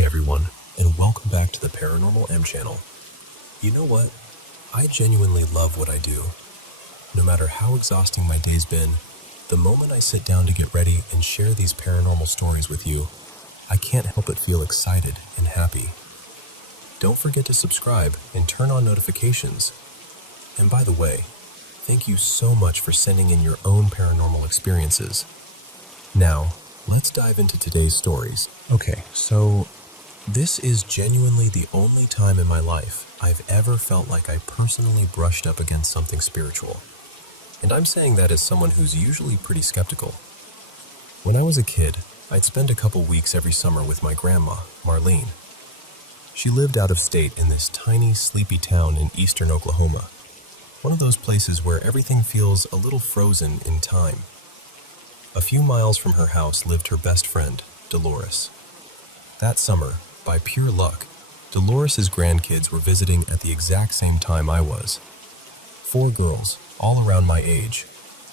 Hi everyone, and welcome back to the Paranormal M channel. You know what? I genuinely love what I do. No matter how exhausting my day's been, the moment I sit down to get ready and share these paranormal stories with you, I can't help but feel excited and happy. Don't forget to subscribe and turn on notifications. And by the way, thank you so much for sending in your own paranormal experiences. Now, let's dive into today's stories. Okay, so this is genuinely the only time in my life I've ever felt like I personally brushed up against something spiritual. And I'm saying that as someone who's usually pretty skeptical. When I was a kid, I'd spend a couple weeks every summer with my grandma, Marlene. She lived out of state in this tiny, sleepy town in eastern Oklahoma. One of those places where everything feels a little frozen in time. A few miles from her house lived her best friend, Dolores. That summer, by pure luck, Dolores's grandkids were visiting at the exact same time I was. 4 girls, all around my age.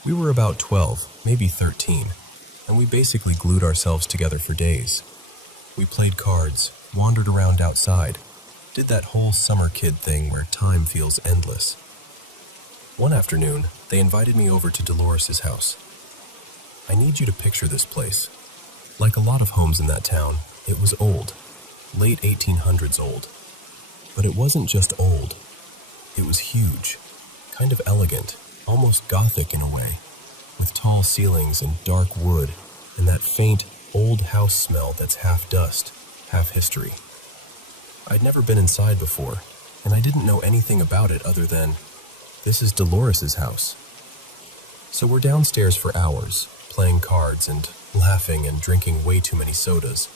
We were about 12, maybe 13, and we basically glued ourselves together for days. We played cards, wandered around outside, did that whole summer kid thing where time feels endless. One afternoon, they invited me over to Dolores's house. I need you to picture this place. Like a lot of homes in that town, it was old, late 1800s old. But it wasn't just old. It was huge, kind of elegant, almost gothic in a way, with tall ceilings and dark wood, and that faint, old house smell that's half dust, half history. I'd never been inside before, and I didn't know anything about it other than, this is Dolores's house. So we're downstairs for hours, playing cards and laughing and drinking way too many sodas.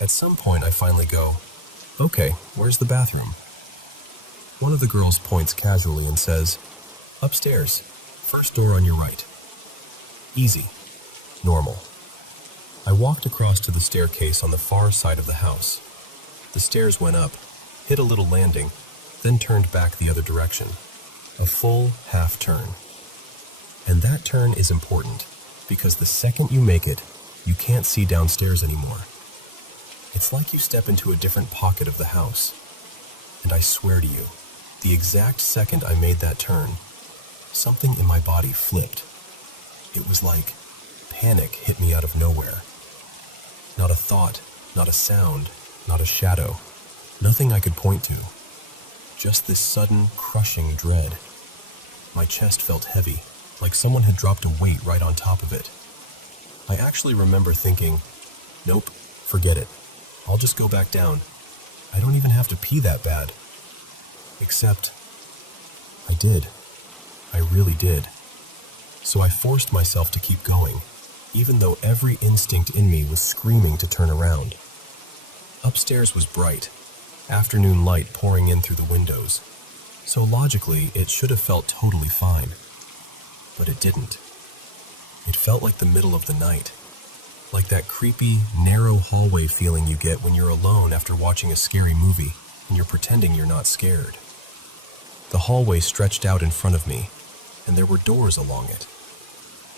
At some point I finally go, okay, where's the bathroom? One of the girls points casually and says, upstairs, first door on your right. Easy. Normal. I walked across to the staircase on the far side of the house. The stairs went up, hit a little landing, then turned back the other direction. A full half turn. And that turn is important, because the second you make it, you can't see downstairs anymore. It's like you step into a different pocket of the house. And I swear to you, the exact second I made that turn, something in my body flipped. It was like panic hit me out of nowhere. Not a thought, not a sound, not a shadow, nothing I could point to. Just this sudden, crushing dread. My chest felt heavy, like someone had dropped a weight right on top of it. I actually remember thinking, nope, forget it. I'll just go back down. I don't even have to pee that bad. Except, I did. I really did. So I forced myself to keep going, even though every instinct in me was screaming to turn around. Upstairs was bright, afternoon light pouring in through the windows, so logically it should have felt totally fine. But it didn't. It felt like the middle of the night, like that creepy, narrow hallway feeling you get when you're alone after watching a scary movie and you're pretending you're not scared. The hallway stretched out in front of me, and there were doors along it.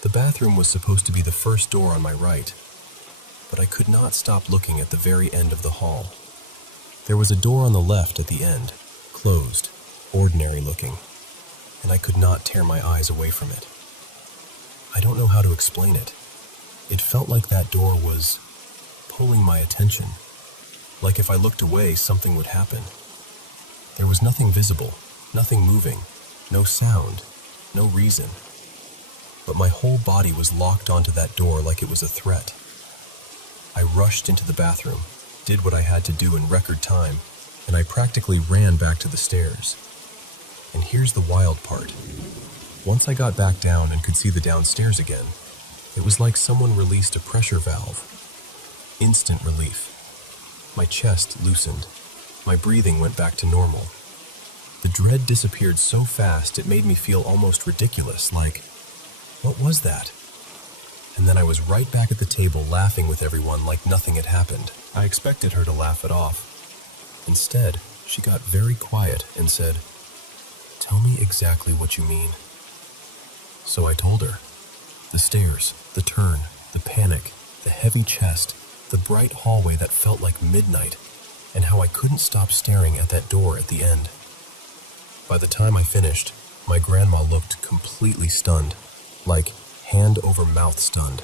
The bathroom was supposed to be the first door on my right, but I could not stop looking at the very end of the hall. There was a door on the left at the end, closed, ordinary looking, and I could not tear my eyes away from it. I don't know how to explain it. It felt like that door was pulling my attention, like if I looked away, something would happen. There was nothing visible, nothing moving, no sound, no reason. But my whole body was locked onto that door like it was a threat. I rushed into the bathroom, did what I had to do in record time, and I practically ran back to the stairs. And here's the wild part. Once I got back down and could see the downstairs again, it was like someone released a pressure valve. Instant relief. My chest loosened. My breathing went back to normal. The dread disappeared so fast it made me feel almost ridiculous, like, what was that? And then I was right back at the table laughing with everyone like nothing had happened. I expected her to laugh it off. Instead, she got very quiet and said, "Tell me exactly what you mean." So I told her. The stairs, the turn, the panic, the heavy chest, the bright hallway that felt like midnight, and how I couldn't stop staring at that door at the end. By the time I finished, my grandma looked completely stunned, like hand over mouth stunned.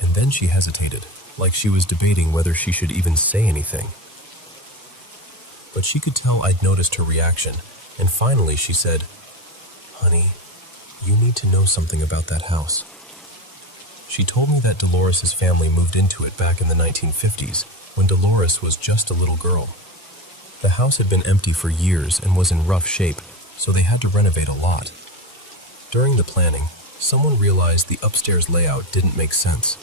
And then she hesitated, like she was debating whether she should even say anything. But she could tell I'd noticed her reaction, and finally she said, "Honey, you need to know something about that house." She told me that Dolores's family moved into it back in the 1950s, when Dolores was just a little girl. The house had been empty for years and was in rough shape, so they had to renovate a lot. During the planning, someone realized the upstairs layout didn't make sense.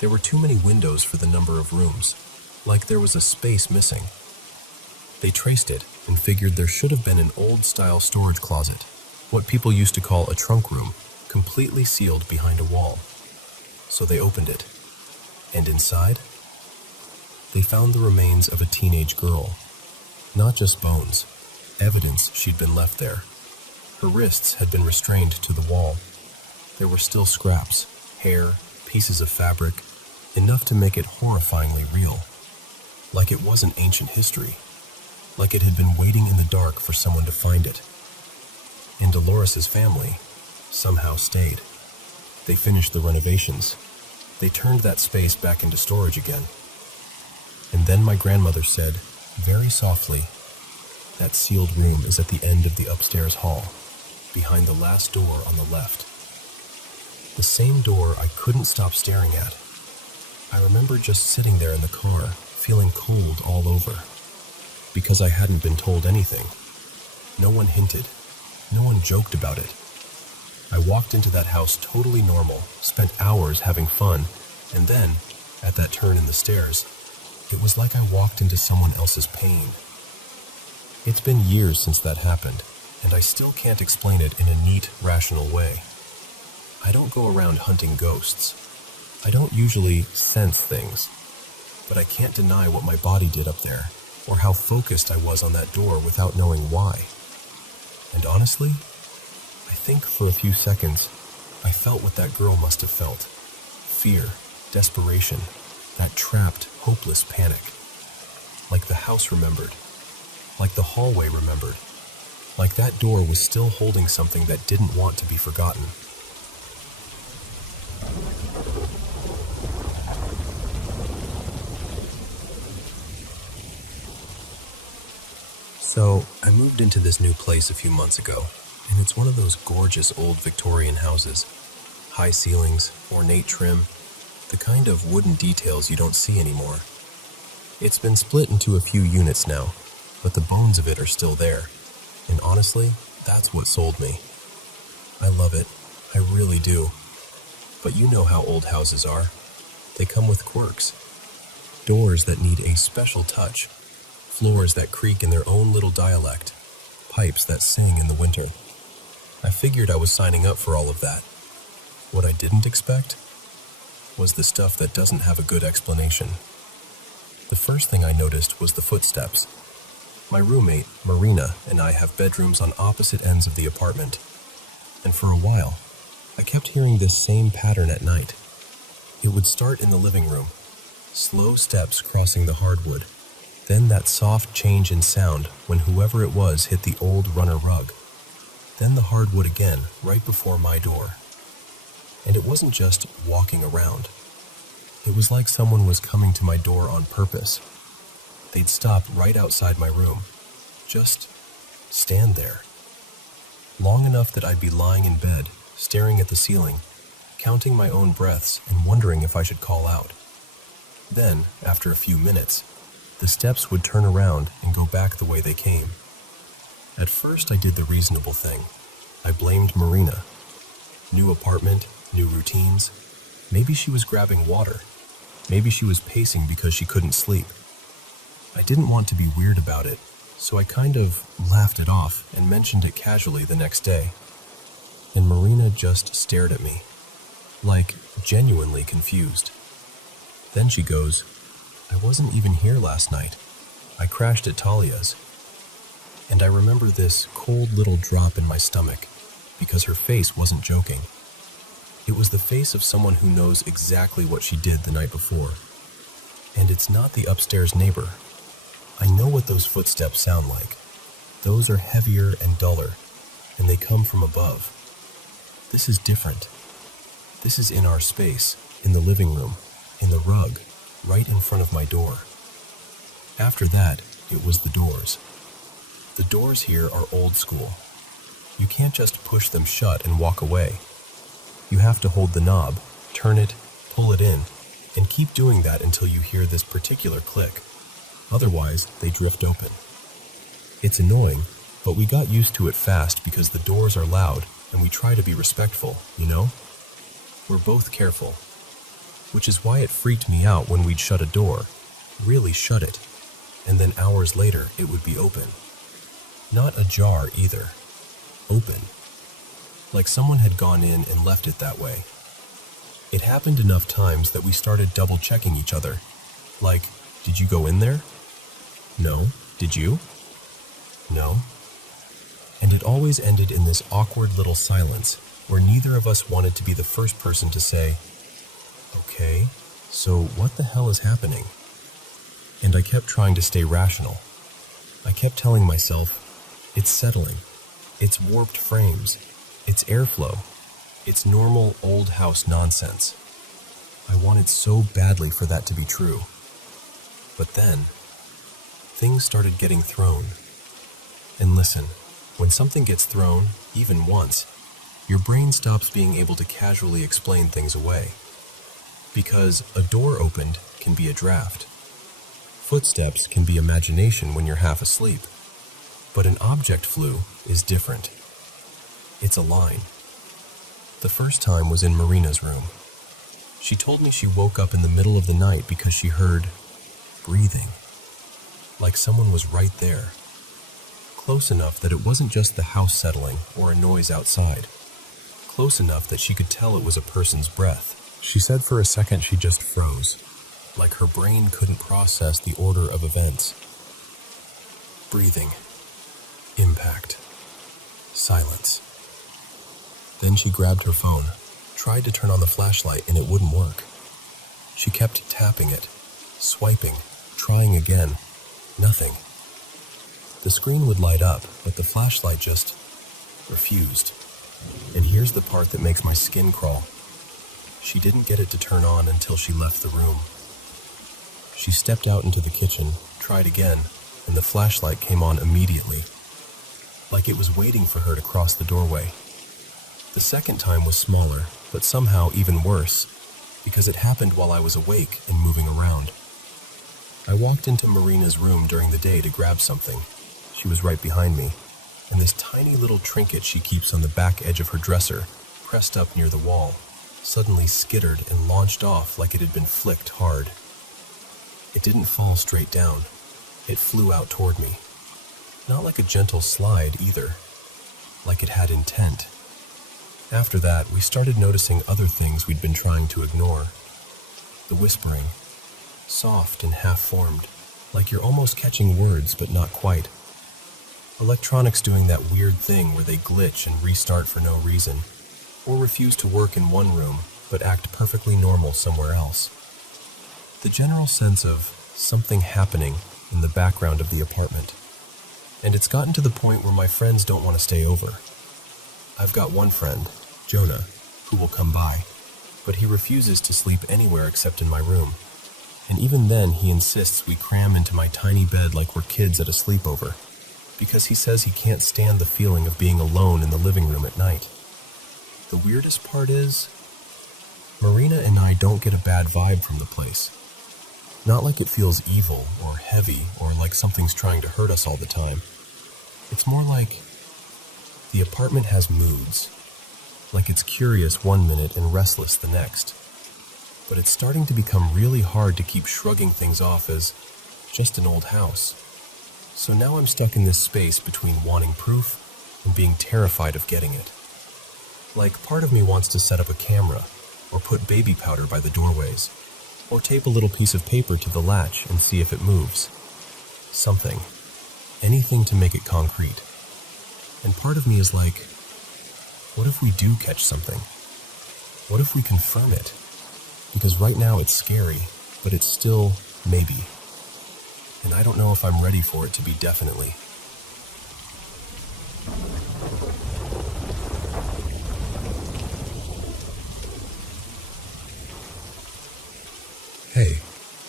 There were too many windows for the number of rooms, like there was a space missing. They traced it and figured there should have been an old-style storage closet, what people used to call a trunk room, completely sealed behind a wall. So they opened it, and inside, they found the remains of a teenage girl. Not just bones, evidence she'd been left there. Her wrists had been restrained to the wall. There were still scraps, hair, pieces of fabric, enough to make it horrifyingly real. Like it wasn't ancient history. Like it had been waiting in the dark for someone to find it. And Dolores's family somehow stayed. They finished the renovations. They turned that space back into storage again. And then my grandmother said, very softly, "That sealed room is at the end of the upstairs hall, behind the last door on the left." The same door I couldn't stop staring at. I remember just sitting there in the car, feeling cold all over. Because I hadn't been told anything. No one hinted. No one joked about it. I walked into that house totally normal, spent hours having fun, and then, at that turn in the stairs, it was like I walked into someone else's pain. It's been years since that happened, and I still can't explain it in a neat, rational way. I don't go around hunting ghosts. I don't usually sense things, but I can't deny what my body did up there, or how focused I was on that door without knowing why. And honestly, I think for a few seconds, I felt what that girl must have felt. Fear, desperation, that trapped, hopeless panic. Like the house remembered. Like the hallway remembered. Like that door was still holding something that didn't want to be forgotten. So, I moved into this new place a few months ago, and it's one of those gorgeous old Victorian houses. High ceilings, ornate trim, the kind of wooden details you don't see anymore. It's been split into a few units now, but the bones of it are still there, and honestly, that's what sold me. I love it, I really do. But you know how old houses are. They come with quirks. Doors that need a special touch. Floors that creak in their own little dialect, pipes that sing in the winter. I figured I was signing up for all of that. What I didn't expect was the stuff that doesn't have a good explanation. The first thing I noticed was the footsteps. My roommate, Marina, and I have bedrooms on opposite ends of the apartment, and for a while, I kept hearing this same pattern at night. It would start in the living room, slow steps crossing the hardwood. Then that soft change in sound when whoever it was hit the old runner rug. Then the hardwood again, right before my door. And it wasn't just walking around. It was like someone was coming to my door on purpose. They'd stop right outside my room. Just stand there. Long enough that I'd be lying in bed, staring at the ceiling, counting my own breaths and wondering if I should call out. Then, after a few minutes, the steps would turn around and go back the way they came. At first I did the reasonable thing. I blamed Marina. New apartment, new routines. Maybe she was grabbing water. Maybe she was pacing because she couldn't sleep. I didn't want to be weird about it, so I kind of laughed it off and mentioned it casually the next day. And Marina just stared at me, like genuinely confused. Then she goes, "I wasn't even here last night. I crashed at Talia's." And I remember this cold little drop in my stomach, because her face wasn't joking. It was the face of someone who knows exactly what she did the night before. And it's not the upstairs neighbor. I know what those footsteps sound like. Those are heavier and duller, and they come from above. This is different. This is in our space, in the living room, in the rug, right in front of my door. After that, it was the doors. The doors here are old school. You can't just push them shut and walk away. You have to hold the knob, turn it, pull it in, and keep doing that until you hear this particular click. Otherwise, they drift open. It's annoying, but we got used to it fast because the doors are loud and we try to be respectful, you know? We're both careful, which is why it freaked me out when we'd shut a door, really shut it, and then hours later it would be open. Not ajar either, open. Like someone had gone in and left it that way. It happened enough times that we started double-checking each other. Like, did you go in there? No. Did you? No. And it always ended in this awkward little silence where neither of us wanted to be the first person to say, "Okay, so what the hell is happening?" And I kept trying to stay rational. I kept telling myself, it's settling, it's warped frames, it's airflow, it's normal old house nonsense. I wanted so badly for that to be true. But then, things started getting thrown. And listen, when something gets thrown, even once, your brain stops being able to casually explain things away. Because a door opened can be a draft. Footsteps can be imagination when you're half asleep. But an object flew is different. It's a line. The first time was in Marina's room. She told me she woke up in the middle of the night because she heard breathing. Like someone was right there. Close enough that it wasn't just the house settling or a noise outside. Close enough that she could tell it was a person's breath. She said for a second she just froze, like her brain couldn't process the order of events. Breathing. Impact. Silence. Then she grabbed her phone, tried to turn on the flashlight, and it wouldn't work. She kept tapping it, swiping, trying again. Nothing. The screen would light up, but the flashlight just refused. And here's the part that makes my skin crawl. She didn't get it to turn on until she left the room. She stepped out into the kitchen, tried again, and the flashlight came on immediately, like it was waiting for her to cross the doorway. The second time was smaller, but somehow even worse, because it happened while I was awake and moving around. I walked into Marina's room during the day to grab something. She was right behind me, and this tiny little trinket she keeps on the back edge of her dresser, pressed up near the wall, suddenly skittered and launched off like it had been flicked hard. It didn't fall straight down. It flew out toward me. Not like a gentle slide either, like it had intent. After that, we started noticing other things we'd been trying to ignore. The whispering, soft and half-formed, like you're almost catching words but not quite. Electronics doing that weird thing where they glitch and restart for no reason, or refuse to work in one room but act perfectly normal somewhere else. The general sense of something happening in the background of the apartment. And it's gotten to the point where my friends don't want to stay over. I've got one friend, Jonah, who will come by, but he refuses to sleep anywhere except in my room. And even then, he insists we cram into my tiny bed like we're kids at a sleepover, because he says he can't stand the feeling of being alone in the living room at night. The weirdest part is, Marina and I don't get a bad vibe from the place. Not like it feels evil or heavy or like something's trying to hurt us all the time. It's more like the apartment has moods, like it's curious one minute and restless the next. But it's starting to become really hard to keep shrugging things off as just an old house. So now I'm stuck in this space between wanting proof and being terrified of getting it. Like, part of me wants to set up a camera, or put baby powder by the doorways, or tape a little piece of paper to the latch and see if it moves. Something. Anything to make it concrete. And part of me is like, what if we do catch something? What if we confirm it? Because right now it's scary, but it's still maybe. And I don't know if I'm ready for it to be definitely. Hey,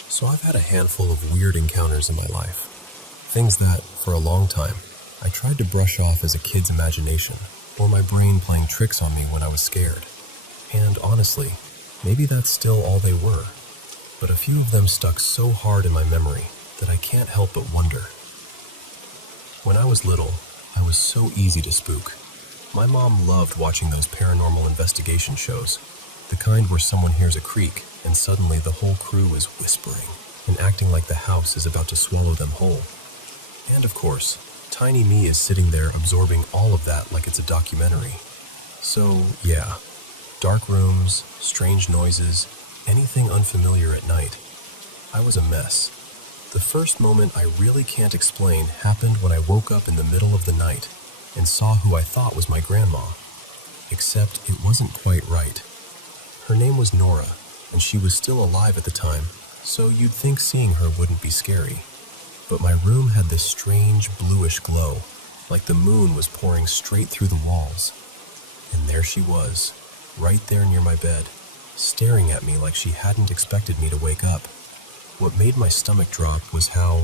so I've had a handful of weird encounters in my life. Things that, for a long time, I tried to brush off as a kid's imagination, or my brain playing tricks on me when I was scared. And honestly, maybe that's still all they were. But a few of them stuck so hard in my memory that I can't help but wonder. When I was little, I was so easy to spook. My mom loved watching those paranormal investigation shows, the kind where someone hears a creak and suddenly the whole crew is whispering and acting like the house is about to swallow them whole. And of course, tiny me is sitting there absorbing all of that like it's a documentary. So, yeah, dark rooms, strange noises, anything unfamiliar at night. I was a mess. The first moment I really can't explain happened when I woke up in the middle of the night and saw who I thought was my grandma. Except it wasn't quite right. Her name was Nora, and she was still alive at the time, so you'd think seeing her wouldn't be scary. But my room had this strange bluish glow, like the moon was pouring straight through the walls. And there she was, right there near my bed, staring at me like she hadn't expected me to wake up. What made my stomach drop was how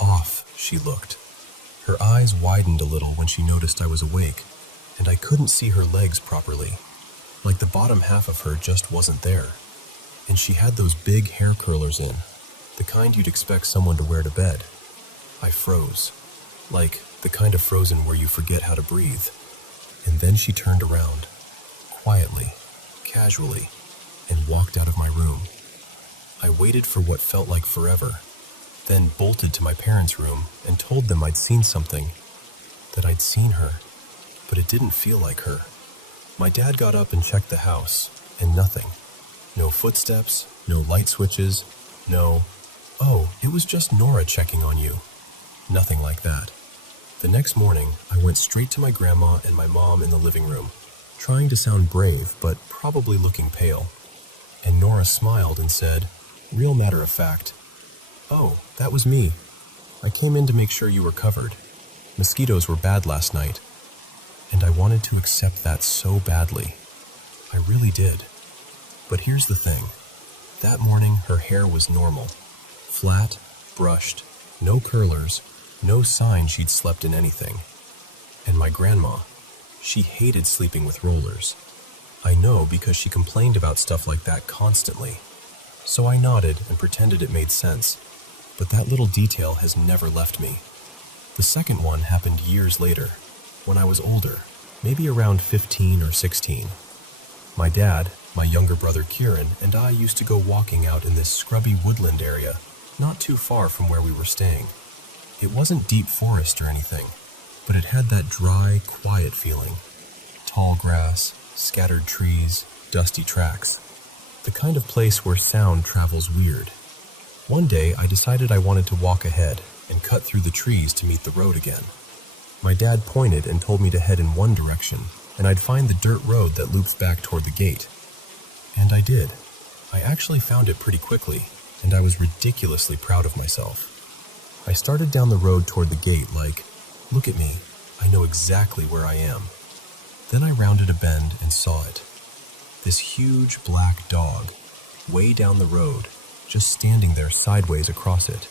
off she looked. Her eyes widened a little when she noticed I was awake, and I couldn't see her legs properly. Like the bottom half of her just wasn't there. And she had those big hair curlers in, the kind you'd expect someone to wear to bed. I froze, like the kind of frozen where you forget how to breathe. And then she turned around, quietly, casually, and walked out of my room. I waited for what felt like forever, then bolted to my parents' room and told them I'd seen something, that I'd seen her, but it didn't feel like her. My dad got up and checked the house, and nothing. No footsteps, no light switches, no, "Oh, it was just Nora checking on you." Nothing like that. The next morning, I went straight to my grandma and my mom in the living room, trying to sound brave, but probably looking pale. And Nora smiled and said, real matter of fact, "Oh, that was me. I came in to make sure you were covered. Mosquitoes were bad last night." And I wanted to accept that so badly. I really did. But here's the thing. That morning, her hair was normal. Flat, brushed, no curlers, no sign she'd slept in anything. And my grandma, she hated sleeping with rollers. I know because she complained about stuff like that constantly. So I nodded and pretended it made sense. But that little detail has never left me. The second one happened years later, when I was older, maybe around 15 or 16. My dad, my younger brother Kieran, and I used to go walking out in this scrubby woodland area, not too far from where we were staying. It wasn't deep forest or anything, but it had that dry, quiet feeling. Tall grass, scattered trees, dusty tracks. The kind of place where sound travels weird. One day, I decided I wanted to walk ahead and cut through the trees to meet the road again. My dad pointed and told me to head in one direction, and I'd find the dirt road that loops back toward the gate. And I did. I actually found it pretty quickly, and I was ridiculously proud of myself. I started down the road toward the gate like, look at me, I know exactly where I am. Then I rounded a bend and saw it. This huge black dog, way down the road, just standing there sideways across it.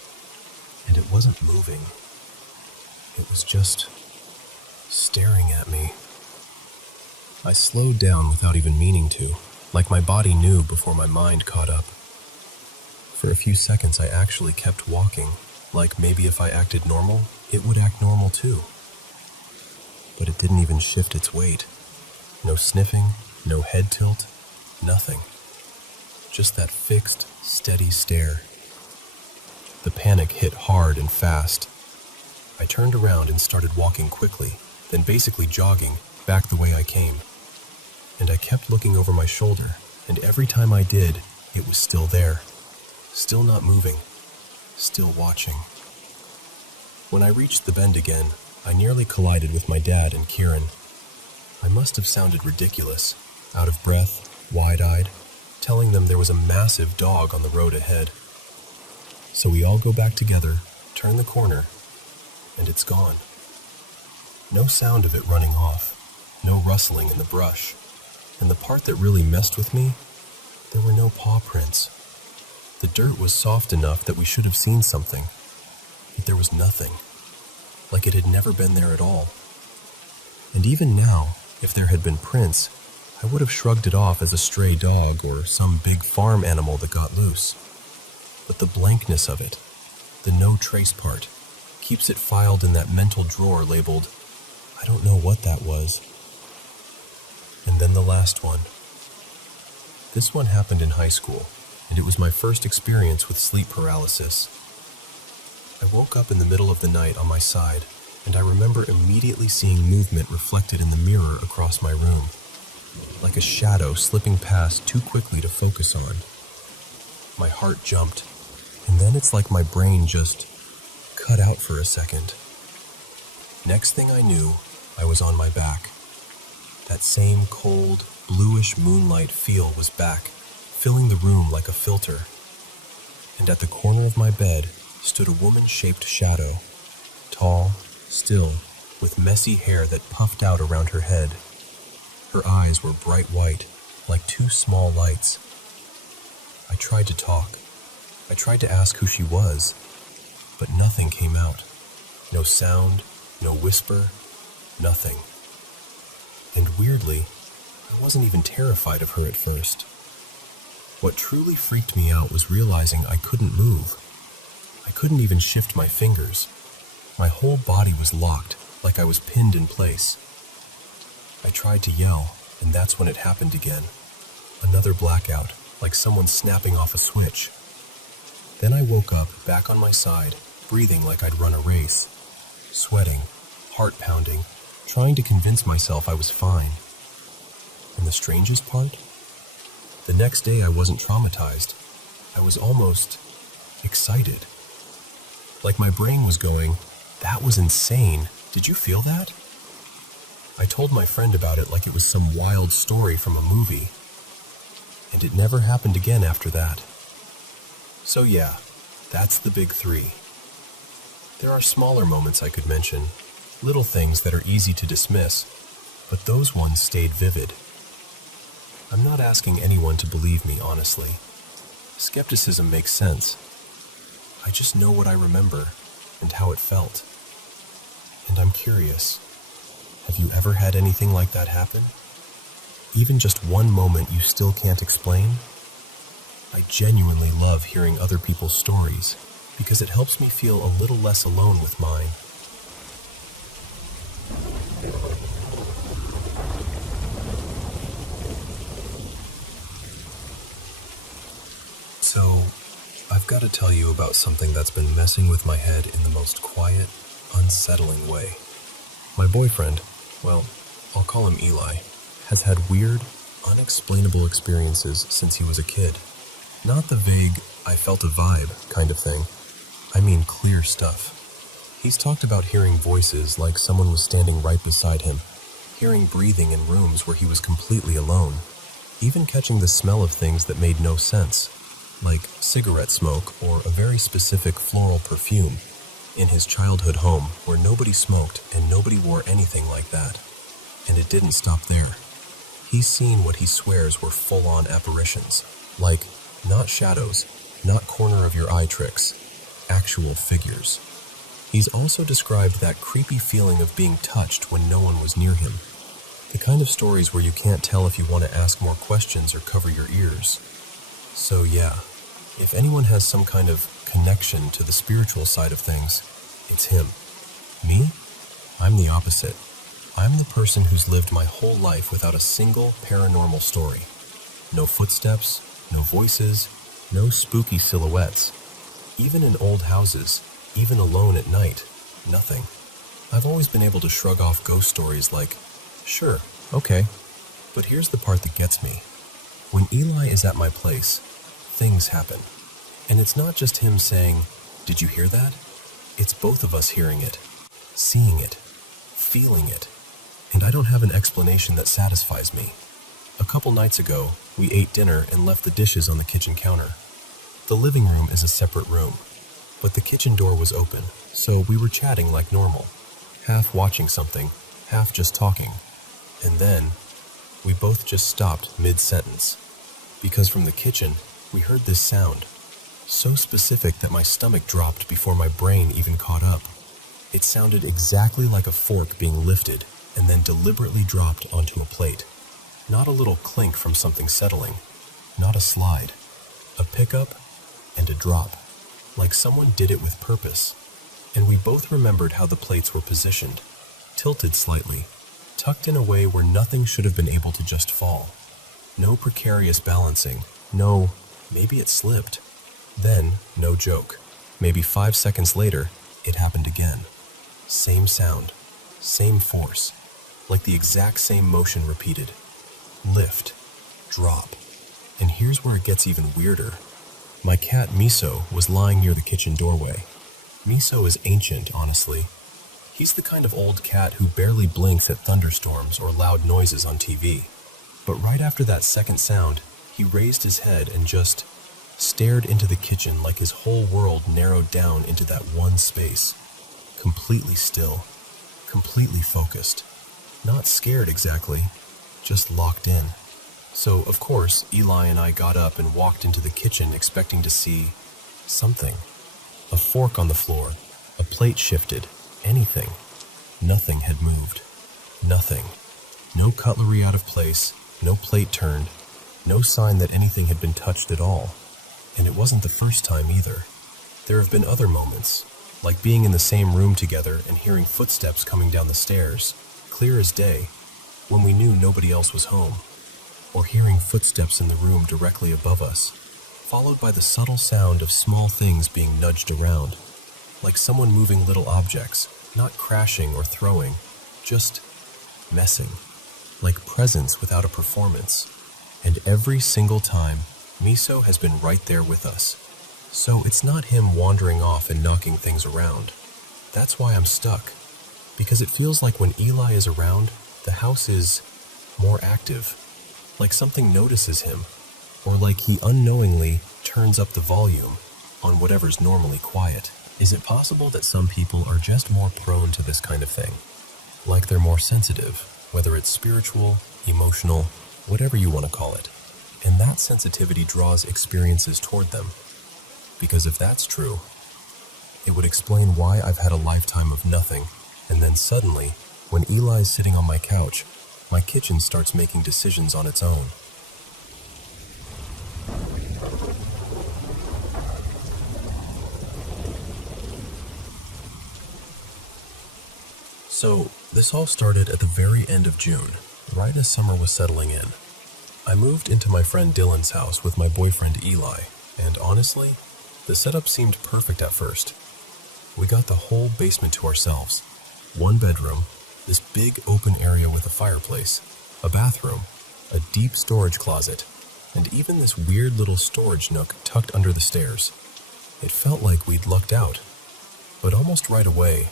And it wasn't moving. It was just staring at me. I slowed down without even meaning to, like my body knew before my mind caught up. For a few seconds I actually kept walking, like maybe if I acted normal, it would act normal too. But it didn't even shift its weight. No sniffing, no head tilt, nothing. Just that fixed, steady stare. The panic hit hard and fast. I turned around and started walking quickly, then basically jogging back the way I came. And I kept looking over my shoulder, and every time I did, it was still there. Still not moving. Still watching. When I reached the bend again, I nearly collided with my dad and Kieran. I must have sounded ridiculous, out of breath, wide-eyed, telling them there was a massive dog on the road ahead. So we all go back together, turn the corner, and it's gone. No sound of it running off, no rustling in the brush. And the part that really messed with me, there were no paw prints. The dirt was soft enough that we should have seen something, but there was nothing, like it had never been there at all. And even now, if there had been prints, I would have shrugged it off as a stray dog or some big farm animal that got loose. But the blankness of it, the no trace part, keeps it filed in that mental drawer labeled, I don't know what that was. And then the last one. This one happened in high school, and it was my first experience with sleep paralysis. I woke up in the middle of the night on my side, and I remember immediately seeing movement reflected in the mirror across my room, like a shadow slipping past too quickly to focus on. My heart jumped, and then it's like my brain just cut out for a second. Next thing I knew, I was on my back. That same cold, bluish moonlight feel was back, filling the room like a filter. And at the corner of my bed stood a woman-shaped shadow, tall, still, with messy hair that puffed out around her head. Her eyes were bright white, like two small lights. I tried to talk. I tried to ask who she was, but nothing came out. No sound, no whisper, nothing. And weirdly, I wasn't even terrified of her at first. What truly freaked me out was realizing I couldn't move. I couldn't even shift my fingers. My whole body was locked, like I was pinned in place. I tried to yell, and that's when it happened again. Another blackout, like someone snapping off a switch. Then I woke up, back on my side, breathing like I'd run a race. Sweating, heart pounding, trying to convince myself I was fine. And the strangest part? The next day I wasn't traumatized. I was almost excited. Like my brain was going, that was insane. Did you feel that? I told my friend about it like it was some wild story from a movie. And it never happened again after that. So yeah, that's the big three. There are smaller moments I could mention, little things that are easy to dismiss, but those ones stayed vivid. I'm not asking anyone to believe me, honestly. Skepticism makes sense. I just know what I remember and how it felt. And I'm curious, have you ever had anything like that happen? Even just one moment you still can't explain? I genuinely love hearing other people's stories because it helps me feel a little less alone with mine. So, I've got to tell you about something that's been messing with my head in the most quiet, unsettling way. My boyfriend, well, I'll call him Eli, has had weird, unexplainable experiences since he was a kid. Not the vague, I felt a vibe kind of thing. I mean clear stuff. He's talked about hearing voices like someone was standing right beside him, hearing breathing in rooms where he was completely alone, even catching the smell of things that made no sense, like cigarette smoke or a very specific floral perfume, in his childhood home where nobody smoked and nobody wore anything like that. And it didn't stop there. He's seen what he swears were full-on apparitions, like not shadows, not corner-of-your-eye tricks, actual figures. He's also described that creepy feeling of being touched when no one was near him, the kind of stories where you can't tell if you want to ask more questions or cover your ears. So yeah, if anyone has some kind of connection to the spiritual side of things, it's him. Me? I'm the opposite. I'm the person who's lived my whole life without a single paranormal story. No footsteps, no voices, no spooky silhouettes. Even in old houses, even alone at night, nothing. I've always been able to shrug off ghost stories like, sure, okay. But here's the part that gets me. When Eli is at my place, things happen. And it's not just him saying, did you hear that? It's both of us hearing it, seeing it, feeling it. And I don't have an explanation that satisfies me. A couple nights ago, we ate dinner and left the dishes on the kitchen counter. The living room is a separate room, but the kitchen door was open, so we were chatting like normal, half watching something, half just talking. And then, we both just stopped mid-sentence, because from the kitchen, we heard this sound, so specific that my stomach dropped before my brain even caught up. It sounded exactly like a fork being lifted and then deliberately dropped onto a plate. Not a little clink from something settling, not a slide, a pickup and a drop, like someone did it with purpose. And we both remembered how the plates were positioned, tilted slightly, tucked in a way where nothing should have been able to just fall. No precarious balancing, no, maybe it slipped. Then, no joke, maybe 5 seconds later, it happened again. Same sound, same force, like the exact same motion repeated. Lift, drop. And here's where it gets even weirder. My cat Miso was lying near the kitchen doorway. Miso is ancient, honestly. He's the kind of old cat who barely blinks at thunderstorms or loud noises on TV. But right after that second sound, he raised his head and just stared into the kitchen like his whole world narrowed down into that one space. Completely still, completely focused. Not scared exactly, just locked in. So, of course, Eli and I got up and walked into the kitchen expecting to see something. A fork on the floor, a plate shifted, anything. Nothing had moved. Nothing. No cutlery out of place, no plate turned, no sign that anything had been touched at all. And it wasn't the first time either. There have been other moments, like being in the same room together and hearing footsteps coming down the stairs, clear as day, when we knew nobody else was home. Or hearing footsteps in the room directly above us, followed by the subtle sound of small things being nudged around, like someone moving little objects, not crashing or throwing, just messing, like presence without a performance. And every single time, Miso has been right there with us. So it's not him wandering off and knocking things around. That's why I'm stuck, because it feels like when Eli is around, the house is more active. Like something notices him, or like he unknowingly turns up the volume on whatever's normally quiet. Is it possible that some people are just more prone to this kind of thing? Like they're more sensitive, whether it's spiritual, emotional, whatever you want to call it. And that sensitivity draws experiences toward them. Because if that's true, it would explain why I've had a lifetime of nothing, and then suddenly, when Eli's sitting on my couch, my kitchen starts making decisions on its own. So, this all started at the very end of June, right as summer was settling in. I moved into my friend Dylan's house with my boyfriend Eli, and honestly, the setup seemed perfect at first. We got the whole basement to ourselves. One bedroom, this big open area with a fireplace, a bathroom, a deep storage closet, and even this weird little storage nook tucked under the stairs. It felt like we'd lucked out. But almost right away,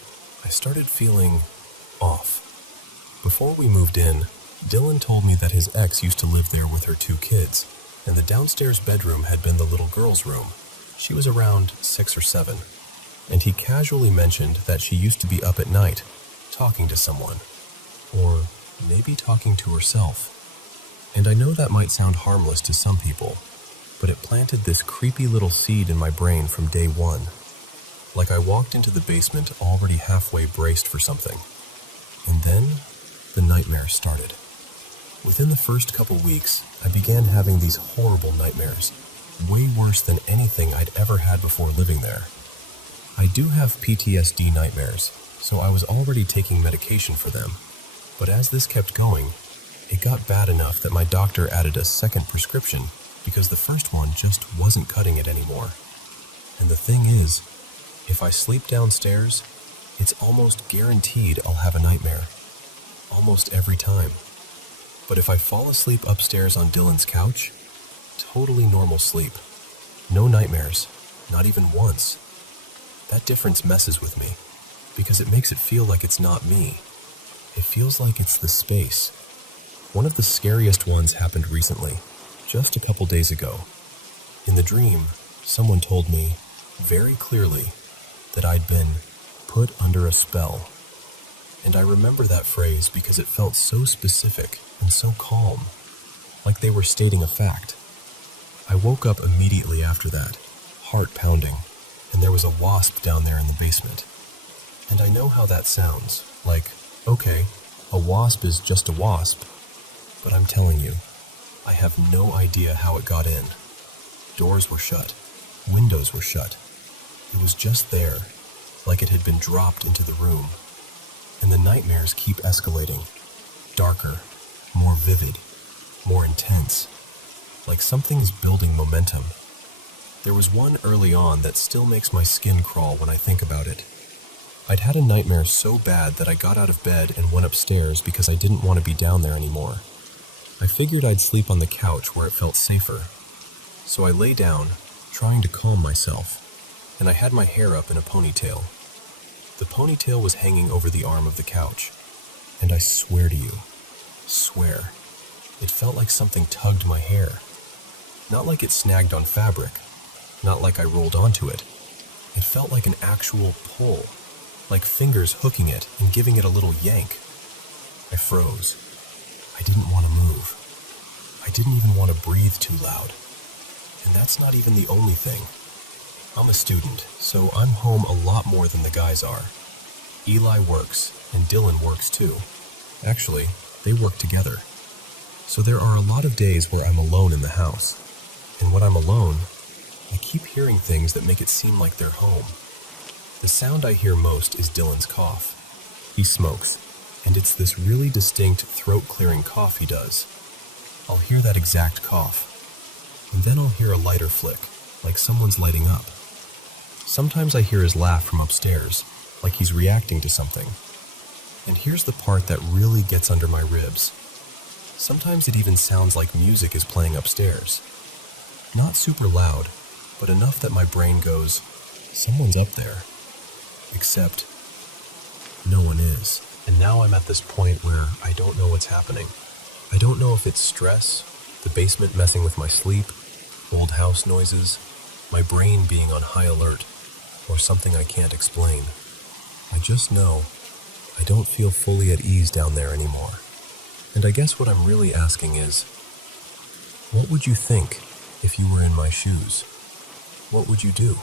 I started feeling off. Before we moved in, Dylan told me that his ex used to live there with her 2 kids, and the downstairs bedroom had been the little girl's room. She was around 6 or 7, and he casually mentioned that she used to be up at night, talking to someone, or maybe talking to herself. And I know that might sound harmless to some people, but it planted this creepy little seed in my brain from day one. Like I walked into the basement already halfway braced for something. And then, the nightmares started. Within the first couple weeks, I began having these horrible nightmares, way worse than anything I'd ever had before living there. I do have PTSD nightmares, so I was already taking medication for them. But as this kept going, it got bad enough that my doctor added a second prescription because the first one just wasn't cutting it anymore. And the thing is, if I sleep downstairs, it's almost guaranteed I'll have a nightmare. Almost every time. But if I fall asleep upstairs on Dylan's couch, totally normal sleep. No nightmares, not even once. That difference messes with me, because it makes it feel like it's not me. It feels like it's the space. One of the scariest ones happened recently, just a couple days ago. In the dream, someone told me, very clearly, that I'd been put under a spell. And I remember that phrase because it felt so specific and so calm, like they were stating a fact. I woke up immediately after that, heart pounding, and there was a wasp down there in the basement. And I know how that sounds, like, okay, a wasp is just a wasp, but I'm telling you, I have no idea how it got in. Doors were shut, windows were shut. It was just there, like it had been dropped into the room. And the nightmares keep escalating, darker, more vivid, more intense, like something is building momentum. There was one early on that still makes my skin crawl when I think about it. I'd had a nightmare so bad that I got out of bed and went upstairs because I didn't want to be down there anymore. I figured I'd sleep on the couch where it felt safer. So I lay down, trying to calm myself, and I had my hair up in a ponytail. The ponytail was hanging over the arm of the couch, and I swear to you, it felt like something tugged my hair. Not like it snagged on fabric, not like I rolled onto it. It felt like an actual pull, like fingers hooking it and giving it a little yank. I froze. I didn't want to move. I didn't even want to breathe too loud. And that's not even the only thing. I'm a student, so I'm home a lot more than the guys are. Eli works, and Dylan works too. Actually, they work together. So there are a lot of days where I'm alone in the house. And when I'm alone, I keep hearing things that make it seem like they're home. The sound I hear most is Dylan's cough. He smokes, and it's this really distinct throat-clearing cough he does. I'll hear that exact cough. And then I'll hear a lighter flick, like someone's lighting up. Sometimes I hear his laugh from upstairs, like he's reacting to something. And here's the part that really gets under my ribs. Sometimes it even sounds like music is playing upstairs. Not super loud, but enough that my brain goes, someone's up there. Except, no one is. And now I'm at this point where I don't know what's happening. I don't know if it's stress, the basement messing with my sleep, old house noises, my brain being on high alert, or something I can't explain. I just know I don't feel fully at ease down there anymore. And I guess what I'm really asking is, what would you think if you were in my shoes? What would you do?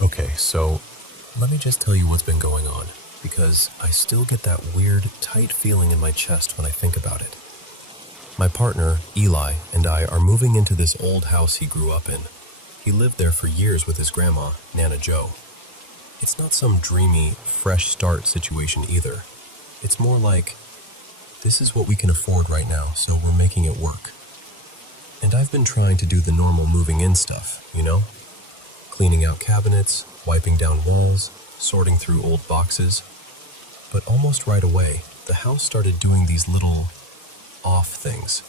Okay, so let me just tell you what's been going on, because I still get that weird, tight feeling in my chest when I think about it. My partner, Eli, and I are moving into this old house he grew up in. He lived there for years with his grandma, Nana Joe. It's not some dreamy, fresh start situation either. It's more like, this is what we can afford right now, so we're making it work. And I've been trying to do the normal moving in stuff, you know? Cleaning out cabinets, wiping down walls, sorting through old boxes. But almost right away, the house started doing these little off things.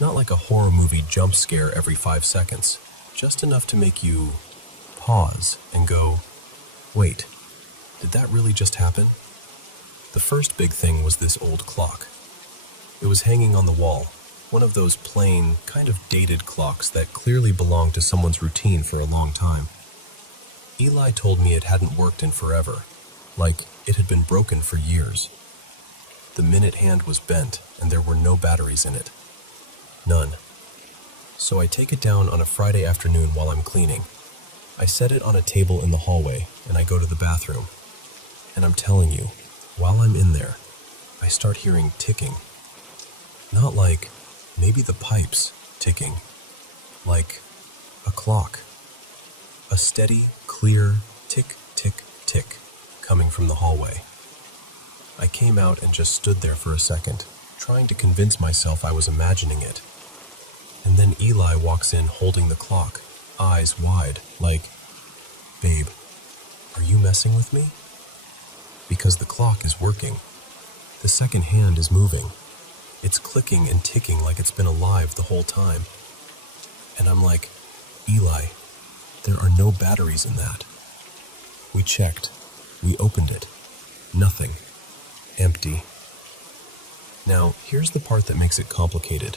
Not like a horror movie jump scare every 5 seconds, just enough to make you pause and go, wait, did that really just happen? The first big thing was this old clock. It was hanging on the wall, one of those plain, kind of dated clocks that clearly belonged to someone's routine for a long time. Eli told me it hadn't worked in forever, like it had been broken for years. The minute hand was bent and there were no batteries in it. None. So I take it down on a Friday afternoon while I'm cleaning. I set it on a table in the hallway and I go to the bathroom. And I'm telling you, while I'm in there, I start hearing ticking. Not like maybe the pipes ticking, like a clock. A steady, clear tick, tick, tick coming from the hallway. I came out and just stood there for a second, trying to convince myself I was imagining it. And then Eli walks in holding the clock, eyes wide, like, "Babe, are you messing with me?" Because the clock is working. The second hand is moving. It's clicking and ticking like it's been alive the whole time. And I'm like, "Eli, There are no batteries in that. We checked. We opened it. Nothing. Empty. Now, here's the part that makes it complicated.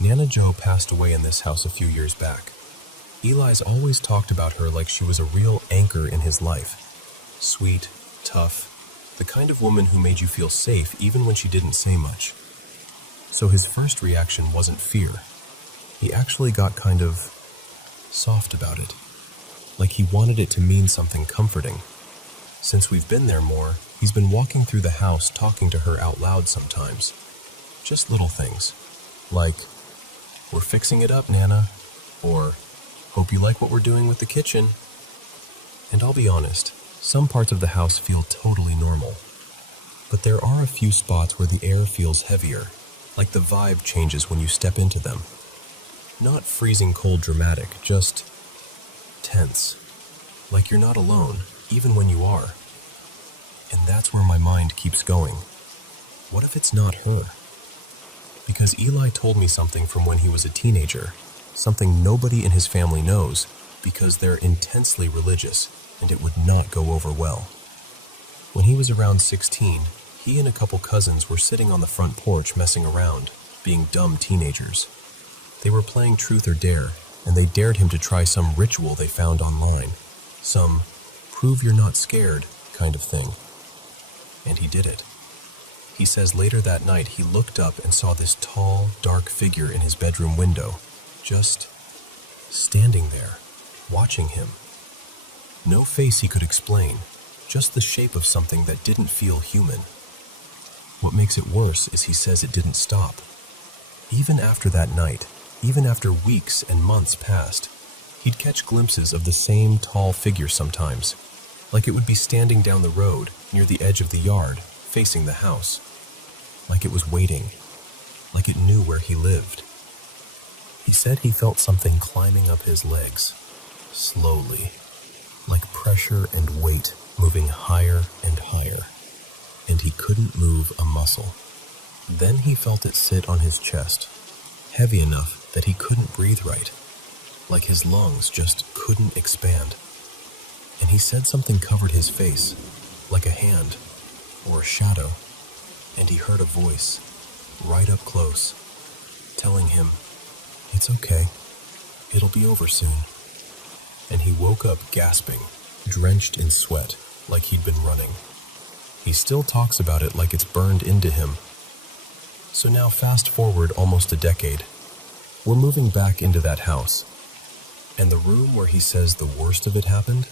Nana Jo passed away in this house a few years back. Eli's always talked about her like she was a real anchor in his life. Sweet, tough, the kind of woman who made you feel safe even when she didn't say much. So his first reaction wasn't fear. He actually got kind of soft about it, like he wanted it to mean something comforting. Since we've been there more, he's been walking through the house talking to her out loud sometimes. Just little things, like, "We're fixing it up, Nana," or "Hope you like what we're doing with the kitchen." And I'll be honest, some parts of the house feel totally normal. But there are a few spots where the air feels heavier, like the vibe changes when you step into them. Not freezing cold dramatic, just tense. Like you're not alone, even when you are. And that's where my mind keeps going. What if it's not her? Because Eli told me something from when he was a teenager, something nobody in his family knows, because they're intensely religious, and it would not go over well. When he was around 16, he and a couple cousins were sitting on the front porch messing around, being dumb teenagers. They were playing Truth or Dare, and they dared him to try some ritual they found online, some prove you're not scared kind of thing. And he did it. He says later that night he looked up and saw this tall, dark figure in his bedroom window, just standing there, watching him. No face he could explain, just the shape of something that didn't feel human. What makes it worse is he says it didn't stop. Even after that night, even after weeks and months passed, he'd catch glimpses of the same tall figure sometimes, like it would be standing down the road near the edge of the yard, facing the house. Like it was waiting, like it knew where he lived. He said he felt something climbing up his legs, slowly, like pressure and weight moving higher and higher, and he couldn't move a muscle. Then he felt it sit on his chest, heavy enough that he couldn't breathe right, like his lungs just couldn't expand. And he said something covered his face, like a hand or a shadow, and he heard a voice, right up close, telling him, "It's okay, it'll be over soon." And he woke up gasping, drenched in sweat, like he'd been running. He still talks about it like it's burned into him. So now fast forward almost a decade. We're moving back into that house. And the room where he says the worst of it happened,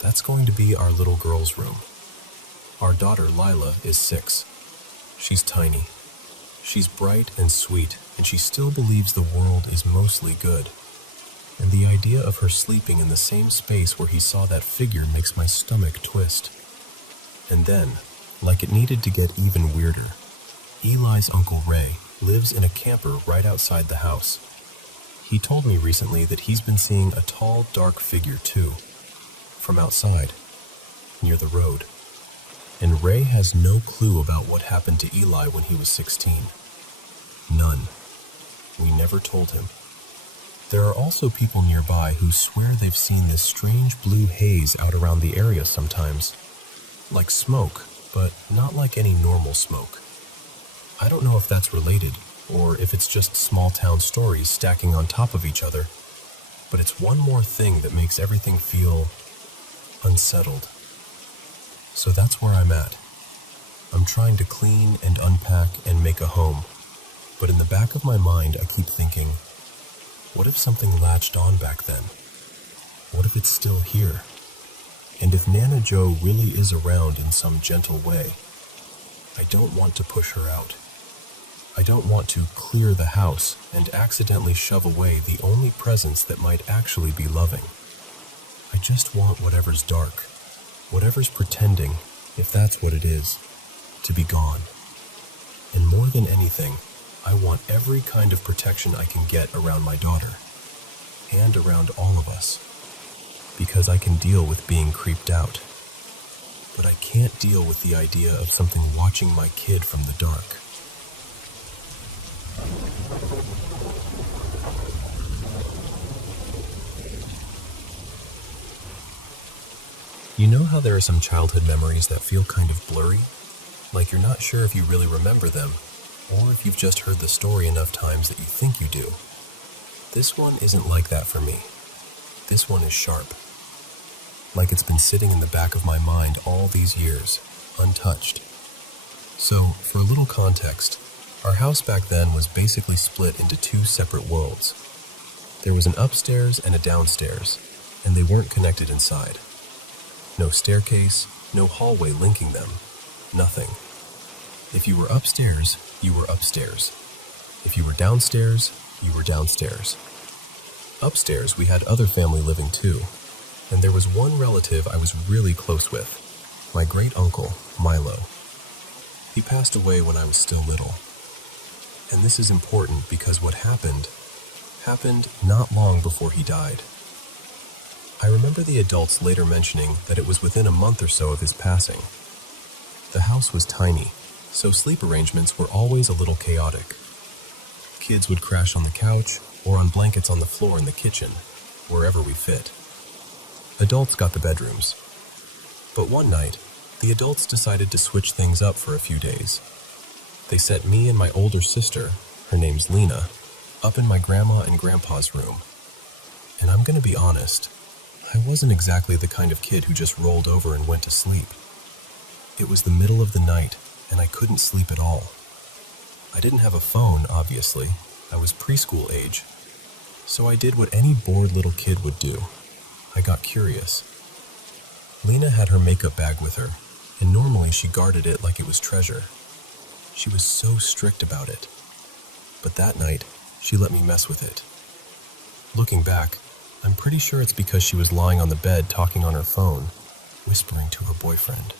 that's going to be our little girl's room. Our daughter Lila is 6. She's tiny. She's bright and sweet, and she still believes the world is mostly good. And the idea of her sleeping in the same space where he saw that figure makes my stomach twist. And then, like it needed to get even weirder, Eli's Uncle Ray lives in a camper right outside the house. He told me recently that he's been seeing a tall, dark figure too, from outside, near the road. And Ray has no clue about what happened to Eli when he was 16. None. We never told him. There are also people nearby who swear they've seen this strange blue haze out around the area sometimes. Like smoke, but not like any normal smoke. I don't know if that's related, or if it's just small town stories stacking on top of each other, but it's one more thing that makes everything feel unsettled. So that's where I'm at. I'm trying to clean and unpack and make a home, but in the back of my mind I keep thinking, what if something latched on back then? What if it's still here? And if Nana Jo really is around in some gentle way, I don't want to push her out. I don't want to clear the house and accidentally shove away the only presence that might actually be loving. I just want whatever's dark, whatever's pretending, if that's what it is, to be gone. And more than anything, I want every kind of protection I can get around my daughter, and around all of us, because I can deal with being creeped out. But I can't deal with the idea of something watching my kid from the dark. You know how there are some childhood memories that feel kind of blurry? Like you're not sure if you really remember them, or if you've just heard the story enough times that you think you do. This one isn't like that for me. This one is sharp. Like it's been sitting in the back of my mind all these years, untouched. So, for a little context, our house back then was basically split into two separate worlds. There was an upstairs and a downstairs, and they weren't connected inside. No staircase, no hallway linking them, nothing. If you were upstairs, you were upstairs. If you were downstairs, you were downstairs. Upstairs, we had other family living too, and there was one relative I was really close with, my great-uncle, Milo. He passed away when I was still little. And this is important because what happened not long before he died. I remember the adults later mentioning that it was within a month or so of his passing. The house was tiny, so sleep arrangements were always a little chaotic. Kids would crash on the couch or on blankets on the floor in the kitchen, wherever we fit. Adults got the bedrooms. But one night, the adults decided to switch things up for a few days. They set me and my older sister, her name's Lena, up in my grandma and grandpa's room. And I'm gonna be honest, I wasn't exactly the kind of kid who just rolled over and went to sleep. It was the middle of the night, and I couldn't sleep at all. I didn't have a phone, obviously. I was preschool age. So I did what any bored little kid would do. I got curious. Lena had her makeup bag with her, and normally she guarded it like it was treasure. She was so strict about it. But that night, she let me mess with it. Looking back, I'm pretty sure it's because she was lying on the bed talking on her phone, whispering to her boyfriend.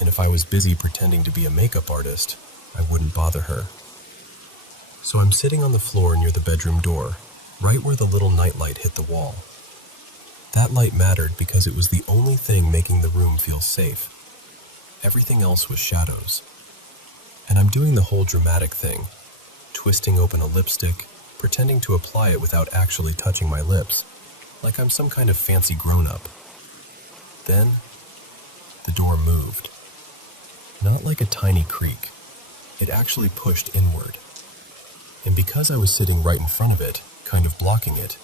And if I was busy pretending to be a makeup artist, I wouldn't bother her. So I'm sitting on the floor near the bedroom door, right where the little nightlight hit the wall. That light mattered because it was the only thing making the room feel safe. Everything else was shadows. And I'm doing the whole dramatic thing, twisting open a lipstick, pretending to apply it without actually touching my lips, like I'm some kind of fancy grown-up. Then, the door moved. Not like a tiny creak. It actually pushed inward. And because I was sitting right in front of it, kind of blocking it,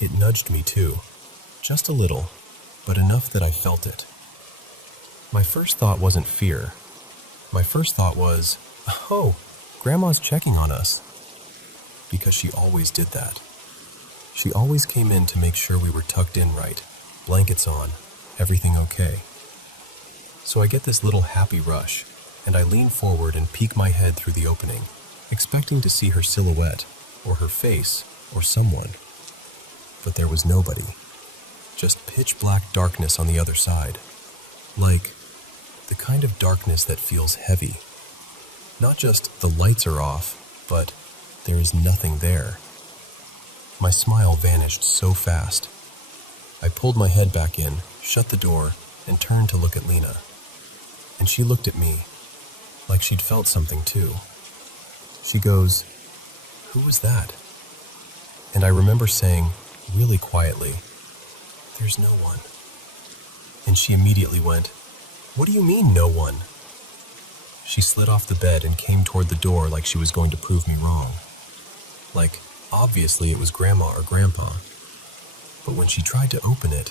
it nudged me too. Just a little, but enough that I felt it. My first thought wasn't fear. My first thought was, oh, Grandma's checking on us. Because she always did that. She always came in to make sure we were tucked in right, blankets on, everything okay. So I get this little happy rush, and I lean forward and peek my head through the opening, expecting to see her silhouette, or her face, or someone. But there was nobody. Just pitch black darkness on the other side. Like the kind of darkness that feels heavy. Not just the lights are off, but there is nothing there. My smile vanished so fast. I pulled my head back in, shut the door, and turned to look at Lena. And she looked at me, like she'd felt something too. She goes, "Who was that?" And I remember saying, really quietly, "There's no one." And she immediately went, "What do you mean, no one?" She slid off the bed and came toward the door like she was going to prove me wrong. Like, obviously it was Grandma or Grandpa. But when she tried to open it,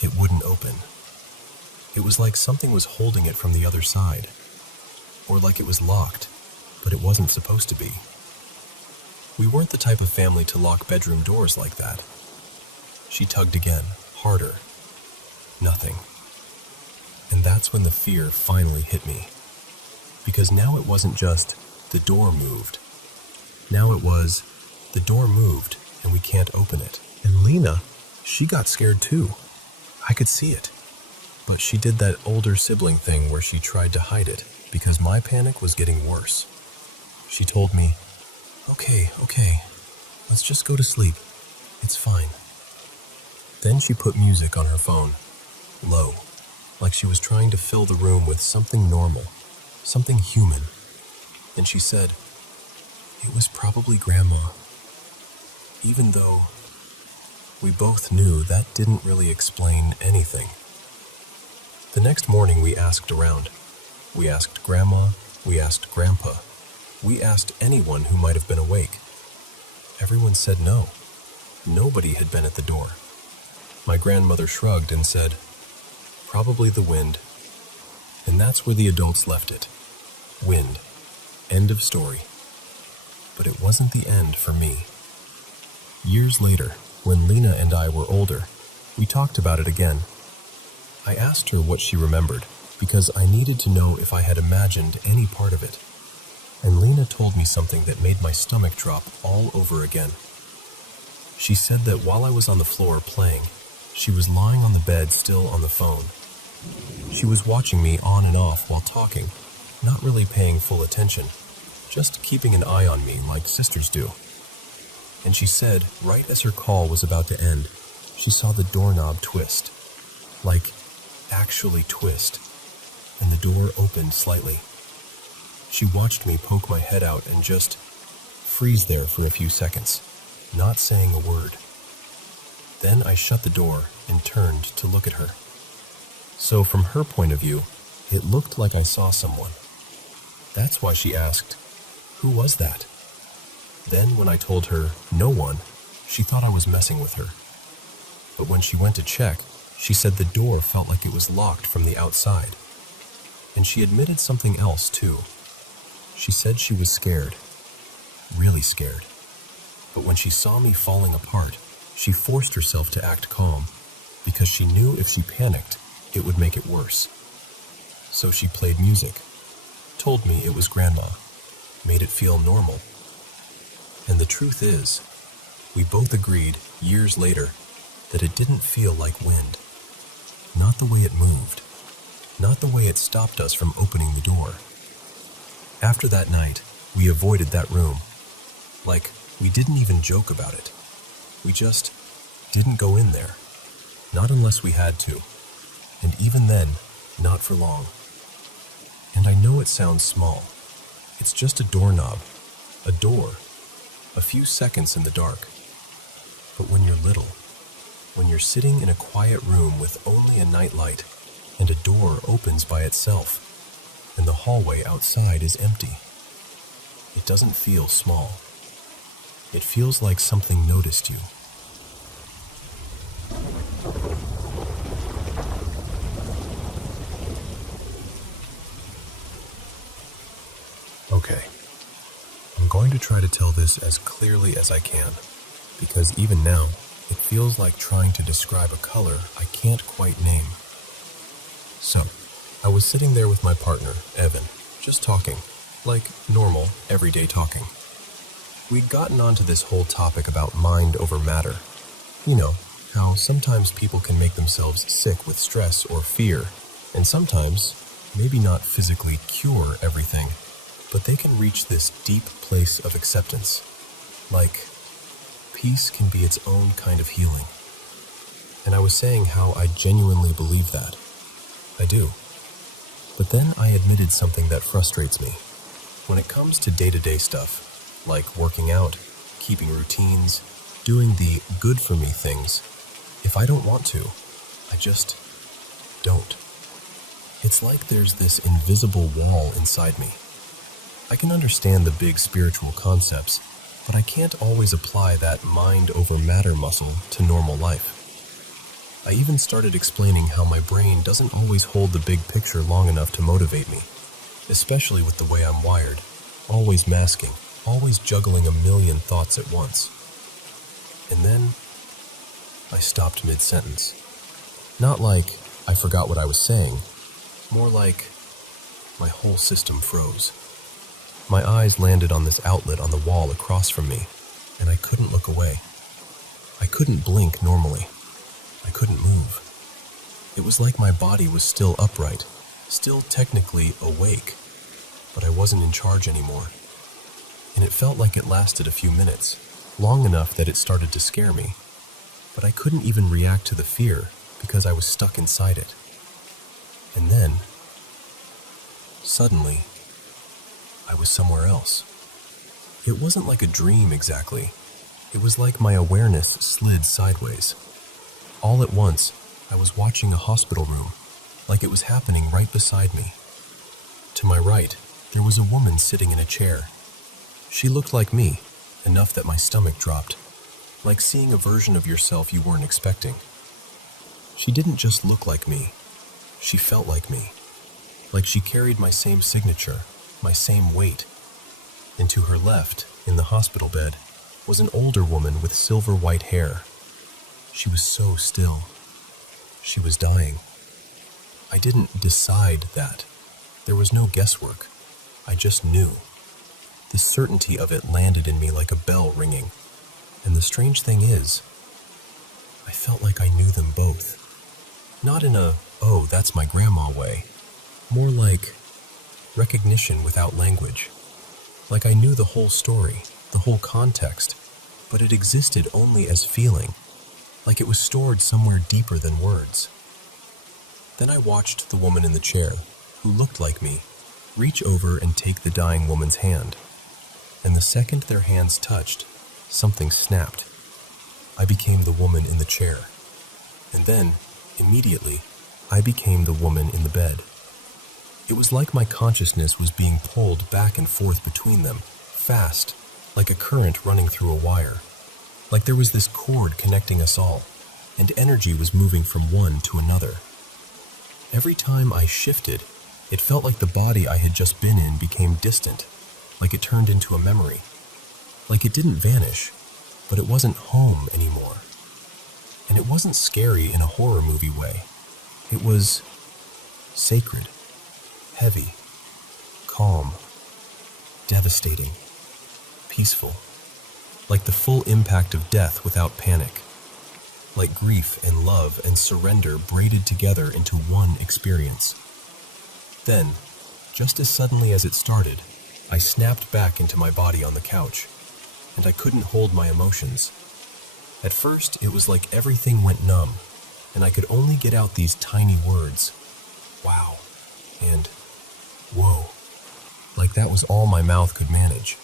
it wouldn't open. It was like something was holding it from the other side. Or like it was locked, but it wasn't supposed to be. We weren't the type of family to lock bedroom doors like that. She tugged again, harder. Nothing. And that's when the fear finally hit me. Because now it wasn't just, the door moved. Now it was, the door moved and we can't open it. And Lena, she got scared too. I could see it. But she did that older sibling thing where she tried to hide it because my panic was getting worse. She told me, okay, let's just go to sleep. It's fine." Then she put music on her phone, low, like she was trying to fill the room with something normal, something human. And she said, "It was probably Grandma, even though we both knew that didn't really explain anything. The next morning we asked around. We asked Grandma, we asked Grandpa, we asked anyone who might have been awake. Everyone said no. Nobody had been at the door. My grandmother shrugged and said, "Probably the wind." And that's where the adults left it. Wind. End of story. But it wasn't the end for me. Years later, when Lena and I were older, we talked about it again. I asked her what she remembered, because I needed to know if I had imagined any part of it. And Lena told me something that made my stomach drop all over again. She said that while I was on the floor playing, she was lying on the bed still on the phone. She was watching me on and off while talking, not really paying full attention, just keeping an eye on me like sisters do. And she said, right as her call was about to end, she saw the doorknob twist. Like, actually twist. And the door opened slightly. She watched me poke my head out and just freeze there for a few seconds, not saying a word. Then I shut the door and turned to look at her. So from her point of view, it looked like I saw someone. That's why she asked, "Who was that?" Then when I told her, "No one," she thought I was messing with her. But when she went to check, she said the door felt like it was locked from the outside. And she admitted something else too. She said she was scared. Really scared. But when she saw me falling apart, she forced herself to act calm, because she knew if she panicked, it would make it worse. So she played music, told me it was Grandma, made it feel normal. And the truth is, we both agreed, years later, that it didn't feel like wind. Not the way it moved. Not the way it stopped us from opening the door. After that night, we avoided that room. Like, we didn't even joke about it. We just didn't go in there. Not unless we had to. And even then, not for long. And I know it sounds small. It's just a doorknob, a door, a few seconds in the dark. But when you're little, when you're sitting in a quiet room with only a nightlight, and a door opens by itself, and the hallway outside is empty, it doesn't feel small. It feels like something noticed you. Okay, I'm going to try to tell this as clearly as I can, because even now, it feels like trying to describe a color I can't quite name. So, I was sitting there with my partner, Evan, just talking, like normal, everyday talking. We'd gotten onto this whole topic about mind over matter. You know, how sometimes people can make themselves sick with stress or fear, and sometimes, maybe not physically cure everything, but they can reach this deep place of acceptance. Like, peace can be its own kind of healing. And I was saying how I genuinely believe that. I do. But then I admitted something that frustrates me. When it comes to day-to-day stuff, like working out, keeping routines, doing the good-for-me things, if I don't want to, I just don't. It's like there's this invisible wall inside me. I can understand the big spiritual concepts, but I can't always apply that mind over matter muscle to normal life. I even started explaining how my brain doesn't always hold the big picture long enough to motivate me, especially with the way I'm wired, always masking, always juggling a million thoughts at once. And then, I stopped mid-sentence. Not like I forgot what I was saying, more like my whole system froze. My eyes landed on this outlet on the wall across from me, and I couldn't look away. I couldn't blink normally. I couldn't move. It was like my body was still upright, still technically awake, but I wasn't in charge anymore. And it felt like it lasted a few minutes, long enough that it started to scare me, but I couldn't even react to the fear because I was stuck inside it. And then, suddenly, I was somewhere else. It wasn't like a dream exactly. It was like my awareness slid sideways. All at once, I was watching a hospital room, like it was happening right beside me. To my right, there was a woman sitting in a chair. She looked like me, enough that my stomach dropped, like seeing a version of yourself you weren't expecting. She didn't just look like me, she felt like me, like she carried my same signature, my same weight. And to her left, in the hospital bed, was an older woman with silver white hair. She was so still. She was dying. I didn't decide that. There was no guesswork. I just knew. The certainty of it landed in me like a bell ringing. And the strange thing is, I felt like I knew them both. Not in a, oh, that's my grandma way. More like recognition without language. Like I knew the whole story, the whole context, but it existed only as feeling, like it was stored somewhere deeper than words. Then I watched the woman in the chair, who looked like me, reach over and take the dying woman's hand. And the second their hands touched, something snapped. I became the woman in the chair. And then, immediately, I became the woman in the bed. It was like my consciousness was being pulled back and forth between them, fast, like a current running through a wire. Like there was this cord connecting us all, and energy was moving from one to another. Every time I shifted, it felt like the body I had just been in became distant, like it turned into a memory. Like it didn't vanish, but it wasn't home anymore. And it wasn't scary in a horror movie way. It was sacred, heavy, calm, devastating, peaceful, like the full impact of death without panic, like grief and love and surrender braided together into one experience. Then, just as suddenly as it started, I snapped back into my body on the couch, and I couldn't hold my emotions. At first, it was like everything went numb, and I could only get out these tiny words, wow, and whoa, like that was all my mouth could manage.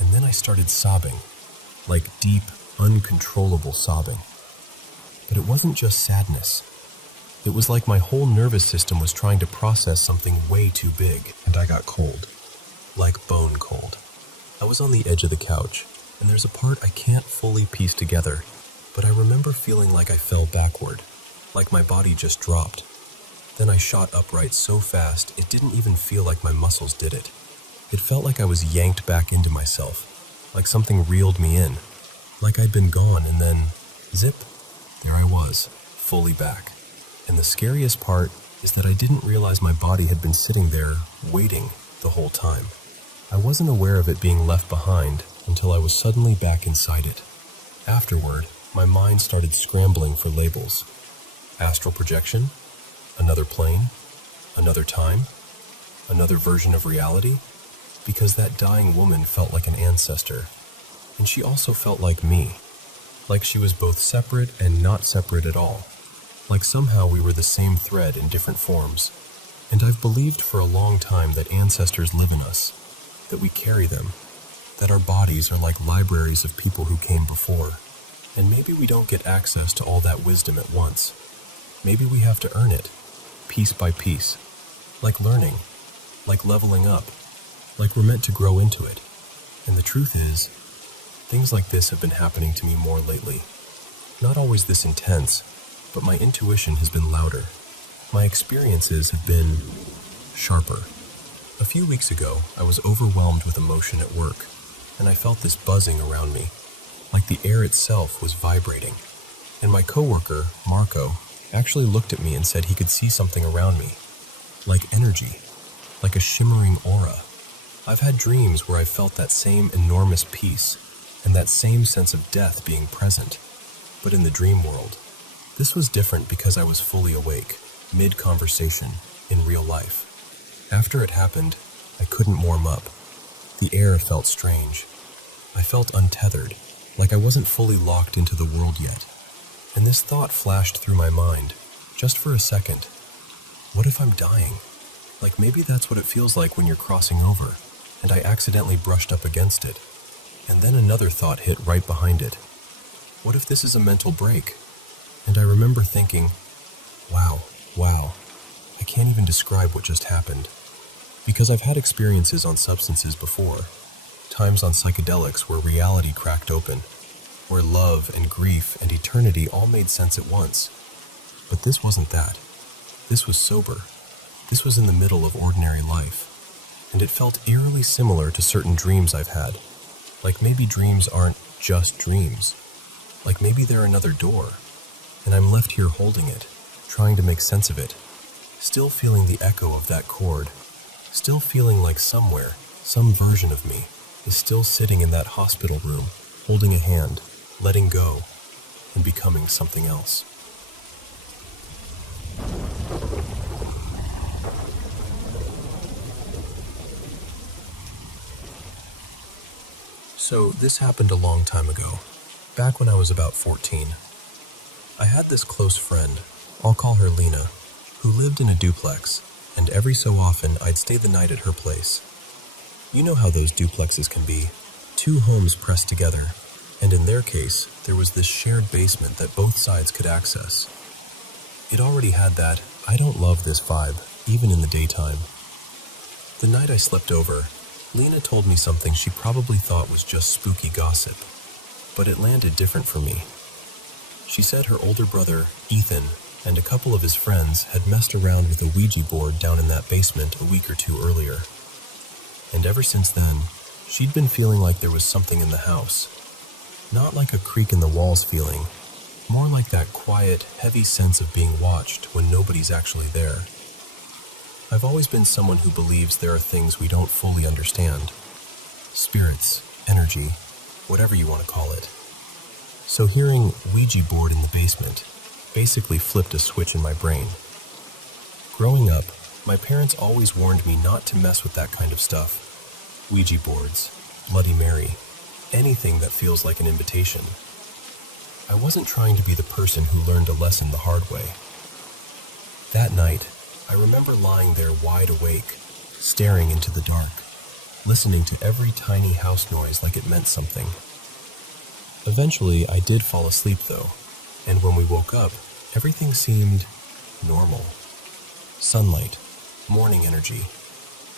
And then I started sobbing, like deep, uncontrollable sobbing. But it wasn't just sadness. It was like my whole nervous system was trying to process something way too big, and I got cold, like bone cold. I was on the edge of the couch, and there's a part I can't fully piece together, but I remember feeling like I fell backward, like my body just dropped. Then I shot upright so fast it didn't even feel like my muscles did it. It felt like I was yanked back into myself, like something reeled me in, like I'd been gone and then, zip, there I was, fully back. And the scariest part is that I didn't realize my body had been sitting there, waiting the whole time. I wasn't aware of it being left behind until I was suddenly back inside it. Afterward, my mind started scrambling for labels. Astral projection? Another plane? Another time? Another version of reality? Because that dying woman felt like an ancestor. And she also felt like me. Like she was both separate and not separate at all. Like somehow we were the same thread in different forms. And I've believed for a long time that ancestors live in us, that we carry them, that our bodies are like libraries of people who came before. And maybe we don't get access to all that wisdom at once. Maybe we have to earn it, piece by piece. Like learning, like leveling up, like we're meant to grow into it. And the truth is, things like this have been happening to me more lately. Not always this intense, but my intuition has been louder. My experiences have been sharper. A few weeks ago, I was overwhelmed with emotion at work, and I felt this buzzing around me, like the air itself was vibrating. And my coworker, Marco, actually looked at me and said he could see something around me, like energy, like a shimmering aura. I've had dreams where I felt that same enormous peace, and that same sense of death being present, but in the dream world. This was different because I was fully awake, mid-conversation, in real life. After it happened, I couldn't warm up. The air felt strange. I felt untethered, like I wasn't fully locked into the world yet. And this thought flashed through my mind, just for a second. What if I'm dying? Like maybe that's what it feels like when you're crossing over, and I accidentally brushed up against it. And then another thought hit right behind it. What if this is a mental break? And I remember thinking, wow, I can't even describe what just happened. Because I've had experiences on substances before, times on psychedelics where reality cracked open, where love and grief and eternity all made sense at once. But this wasn't that. This was sober. This was in the middle of ordinary life. And it felt eerily similar to certain dreams I've had. Like maybe dreams aren't just dreams. Like maybe they're another door, and I'm left here holding it, trying to make sense of it, still feeling the echo of that chord, still feeling like somewhere, some version of me, is still sitting in that hospital room, holding a hand, letting go, and becoming something else. So this happened a long time ago, back when I was about 14. I had this close friend, I'll call her Lena, who lived in a duplex, and every so often I'd stay the night at her place. You know how those duplexes can be, 2 homes pressed together, and in their case, there was this shared basement that both sides could access. It already had that, I don't love this vibe, even in the daytime. The night I slept over, Lena told me something she probably thought was just spooky gossip, but it landed different for me. She said her older brother, Ethan, and a couple of his friends had messed around with a Ouija board down in that basement a week or 2 earlier. And ever since then, she'd been feeling like there was something in the house. Not like a creak in the walls feeling, more like that quiet, heavy sense of being watched when nobody's actually there. I've always been someone who believes there are things we don't fully understand. Spirits, energy, whatever you want to call it. So hearing Ouija board in the basement basically flipped a switch in my brain. Growing up, my parents always warned me not to mess with that kind of stuff. Ouija boards, Bloody Mary, anything that feels like an invitation. I wasn't trying to be the person who learned a lesson the hard way. That night, I remember lying there wide awake, staring into the dark, listening to every tiny house noise like it meant something. Eventually, I did fall asleep though, and when we woke up, everything seemed normal. Sunlight, morning energy,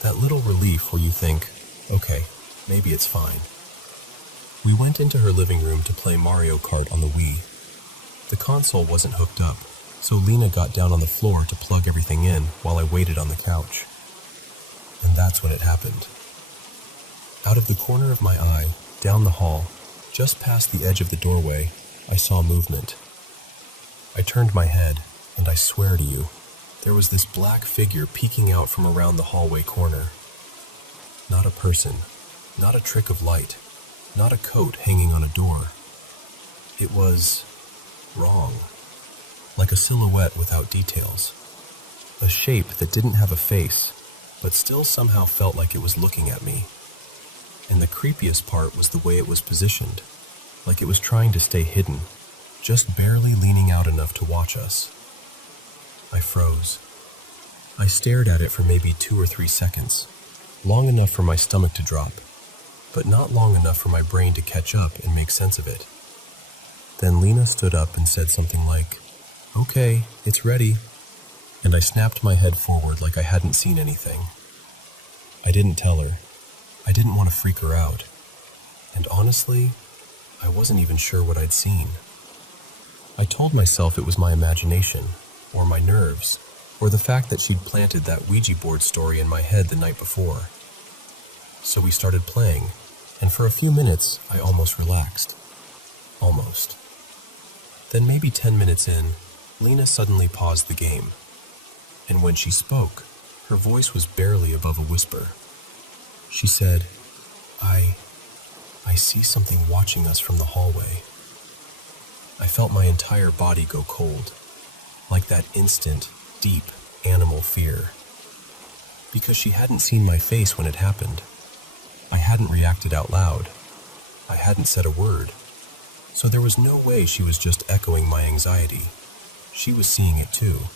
that little relief where you think, okay, maybe it's fine. We went into her living room to play Mario Kart on the Wii. The console wasn't hooked up, so Lena got down on the floor to plug everything in while I waited on the couch. And that's when it happened. Out of the corner of my eye, down the hall, just past the edge of the doorway, I saw movement. I turned my head, and I swear to you, there was this black figure peeking out from around the hallway corner. Not a person, not a trick of light, not a coat hanging on a door. It was wrong. Like a silhouette without details. A shape that didn't have a face, but still somehow felt like it was looking at me. And the creepiest part was the way it was positioned, like it was trying to stay hidden, just barely leaning out enough to watch us. I froze. I stared at it for maybe 2 or 3 seconds, long enough for my stomach to drop, but not long enough for my brain to catch up and make sense of it. Then Lena stood up and said something like, "Okay, it's ready." And I snapped my head forward like I hadn't seen anything. I didn't tell her. I didn't want to freak her out. And honestly, I wasn't even sure what I'd seen. I told myself it was my imagination, or my nerves, or the fact that she'd planted that Ouija board story in my head the night before. So we started playing, and for a few minutes, I almost relaxed. Almost. Then maybe 10 minutes in, Lena suddenly paused the game. And when she spoke, her voice was barely above a whisper. She said, I see something watching us from the hallway. I felt my entire body go cold, like that instant, deep, animal fear. Because she hadn't seen my face when it happened. I hadn't reacted out loud. I hadn't said a word. So there was no way she was just echoing my anxiety. She was seeing it too.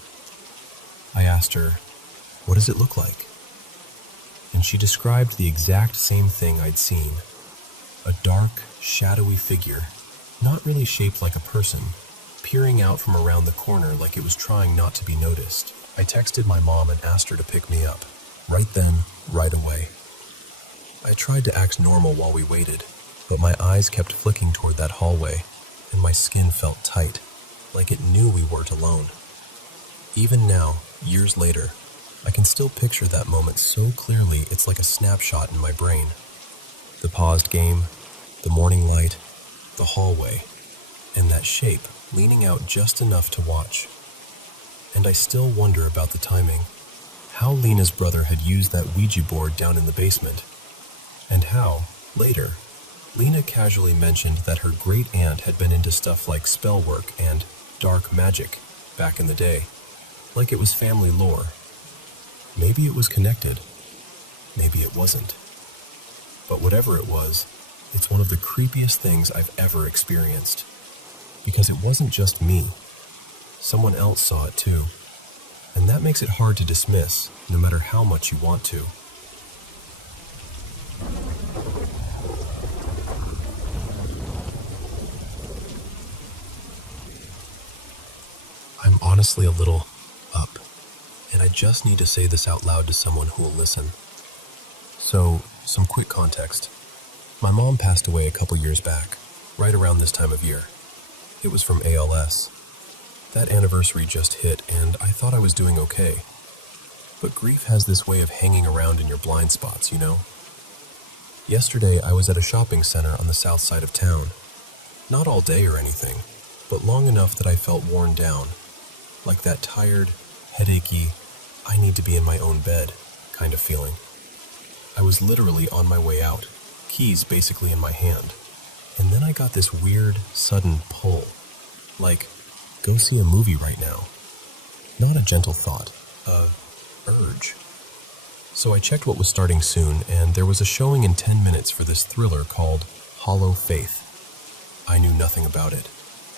I asked her, "What does it look like?" And she described the exact same thing I'd seen. a dark, shadowy figure, not really shaped like a person, peering out from around the corner like it was trying not to be noticed. I texted my mom and asked her to pick me up. Right then, right away. I tried to act normal while we waited, but my eyes kept flicking toward that hallway, and my skin felt tight, like it knew we weren't alone. Even now, years later, I can still picture that moment so clearly it's like a snapshot in my brain. The paused game, the morning light, the hallway, and that shape leaning out just enough to watch. And I still wonder about the timing, how Lena's brother had used that Ouija board down in the basement, and how, later, Lena casually mentioned that her great-aunt had been into stuff like spell work and dark magic back in the day, like it was family lore. Maybe it was connected, maybe it wasn't. But whatever it was, it's one of the creepiest things I've ever experienced. Because it wasn't just me. Someone else saw it too. And that makes it hard to dismiss, no matter how much you want to. I'm honestly a little up, and I just need to say this out loud to someone who will listen. So, some quick context. My mom passed away a couple years back, right around this time of year. It was from ALS. That anniversary just hit, and I thought I was doing okay. But grief has this way of hanging around in your blind spots, you know? Yesterday, I was at a shopping center on the south side of town. Not all day or anything, but long enough that I felt worn down, like that tired, headachy, I need to be in my own bed kind of feeling. I was literally on my way out, keys basically in my hand, and then I got this weird, sudden pull, like, go see a movie right now. Not a gentle thought, a urge. So I checked what was starting soon, and there was a showing in 10 minutes for this thriller called Hollow Faith. I knew nothing about it,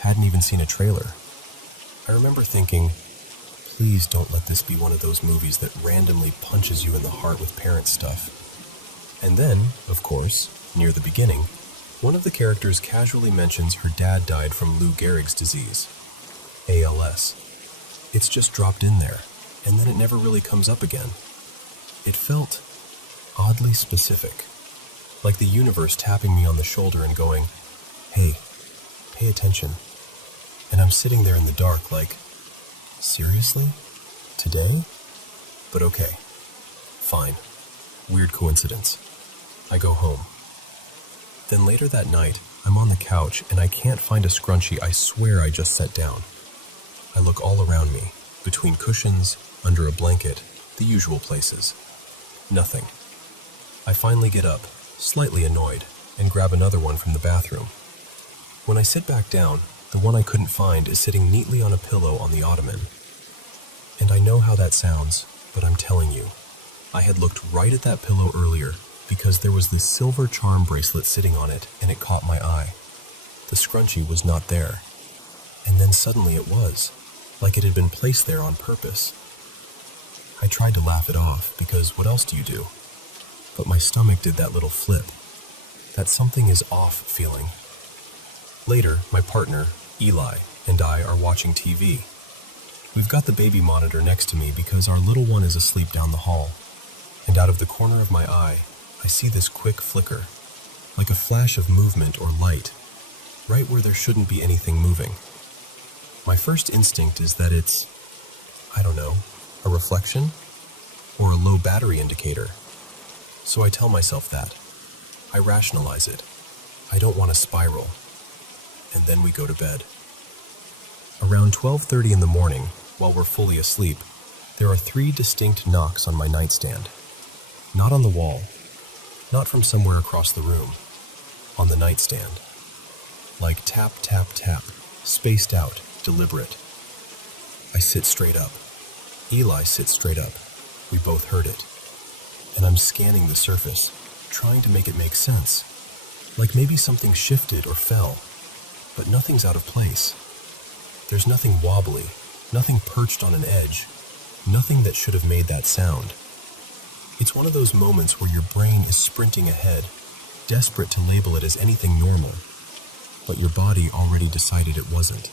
hadn't even seen a trailer. I remember thinking, please don't let this be one of those movies that randomly punches you in the heart with parent stuff. And then, of course, near the beginning, one of the characters casually mentions her dad died from Lou Gehrig's disease, ALS. It's just dropped in there, and then it never really comes up again. It felt oddly specific, like the universe tapping me on the shoulder and going, hey, pay attention. And I'm sitting there in the dark like, seriously? Today? But okay, fine. Weird coincidence. I go home. Then later that night, I'm on the couch and I can't find a scrunchie I swear I just set down. I look all around me, between cushions, under a blanket, the usual places. Nothing. I finally get up, slightly annoyed, and grab another one from the bathroom. When I sit back down, the one I couldn't find is sitting neatly on a pillow on the ottoman. And I know how that sounds, but I'm telling you, I had looked right at that pillow earlier because there was this silver charm bracelet sitting on it and it caught my eye. The scrunchie was not there. And then suddenly it was, like it had been placed there on purpose. I tried to laugh it off because what else do you do? But my stomach did that little flip. That something is off feeling. Later, my partner, Eli, and I are watching TV. We've got the baby monitor next to me because our little one is asleep down the hall. And out of the corner of my eye, I see this quick flicker, like a flash of movement or light, right where there shouldn't be anything moving. My first instinct is that it's, I don't know, a reflection or a low battery indicator. So I tell myself that. I rationalize it. I don't want to spiral. And then we go to bed. Around 12:30 in the morning, while we're fully asleep, there are 3 distinct knocks on my nightstand. Not on the wall, not from somewhere across the room, on the nightstand. Like tap, tap, tap, spaced out, deliberate. I sit straight up. Eli sits straight up. We both heard it. And I'm scanning the surface, trying to make it make sense. Like maybe something shifted or fell, but nothing's out of place. There's nothing wobbly, nothing perched on an edge, nothing that should have made that sound. It's one of those moments where your brain is sprinting ahead, desperate to label it as anything normal, but your body already decided it wasn't.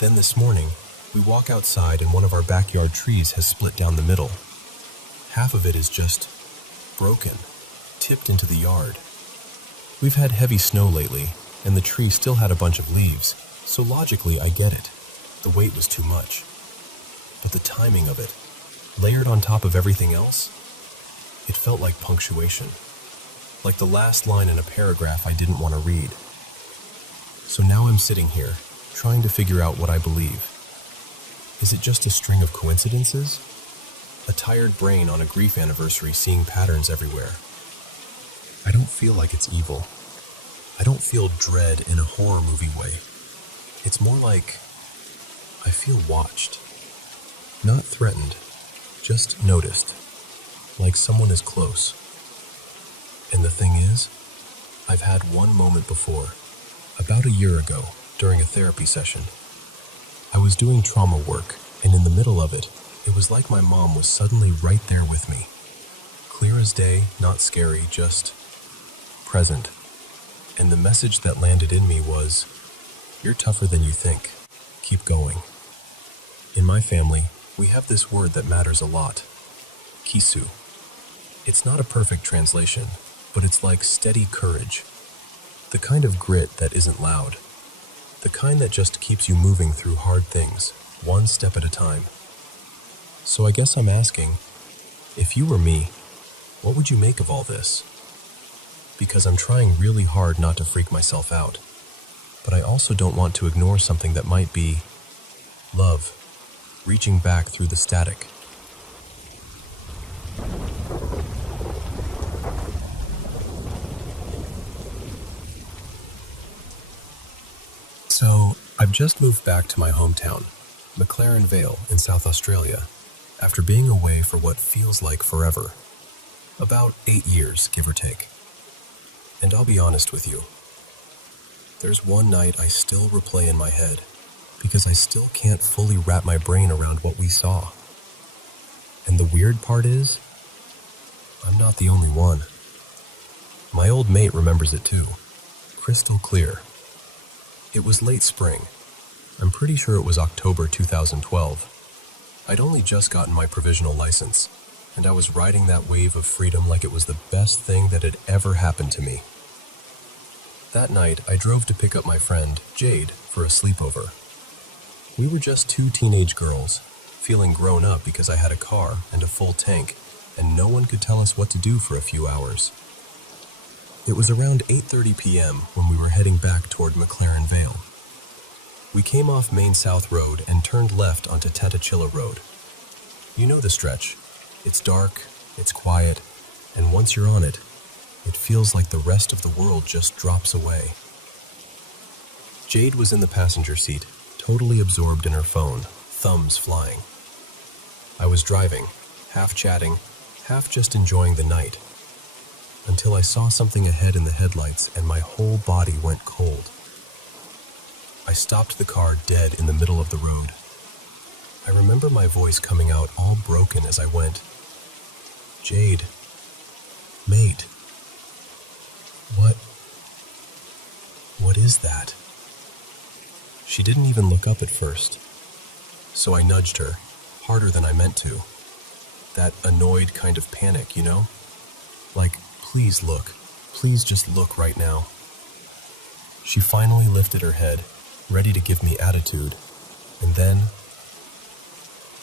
Then this morning, we walk outside and one of our backyard trees has split down the middle. Half of it is just broken, tipped into the yard. We've had heavy snow lately, and the tree still had a bunch of leaves, so logically I get it. The weight was too much. But the timing of it, layered on top of everything else, it felt like punctuation. Like the last line in a paragraph I didn't want to read. So now I'm sitting here, trying to figure out what I believe. Is it just a string of coincidences? A tired brain on a grief anniversary seeing patterns everywhere. I don't feel like it's evil. I don't feel dread in a horror movie way. It's more like I feel watched. Not threatened, just noticed. Like someone is close. And the thing is, I've had one moment before, about a year ago, during a therapy session. I was doing trauma work, and in the middle of it, it was like my mom was suddenly right there with me. Clear as day, not scary, just present. And the message that landed in me was, "You're tougher than you think. Keep going." In my family, we have this word that matters a lot. Kisu. It's not a perfect translation, but it's like steady courage. The kind of grit that isn't loud. The kind that just keeps you moving through hard things, one step at a time. So I guess I'm asking, if you were me, what would you make of all this? Because I'm trying really hard not to freak myself out, but I also don't want to ignore something that might be love, reaching back through the static. So, I've just moved back to my hometown, McLaren Vale in South Australia, after being away for what feels like forever. About 8 years, give or take. And I'll be honest with you. There's one night I still replay in my head, because I still can't fully wrap my brain around what we saw. And the weird part is, I'm not the only one. My old mate remembers it too, crystal clear. It was late spring. I'm pretty sure it was October 2012. I'd only just gotten my provisional license, and I was riding that wave of freedom like it was the best thing that had ever happened to me. That night, I drove to pick up my friend, Jade, for a sleepover. We were just two teenage girls, feeling grown up because I had a car and a full tank, and no one could tell us what to do for a few hours. It was around 8:30 p.m. when we were heading back toward McLaren Vale. We came off Main South Road and turned left onto Tatachilla Road. You know the stretch. It's dark, it's quiet, and once you're on it, it feels like the rest of the world just drops away. Jade was in the passenger seat, totally absorbed in her phone, thumbs flying. I was driving, half chatting, half just enjoying the night, until I saw something ahead in the headlights and my whole body went cold. I stopped the car dead in the middle of the road. I remember my voice coming out all broken as I went, "Jade, mate, what is that?" She didn't even look up at first, so I nudged her, harder than I meant to. That annoyed kind of panic, you know? Like, please look, please just look right now. She finally lifted her head, ready to give me attitude, and then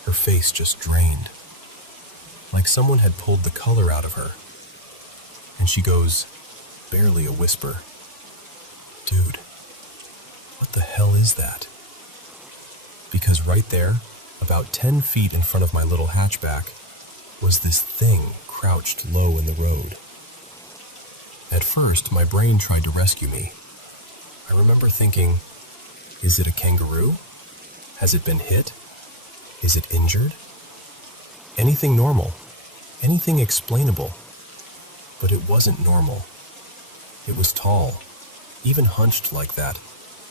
her face just drained, like someone had pulled the color out of her. And she goes, barely a whisper, "Dude, what the hell is that?" Because right there, about 10 feet in front of my little hatchback, was this thing crouched low in the road. At first, my brain tried to rescue me. I remember thinking, is it a kangaroo? Has it been hit? Is it injured? Anything normal, anything explainable. But it wasn't normal. It was tall, even hunched like that.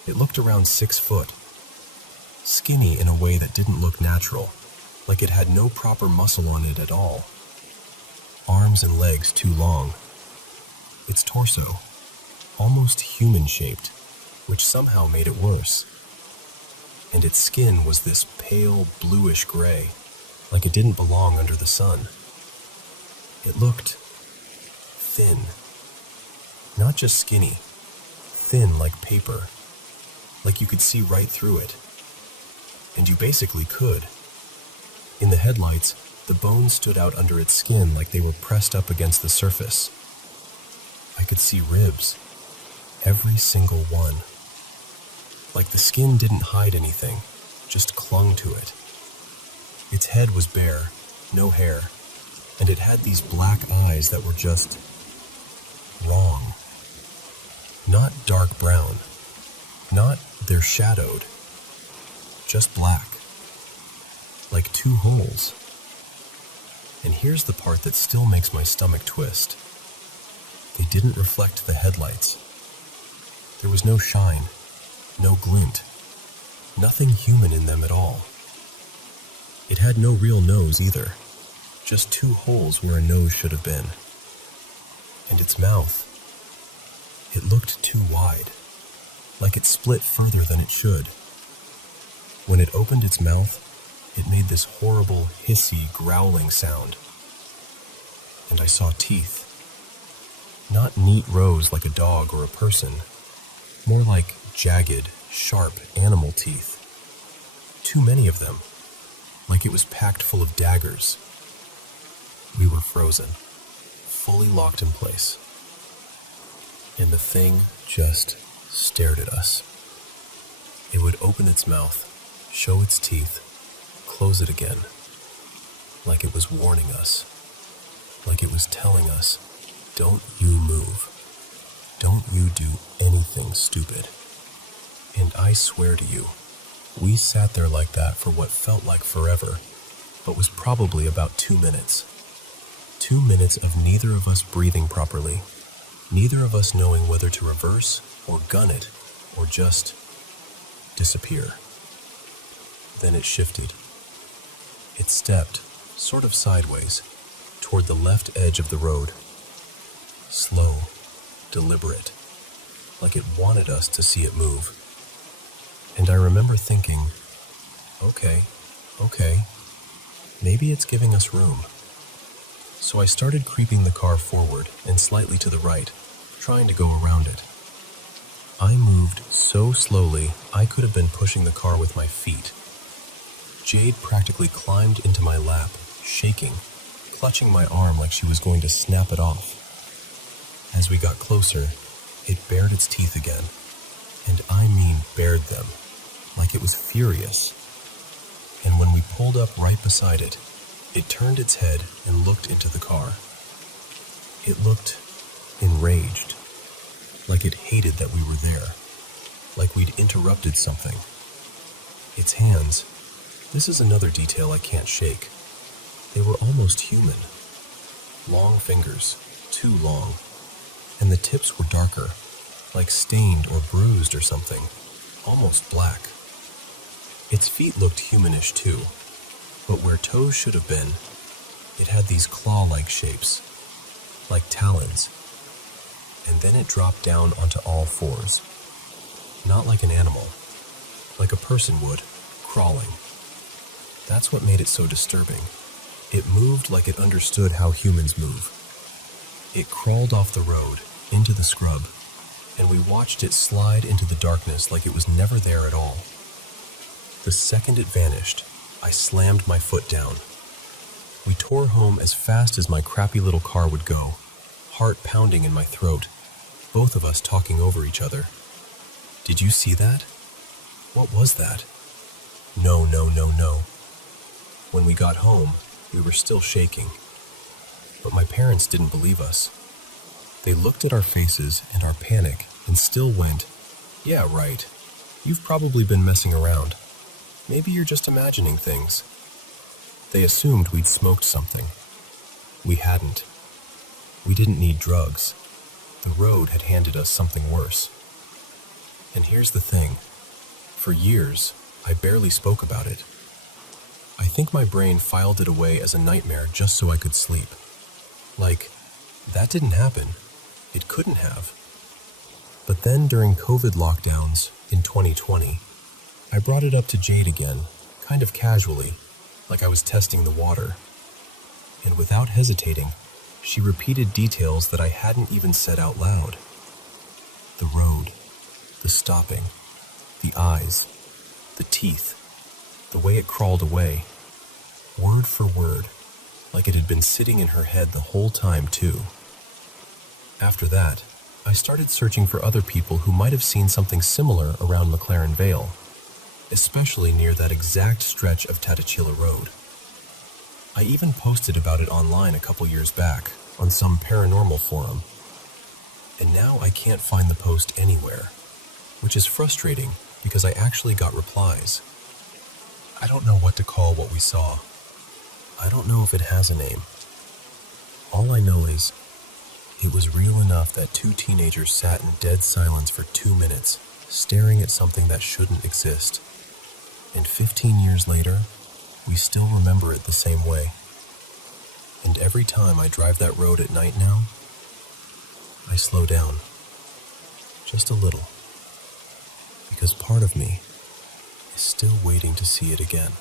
It looked around 6 foot. Skinny in a way that didn't look natural, like it had no proper muscle on it at all. Arms and legs too long. its torso, almost human-shaped, which somehow made it worse. And its skin was this pale bluish gray, like it didn't belong under the sun. It looked thin. Not just skinny, thin like paper, like you could see right through it. And you basically could. In the headlights, the bones stood out under its skin like they were pressed up against the surface. I could see ribs, every single one. Like the skin didn't hide anything, just clung to it. Its head was bare, no hair, and it had these black eyes that were just wrong. Not dark brown, not they're shadowed, just black, like two holes. And here's the part that still makes my stomach twist. They didn't reflect the headlights. There was no shine, no glint, nothing human in them at all. It had no real nose either, just two holes where a nose should have been. And its mouth, it looked too wide, like it split further than it should. When it opened its mouth, it made this horrible, hissy, growling sound. And I saw teeth. Not neat rows like a dog or a person, more like jagged, sharp animal teeth. Too many of them, like it was packed full of daggers. We were frozen, fully locked in place. And the thing just stared at us. It would open its mouth, show its teeth, close it again, like it was warning us, like it was telling us, don't you move, don't you do anything stupid. And I swear to you, we sat there like that for what felt like forever, but was probably about 2 minutes. 2 minutes of neither of us breathing properly, neither of us knowing whether to reverse or gun it or just disappear. Then it shifted. It stepped, sort of sideways, toward the left edge of the road. Slow, deliberate, like it wanted us to see it move. And I remember thinking, okay, maybe it's giving us room. So I started creeping the car forward and slightly to the right, trying to go around it. I moved so slowly I could have been pushing the car with my feet. Jade practically climbed into my lap, shaking, clutching my arm like she was going to snap it off. As we got closer, it bared its teeth again, and I mean bared them, like it was furious. And when we pulled up right beside it, it turned its head and looked into the car. It looked enraged, like it hated that we were there, like we'd interrupted something. Its hands, this is another detail I can't shake. They were almost human. Long fingers, too long, and the tips were darker, like stained or bruised or something, almost black. Its feet looked humanish too, but where toes should have been, it had these claw-like shapes, like talons. And then it dropped down onto all fours. Not like an animal, like a person would, crawling. That's what made it so disturbing. It moved like it understood how humans move. It crawled off the road, into the scrub, and we watched it slide into the darkness like it was never there at all. The second it vanished, I slammed my foot down. We tore home as fast as my crappy little car would go, heart pounding in my throat, both of us talking over each other. Did you see that? What was that? No. When we got home, we were still shaking. But my parents didn't believe us. They looked at our faces and our panic and still went, "Yeah, right. You've probably been messing around. Maybe you're just imagining things." They assumed we'd smoked something. We hadn't. We didn't need drugs. The road had handed us something worse. And here's the thing. For years, I barely spoke about it. I think my brain filed it away as a nightmare just so I could sleep. Like, that didn't happen. It couldn't have. But then during COVID lockdowns in 2020, I brought it up to Jade again, kind of casually, like I was testing the water. And without hesitating, she repeated details that I hadn't even said out loud. The road, the stopping, the eyes, the teeth, the way it crawled away, word for word, like it had been sitting in her head the whole time too. After that, I started searching for other people who might have seen something similar around McLaren Vale, especially near that exact stretch of Tatachila Road. I even posted about it online a couple years back on some paranormal forum, and now I can't find the post anywhere, which is frustrating because I actually got replies. I don't know what to call what we saw. I don't know if it has a name. All I know is it was real enough that two teenagers sat in dead silence for 2 minutes, staring at something that shouldn't exist. And 15 years later, we still remember it the same way. And every time I drive that road at night now, I slow down. Just a little. Because part of me is still waiting to see it again.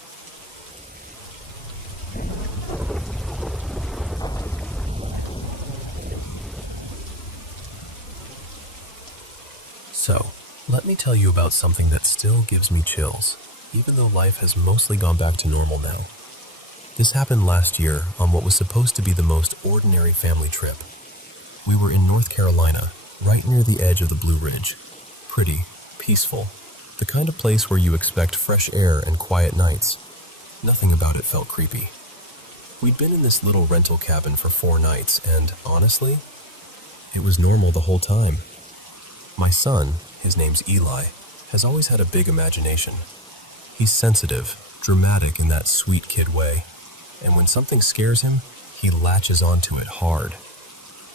So, let me tell you about something that still gives me chills, even though life has mostly gone back to normal now. This happened last year on what was supposed to be the most ordinary family trip. We were in North Carolina, right near the edge of the Blue Ridge. Pretty, peaceful, the kind of place where you expect fresh air and quiet nights. Nothing about it felt creepy. We'd been in this little rental cabin for 4 nights, and honestly, it was normal the whole time. My son, his name's Eli, has always had a big imagination. He's sensitive, dramatic in that sweet kid way, and when something scares him, he latches onto it hard.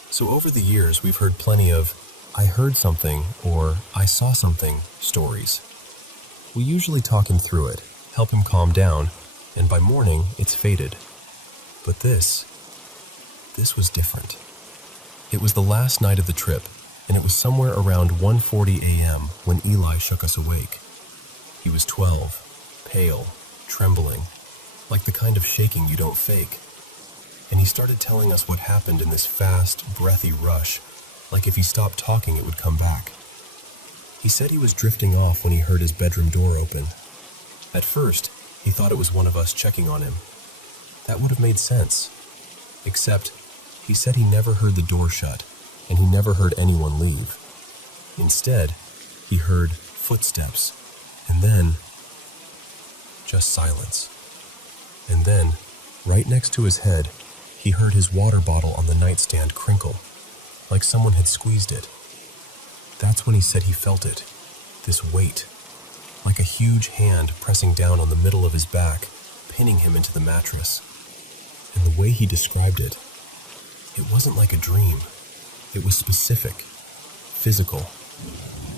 So over the years, we've heard plenty of, "I heard something," or "I saw something" stories. We usually talk him through it, help him calm down, and by morning, it's faded. But this was different. It was the last night of the trip, and it was somewhere around 1:40 a.m. when Eli shook us awake. He was 12, pale, trembling, like the kind of shaking you don't fake. And he started telling us what happened in this fast, breathy rush, like if he stopped talking it would come back. He said he was drifting off when he heard his bedroom door open. At first, he thought it was one of us checking on him. That would have made sense. Except, he said he never heard the door shut, and he never heard anyone leave. Instead, he heard footsteps, and then just silence. And then, right next to his head, he heard his water bottle on the nightstand crinkle, like someone had squeezed it. That's when he said he felt it, this weight, like a huge hand pressing down on the middle of his back, pinning him into the mattress. And the way he described it, it wasn't like a dream. It was specific, physical.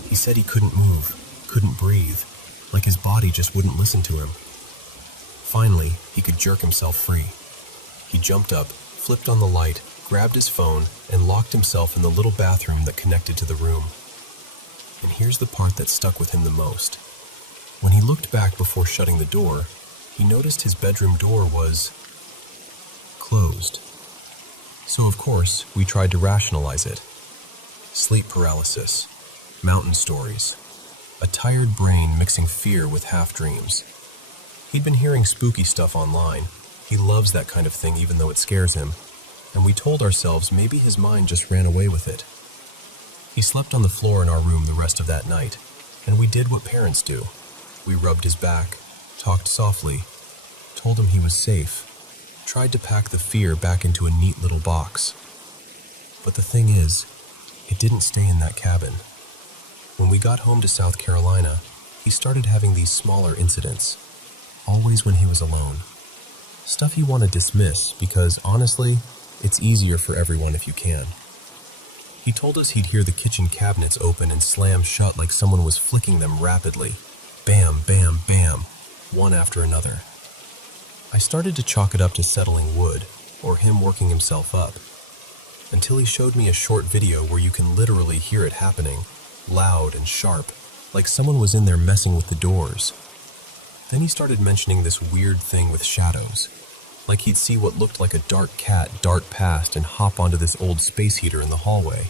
He said he couldn't move, couldn't breathe, like his body just wouldn't listen to him. Finally, he could jerk himself free. He jumped up, flipped on the light, grabbed his phone, and locked himself in the little bathroom that connected to the room. And here's the part that stuck with him the most. When he looked back before shutting the door, he noticed his bedroom door was closed. So of course, we tried to rationalize it. Sleep paralysis, mountain stories, a tired brain mixing fear with half-dreams. He'd been hearing spooky stuff online. He loves that kind of thing even though it scares him. And we told ourselves maybe his mind just ran away with it. He slept on the floor in our room the rest of that night, and we did what parents do. We rubbed his back, talked softly, told him he was safe, tried to pack the fear back into a neat little box. But the thing is, it didn't stay in that cabin. When we got home to South Carolina, he started having these smaller incidents, always when he was alone. Stuff you want to dismiss because, honestly, it's easier for everyone if you can. He told us he'd hear the kitchen cabinets open and slam shut like someone was flicking them rapidly. Bam, bam, bam, one after another. I started to chalk it up to settling wood, or him working himself up. until he showed me a short video where you can literally hear it happening, loud and sharp, like someone was in there messing with the doors. Then he started mentioning this weird thing with shadows, like he'd see what looked like a dark cat dart past and hop onto this old space heater in the hallway,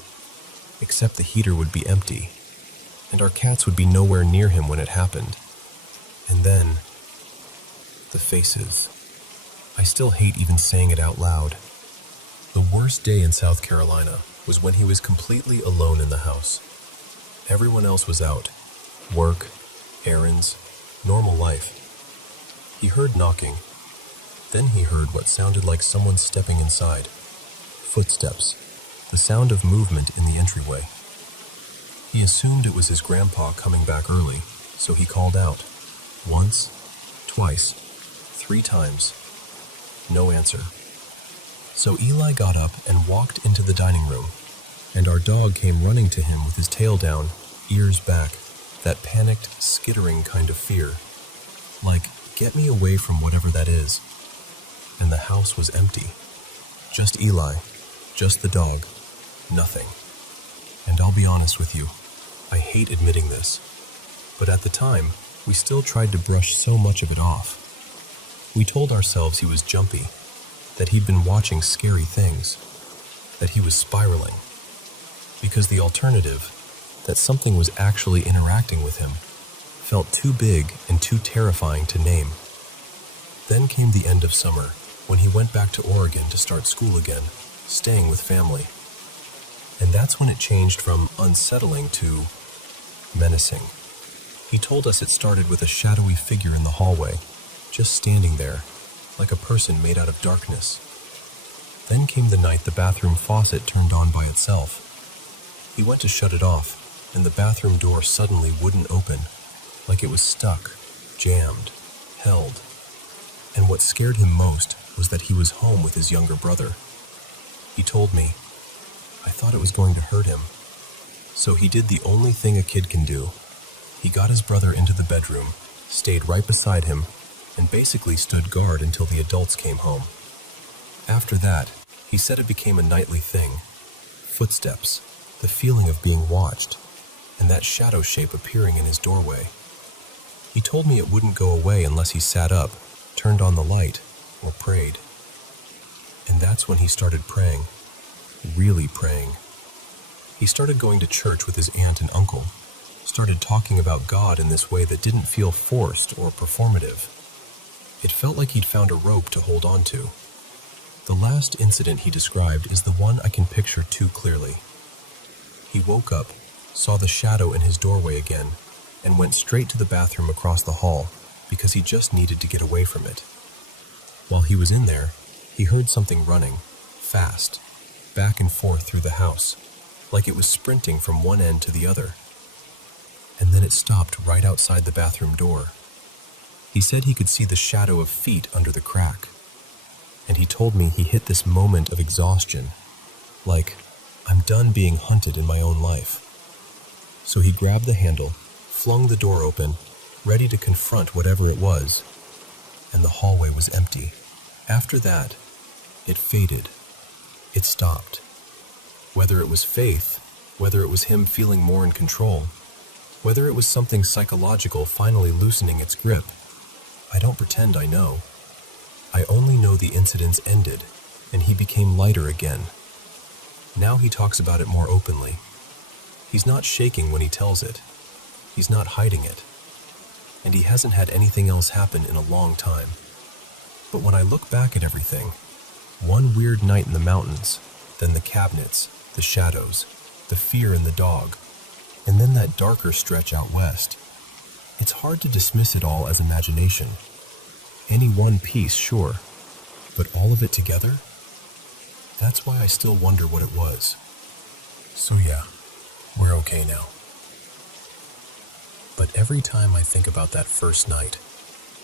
except the heater would be empty, and our cats would be nowhere near him when it happened. And then, the faces. I still hate even saying it out loud. The worst day in South Carolina was when he was completely alone in the house. Everyone else was out. Work, errands, normal life. He heard knocking. Then he heard what sounded like someone stepping inside. Footsteps. The sound of movement in the entryway. He assumed it was his grandpa coming back early, so he called out. Once, twice, 3 times. No answer. So Eli got up and walked into the dining room, and our dog came running to him with his tail down, ears back, that panicked, skittering kind of fear. Like, get me away from whatever that is. And the house was empty. Just Eli, just the dog, nothing. And I'll be honest with you, I hate admitting this, but at the time, we still tried to brush so much of it off. We told ourselves he was jumpy, that he'd been watching scary things, that he was spiraling, because the alternative, that something was actually interacting with him, felt too big and too terrifying to name. Then came the end of summer, when he went back to Oregon to start school again, staying with family. And that's when it changed from unsettling to menacing. He told us it started with a shadowy figure in the hallway, just standing there, like a person made out of darkness. Then came the night the bathroom faucet turned on by itself. He went to shut it off, and the bathroom door suddenly wouldn't open, like it was stuck, jammed, held. And what scared him most was that he was home with his younger brother. He told me, I thought it was going to hurt him. So he did the only thing a kid can do. He got his brother into the bedroom, stayed right beside him, and basically stood guard until the adults came home. After that, he said it became a nightly thing. Footsteps, the feeling of being watched, and that shadow shape appearing in his doorway. He told me it wouldn't go away unless he sat up, turned on the light, or prayed. And that's when he started praying. Really praying. He started going to church with his aunt and uncle, started talking about God in this way that didn't feel forced or performative. It felt like he'd found a rope to hold on to. The last incident he described is the one I can picture too clearly. He woke up, saw the shadow in his doorway again, and went straight to the bathroom across the hall because he just needed to get away from it. While he was in there, he heard something running, fast, back and forth through the house, like it was sprinting from one end to the other. And then it stopped right outside the bathroom door. He said he could see the shadow of feet under the crack. And he told me he hit this moment of exhaustion, like, I'm done being hunted in my own life. So he grabbed the handle, flung the door open, ready to confront whatever it was, and the hallway was empty. After that, it faded. It stopped. Whether it was faith, whether it was him feeling more in control, whether it was something psychological finally loosening its grip, I don't pretend I know. I only know the incidents ended, and he became lighter again. Now he talks about it more openly. He's not shaking when he tells it. He's not hiding it. And he hasn't had anything else happen in a long time. But when I look back at everything, one weird night in the mountains, then the cabinets, the shadows, the fear in the dog, and then that darker stretch out west, it's hard to dismiss it all as imagination. Any one piece, sure, but all of it together? That's why I still wonder what it was. So yeah, we're okay now. But every time I think about that first night,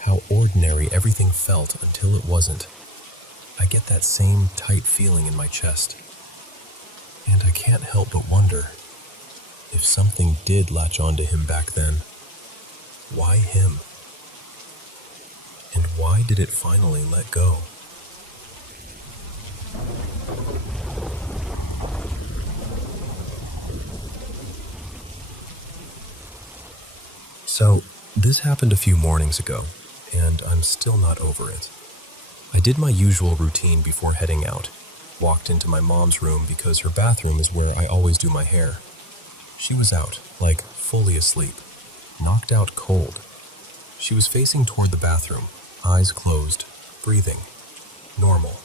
how ordinary everything felt until it wasn't, I get that same tight feeling in my chest. And I can't help but wonder, if something did latch onto him back then, why him? And why did it finally let go? So, this happened a few mornings ago, and I'm still not over it. I did my usual routine before heading out. Walked into my mom's room because her bathroom is where I always do my hair. She was out, like fully asleep, knocked out cold. She was facing toward the bathroom, eyes closed, breathing. Normal.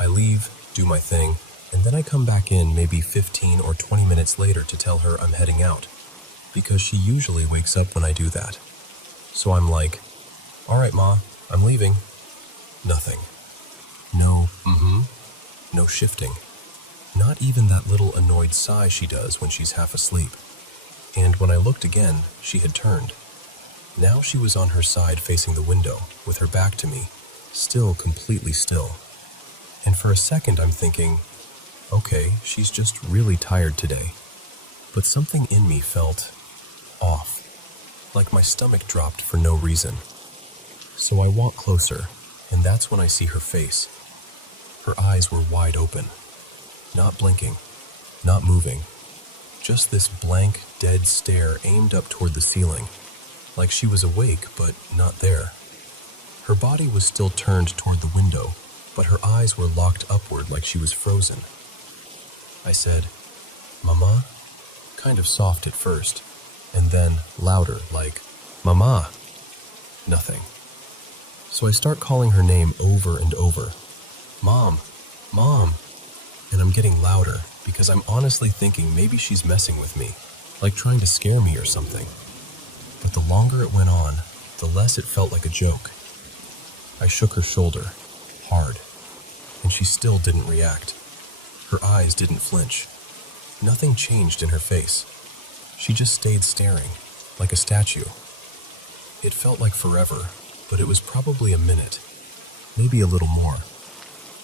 I leave, do my thing, and then I come back in maybe 15 or 20 minutes later to tell her I'm heading out, because she usually wakes up when I do that. So I'm like, "All right, Ma, I'm leaving." Nothing. No, no shifting. Not even that little annoyed sigh she does when she's half asleep. And when I looked again, she had turned. Now she was on her side facing the window, with her back to me, still completely still. And for a second I'm thinking, okay, she's just really tired today. But something in me felt off, like my stomach dropped for no reason. So I walk closer, and that's when I see her face. Her eyes were wide open, not blinking, not moving, just this blank, dead stare aimed up toward the ceiling, like she was awake but not there. Her body was still turned toward the window, but her eyes were locked upward like she was frozen. I said, "Mama?" Kind of soft at first, and then louder, like, "Mama!" Nothing. So I start calling her name over and over. "Mom! Mom!" And I'm getting louder because I'm honestly thinking maybe she's messing with me, like trying to scare me or something. But the longer it went on, the less it felt like a joke. I shook her shoulder, hard, and she still didn't react. Her eyes didn't flinch. Nothing changed in her face. She just stayed staring, like a statue. It felt like forever, but it was probably a minute, maybe a little more.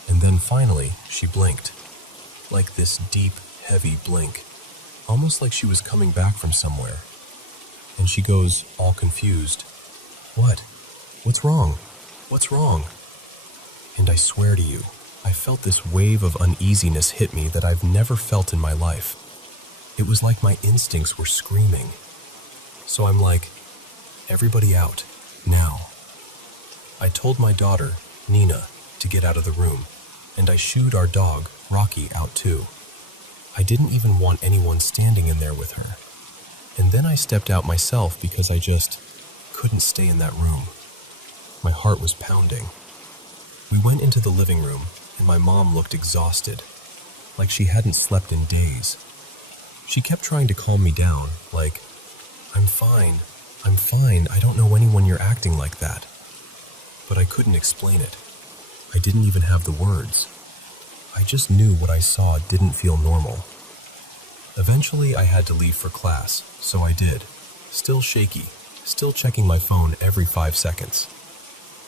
And then finally, she blinked. Like this deep, heavy blink, almost like she was coming back from somewhere. And she goes, all confused, "What? What's wrong? What's wrong?" And I swear to you, I felt this wave of uneasiness hit me that I've never felt in my life. It was like my instincts were screaming. So I'm like, "Everybody out, now." I told my daughter, Nina, to get out of the room, and I shooed our dog, Rocky, out too. I didn't even want anyone standing in there with her. And then I stepped out myself because I just couldn't stay in that room. My heart was pounding. We went into the living room, and my mom looked exhausted, like she hadn't slept in days. She kept trying to calm me down, like, I'm fine, I don't know anyone you're acting like that." But I couldn't explain it. I didn't even have the words. I just knew what I saw didn't feel normal. Eventually I had to leave for class, so I did, still shaky, still checking my phone every 5 seconds.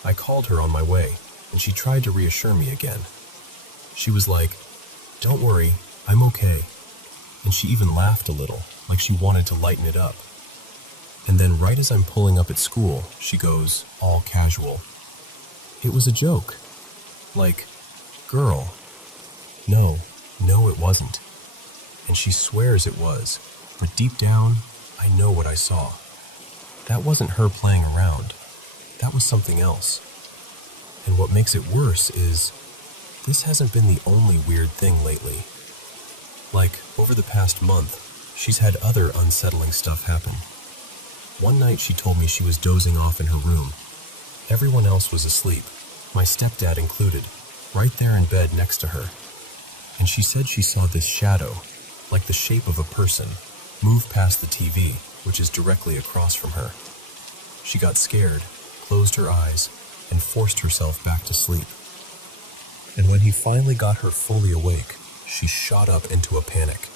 I called her on my way, and she tried to reassure me again. She was like, "Don't worry, I'm okay." And she even laughed a little, like she wanted to lighten it up. And then right as I'm pulling up at school, she goes, all casual, "It was a joke." Like, "Girl, no, it wasn't." And she swears it was, but deep down, I know what I saw. That wasn't her playing around. That was something else. And what makes it worse is, this hasn't been the only weird thing lately. Like, over the past month, she's had other unsettling stuff happen. One night she told me she was dozing off in her room. Everyone else was asleep, my stepdad included, right there in bed next to her. And she said she saw this shadow, like the shape of a person, move past the TV, which is directly across from her. She got scared, closed her eyes, and forced herself back to sleep. And when he finally got her fully awake, she shot up into a panic.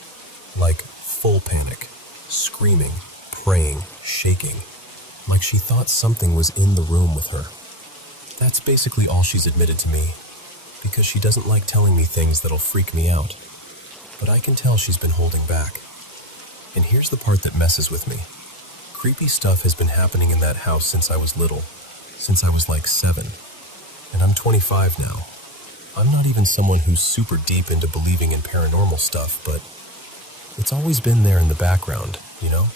Like full panic, screaming, praying, shaking, like she thought something was in the room with her. That's basically all she's admitted to me, because she doesn't like telling me things that'll freak me out. But I can tell she's been holding back. And here's the part that messes with me. Creepy stuff has been happening in that house since I was little, since I was like 7. And I'm 25 now. I'm not even someone who's super deep into believing in paranormal stuff, but it's always been there in the background, you know?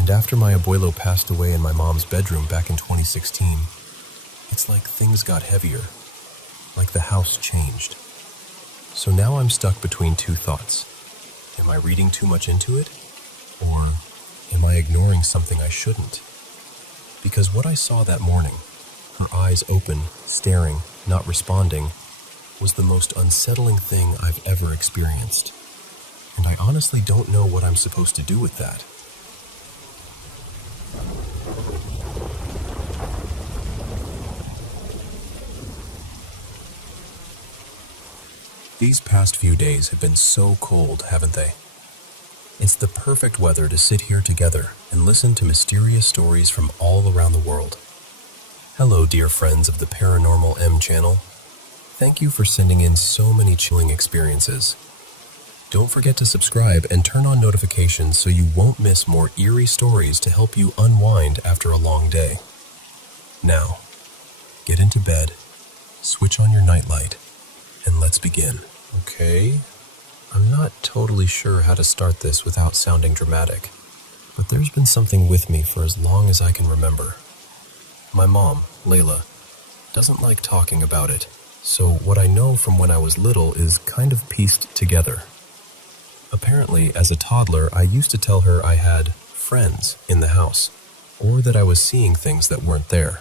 And after my abuelo passed away in my mom's bedroom back in 2016, it's like things got heavier, like the house changed. So now I'm stuck between two thoughts. Am I reading too much into it? Or am I ignoring something I shouldn't? Because what I saw that morning, her eyes open, staring, not responding, was the most unsettling thing I've ever experienced. And I honestly don't know what I'm supposed to do with that. These past few days have been so cold, haven't they? It's the perfect weather to sit here together and listen to mysterious stories from all around the world. Hello, dear friends of the Paranormal M channel. Thank you for sending in so many chilling experiences. Don't forget to subscribe and turn on notifications so you won't miss more eerie stories to help you unwind after a long day. Now, get into bed, switch on your nightlight, and let's begin. Okay, I'm not totally sure how to start this without sounding dramatic, but there's been something with me for as long as I can remember. My mom, Layla, doesn't like talking about it, so what I know from when I was little is kind of pieced together. Apparently, as a toddler, I used to tell her I had friends in the house, or that I was seeing things that weren't there.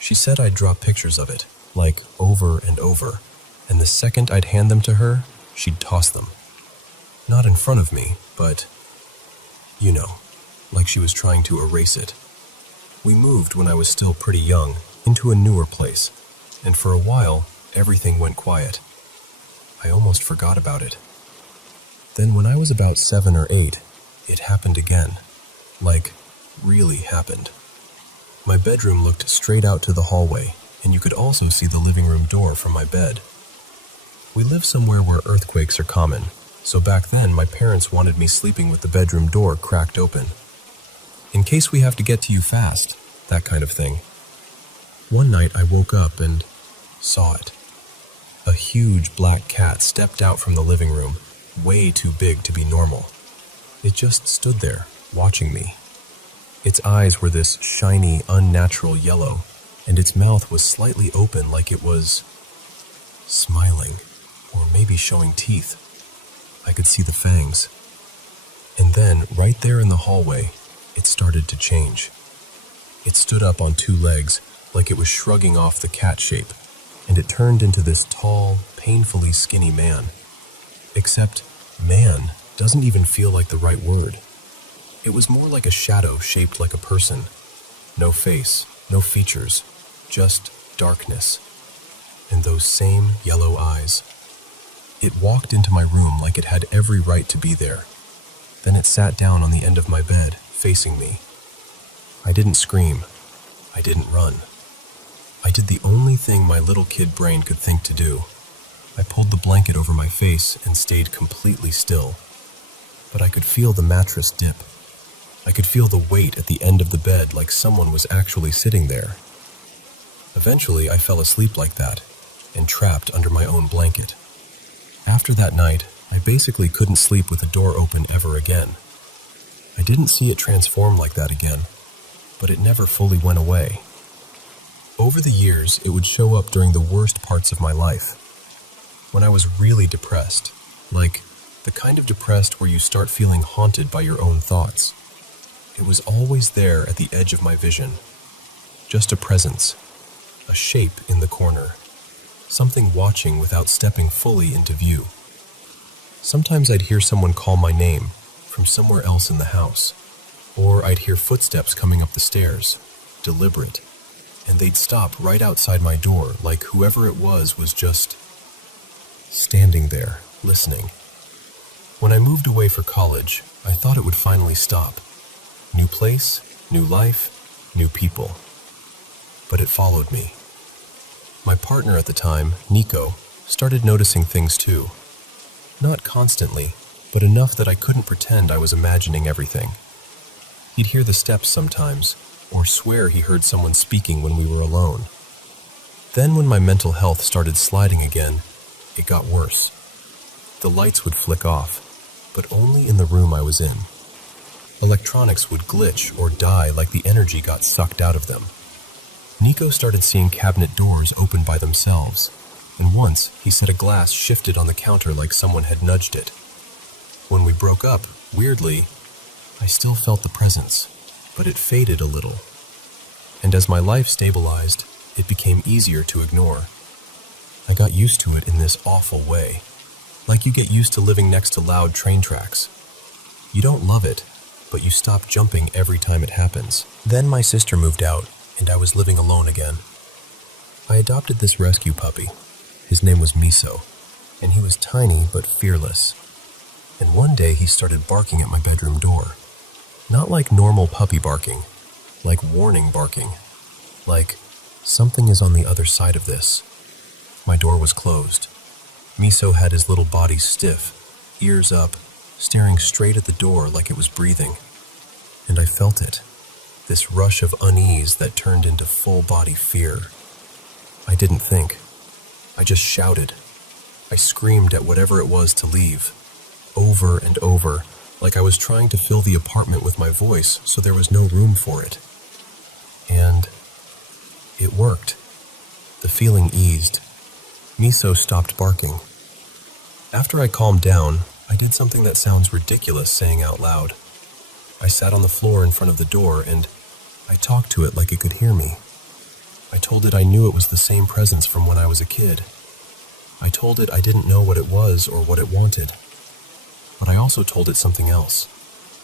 She said I'd draw pictures of it, like over and over, and the second I'd hand them to her, she'd toss them. Not in front of me, but, you know, like she was trying to erase it. We moved when I was still pretty young, into a newer place, and for a while, everything went quiet. I almost forgot about it. Then when I was about 7 or 8, it happened again. Like, really happened. My bedroom looked straight out to the hallway, and you could also see the living room door from my bed. We live somewhere where earthquakes are common, so back then my parents wanted me sleeping with the bedroom door cracked open. In case we have to get to you fast, that kind of thing. One night I woke up and saw it. A huge black cat stepped out from the living room, way too big to be normal. It just stood there, watching me. Its eyes were this shiny, unnatural yellow, and its mouth was slightly open like it was smiling, or maybe showing teeth. I could see the fangs. And then, right there in the hallway, it started to change. It stood up on two legs, like it was shrugging off the cat shape, and it turned into this tall, painfully skinny man. Except, man doesn't even feel like the right word. It was more like a shadow shaped like a person. No face, no features, just darkness. And those same yellow eyes. It walked into my room like it had every right to be there. Then it sat down on the end of my bed, facing me. I didn't scream. I didn't run. I did the only thing my little kid brain could think to do. I pulled the blanket over my face and stayed completely still. But I could feel the mattress dip. I could feel the weight at the end of the bed like someone was actually sitting there. Eventually, I fell asleep like that, and trapped under my own blanket. After that night, I basically couldn't sleep with the door open ever again. I didn't see it transform like that again, but it never fully went away. Over the years, it would show up during the worst parts of my life. When I was really depressed, like the kind of depressed where you start feeling haunted by your own thoughts. It was always there at the edge of my vision. Just a presence, a shape in the corner, something watching without stepping fully into view. Sometimes I'd hear someone call my name from somewhere else in the house, or I'd hear footsteps coming up the stairs, deliberate, and they'd stop right outside my door like whoever it was just standing there, listening. When I moved away for college, I thought it would finally stop. New place, new life, new people. But it followed me. My partner at the time, Nico, started noticing things too. Not constantly, but enough that I couldn't pretend I was imagining everything. He'd hear the steps sometimes, or swear he heard someone speaking when we were alone. Then when my mental health started sliding again, it got worse. The lights would flick off, but only in the room I was in. Electronics would glitch or die like the energy got sucked out of them. Nico started seeing cabinet doors open by themselves, and once he said a glass shifted on the counter like someone had nudged it. When we broke up, weirdly, I still felt the presence, but it faded a little. And as my life stabilized, it became easier to ignore. I got used to it in this awful way, like you get used to living next to loud train tracks. You don't love it, but you stop jumping every time it happens. Then my sister moved out, and I was living alone again. I adopted this rescue puppy. His name was Miso, and he was tiny but fearless. And one day he started barking at my bedroom door. Not like normal puppy barking, like warning barking. Like, something is on the other side of this. My door was closed. Miso had his little body stiff, ears up, staring straight at the door like it was breathing. And I felt it, this rush of unease that turned into full-body fear. I didn't think. I just shouted. I screamed at whatever it was to leave, over and over, like I was trying to fill the apartment with my voice so there was no room for it. And it worked. The feeling eased. Miso stopped barking. After I calmed down, I did something that sounds ridiculous saying out loud. I sat on the floor in front of the door and I talked to it like it could hear me. I told it I knew it was the same presence from when I was a kid. I told it I didn't know what it was or what it wanted. But I also told it something else,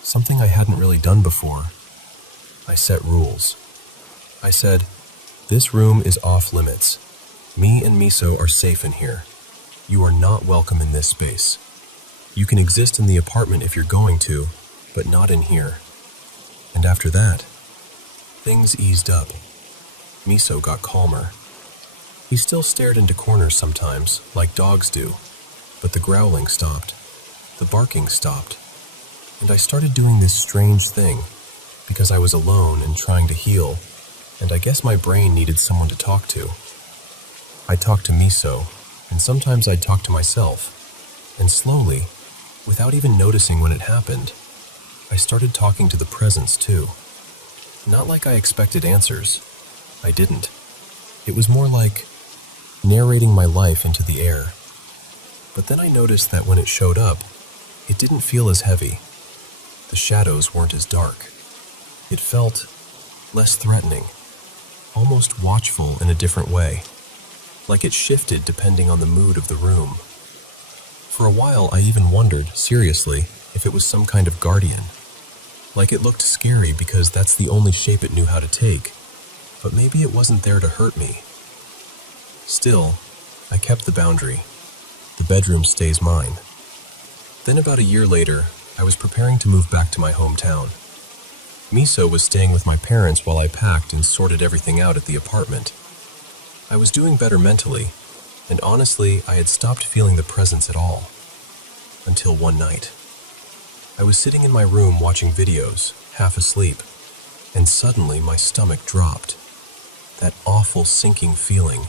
something I hadn't really done before. I set rules. I said, "This room is off limits. Me and Miso are safe in here. You are not welcome in this space. You can exist in the apartment if you're going to, but not in here." And after that, things eased up. Miso got calmer. He still stared into corners sometimes, like dogs do, but the growling stopped. The barking stopped. And I started doing this strange thing, because I was alone and trying to heal, and I guess my brain needed someone to talk to. I talked to Miso, and sometimes I'd talk to myself. And slowly, without even noticing when it happened, I started talking to the presence too. Not like I expected answers. I didn't. It was more like narrating my life into the air. But then I noticed that when it showed up, it didn't feel as heavy. The shadows weren't as dark. It felt less threatening, almost watchful in a different way, like it shifted depending on the mood of the room. For a while, I even wondered, seriously, if it was some kind of guardian. Like it looked scary because that's the only shape it knew how to take, but maybe it wasn't there to hurt me. Still, I kept the boundary. The bedroom stays mine. Then about a year later, I was preparing to move back to my hometown. Miso was staying with my parents while I packed and sorted everything out at the apartment. I was doing better mentally, and honestly, I had stopped feeling the presence at all. Until one night. I was sitting in my room watching videos, half asleep, and suddenly my stomach dropped. That awful sinking feeling,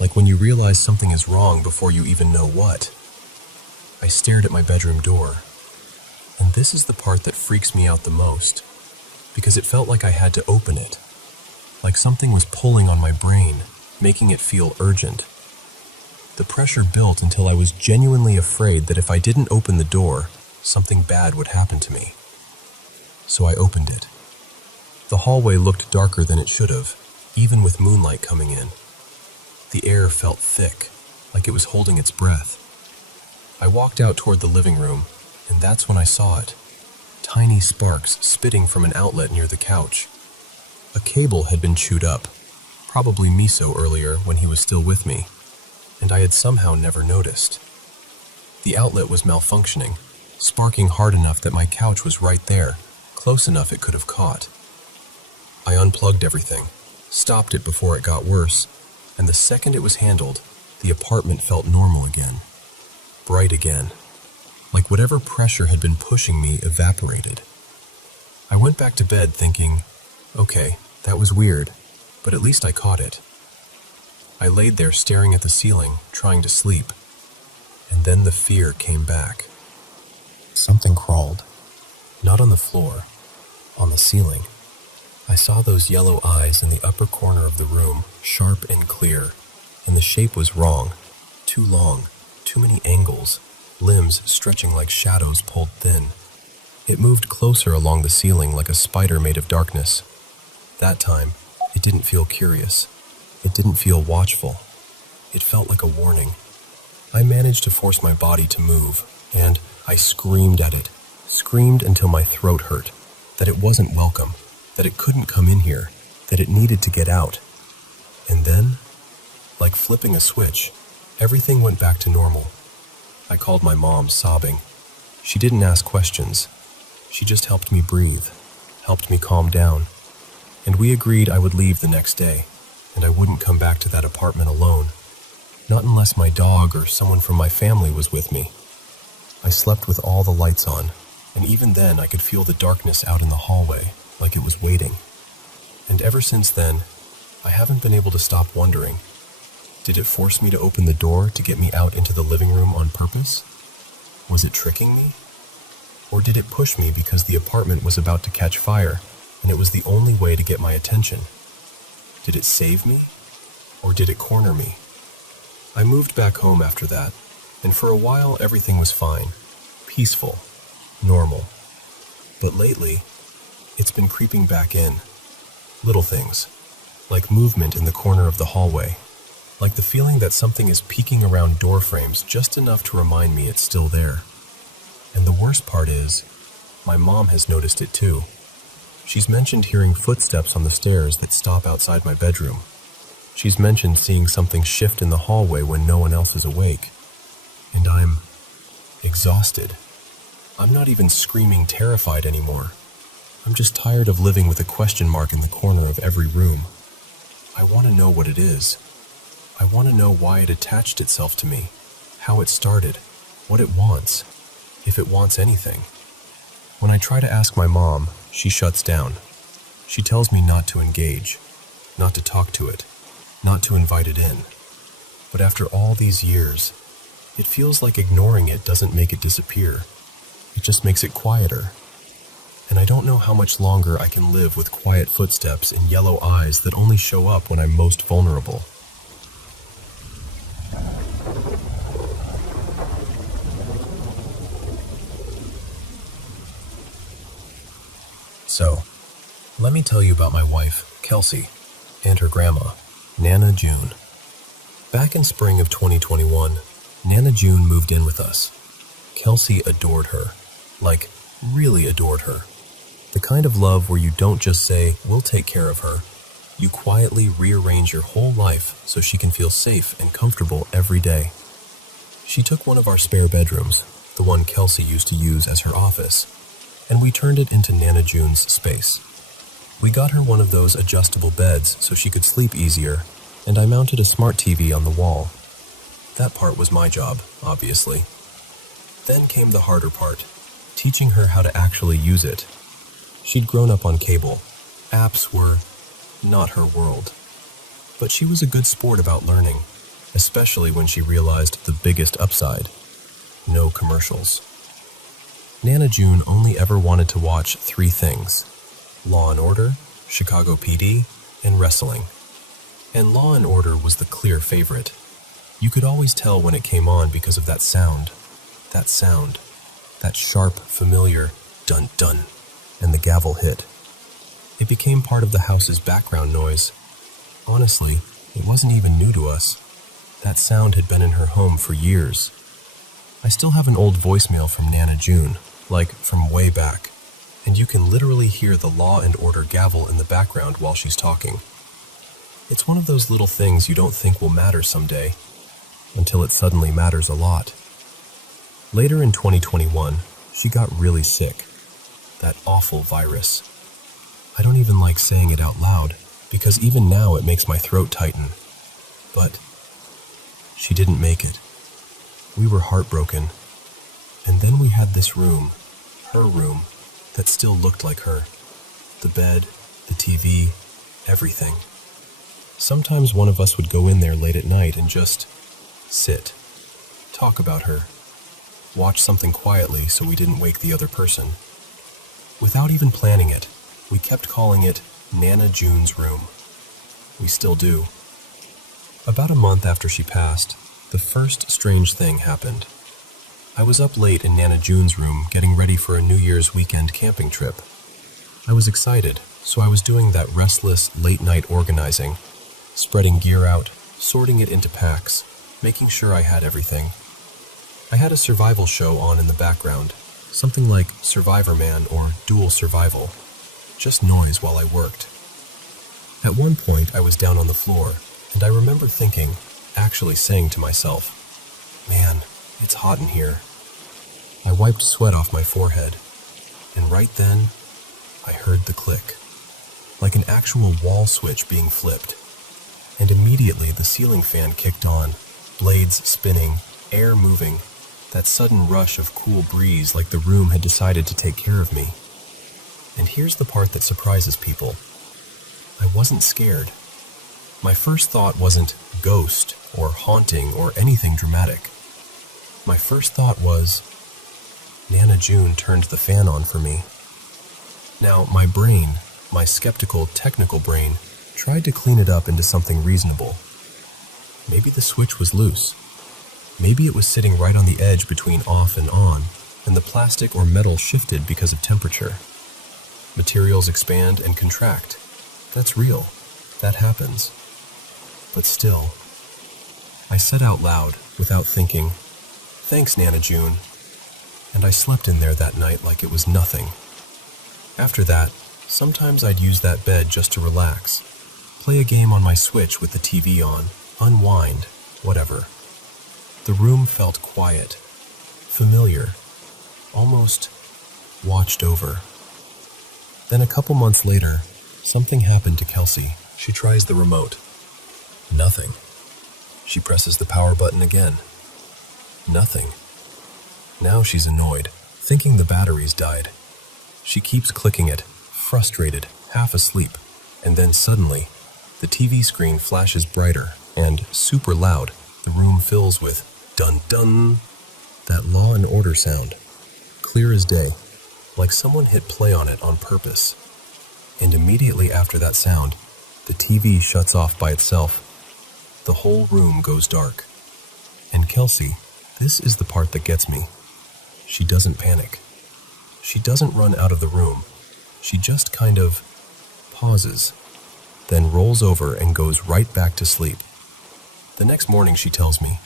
like when you realize something is wrong before you even know what. I stared at my bedroom door, and this is the part that freaks me out the most, because it felt like I had to open it, like something was pulling on my brain, making it feel urgent. The pressure built until I was genuinely afraid that if I didn't open the door, something bad would happen to me. So I opened it. The hallway looked darker than it should have, even with moonlight coming in. The air felt thick, like it was holding its breath. I walked out toward the living room, and that's when I saw it. Tiny sparks spitting from an outlet near the couch. A cable had been chewed up, probably Miso earlier when he was still with me, and I had somehow never noticed. The outlet was malfunctioning, sparking hard enough that my couch was right there, close enough it could have caught. I unplugged everything, stopped it before it got worse, and the second it was handled, the apartment felt normal again. Bright again, like whatever pressure had been pushing me evaporated. I went back to bed thinking, okay, that was weird, but at least I caught it. I laid there staring at the ceiling, trying to sleep, and then the fear came back. Something crawled, not on the floor, On the ceiling, I saw those yellow eyes in the upper corner of the room, sharp and clear, and the shape was wrong. Too long, too many angles, limbs stretching like shadows pulled thin. It moved closer along the ceiling like a spider made of darkness. That time, it didn't feel curious. It didn't feel watchful. It felt like a warning. I managed to force my body to move, and I screamed at it, screamed until my throat hurt, that it wasn't welcome, that it couldn't come in here, that it needed to get out. And then, like flipping a switch, everything went back to normal. I called my mom, sobbing. She didn't ask questions. She just helped me breathe, helped me calm down. And we agreed I would leave the next day, and I wouldn't come back to that apartment alone. Not unless my dog or someone from my family was with me. I slept with all the lights on, and even then I could feel the darkness out in the hallway, like it was waiting. And ever since then, I haven't been able to stop wondering. Did it force me to open the door to get me out into the living room on purpose? Was it tricking me? Or did it push me because the apartment was about to catch fire, and it was the only way to get my attention? Did it save me? Or did it corner me? I moved back home after that, and for a while everything was fine, peaceful, normal. But lately, it's been creeping back in. Little things, like movement in the corner of the hallway, like the feeling that something is peeking around door frames just enough to remind me it's still there. And the worst part is, my mom has noticed it too. She's mentioned hearing footsteps on the stairs that stop outside my bedroom. She's mentioned seeing something shift in the hallway when no one else is awake. And I'm exhausted. I'm not even screaming terrified anymore. I'm just tired of living with a question mark in the corner of every room. I want to know what it is. I want to know why it attached itself to me, how it started, what it wants, if it wants anything. When I try to ask my mom, she shuts down. She tells me not to engage, not to talk to it, not to invite it in. But after all these years, it feels like ignoring it doesn't make it disappear. It just makes it quieter. And I don't know how much longer I can live with quiet footsteps and yellow eyes that only show up when I'm most vulnerable. So, let me tell you about my wife, Kelsey, and her grandma, Nana June. Back in spring of 2021, Nana June moved in with us. Kelsey adored her, like really adored her. The kind of love where you don't just say, "We'll take care of her." You quietly rearrange your whole life so she can feel safe and comfortable every day. She took one of our spare bedrooms, the one Kelsey used to use as her office, and we turned it into Nana June's space. We got her one of those adjustable beds so she could sleep easier, and I mounted a smart TV on the wall. That part was my job, obviously. Then came the harder part, teaching her how to actually use it. She'd grown up on cable. Apps were not her world. But she was a good sport about learning, especially when she realized the biggest upside: no commercials. Nana June only ever wanted to watch 3 things: Law and Order, Chicago PD, and wrestling. And Law and Order was the clear favorite. You could always tell when it came on because of that sound, that sharp, familiar dun-dun, and the gavel hit. It became part of the house's background noise. Honestly, it wasn't even new to us. That sound had been in her home for years. I still have an old voicemail from Nana June, like from way back, and you can literally hear the Law and Order gavel in the background while she's talking. It's one of those little things you don't think will matter someday, until it suddenly matters a lot. Later in 2021, she got really sick. That awful virus. I don't even like saying it out loud, because even now it makes my throat tighten. But she didn't make it. We were heartbroken. And then we had this room, her room, that still looked like her. The bed, the TV, everything. Sometimes one of us would go in there late at night and just sit, talk about her, watch something quietly so we didn't wake the other person. Without even planning it, We kept calling it Nana June's room. We still do. About a month after she passed, the first strange thing happened. I was up late in Nana June's room getting ready for a New Year's weekend camping trip. I was excited, so I was doing that restless late-night organizing, spreading gear out, sorting it into packs, making sure I had everything. I had a survival show on in the background, something like Survivor Man or Dual Survival, just noise while I worked. At one point, I was down on the floor, and I remember thinking, actually saying to myself, "Man, it's hot in here." I wiped sweat off my forehead, and right then, I heard the click, like an actual wall switch being flipped. And immediately the ceiling fan kicked on, blades spinning, air moving, that sudden rush of cool breeze like the room had decided to take care of me. And here's the part that surprises people. I wasn't scared. My first thought wasn't ghost or haunting or anything dramatic. My first thought was, Nana June turned the fan on for me. Now, my brain, my skeptical, technical brain, tried to clean it up into something reasonable. Maybe the switch was loose. Maybe it was sitting right on the edge between off and on, and the plastic or metal shifted because of temperature. Materials expand and contract. That's real. That happens. But still, I said out loud, without thinking, "Thanks, Nana June." And I slept in there that night like it was nothing. After that, sometimes I'd use that bed just to relax, play a game on my Switch with the TV on, unwind, whatever. The room felt quiet, familiar, almost watched over. Then a couple months later, something happened to Kelsey. She tries the remote. Nothing. She presses the power button again. Nothing. Now she's annoyed, thinking the batteries died. She keeps clicking it, frustrated, half asleep, and then suddenly, the TV screen flashes brighter, and, super loud, the room fills with dun-dun, that Law and Order sound, clear as day, like someone hit play on it on purpose. And immediately after that sound, the TV shuts off by itself. The whole room goes dark. And Kelsey, this is the part that gets me. She doesn't panic. She doesn't run out of the room. She just kind of pauses, then rolls over and goes right back to sleep. The next morning, she tells me,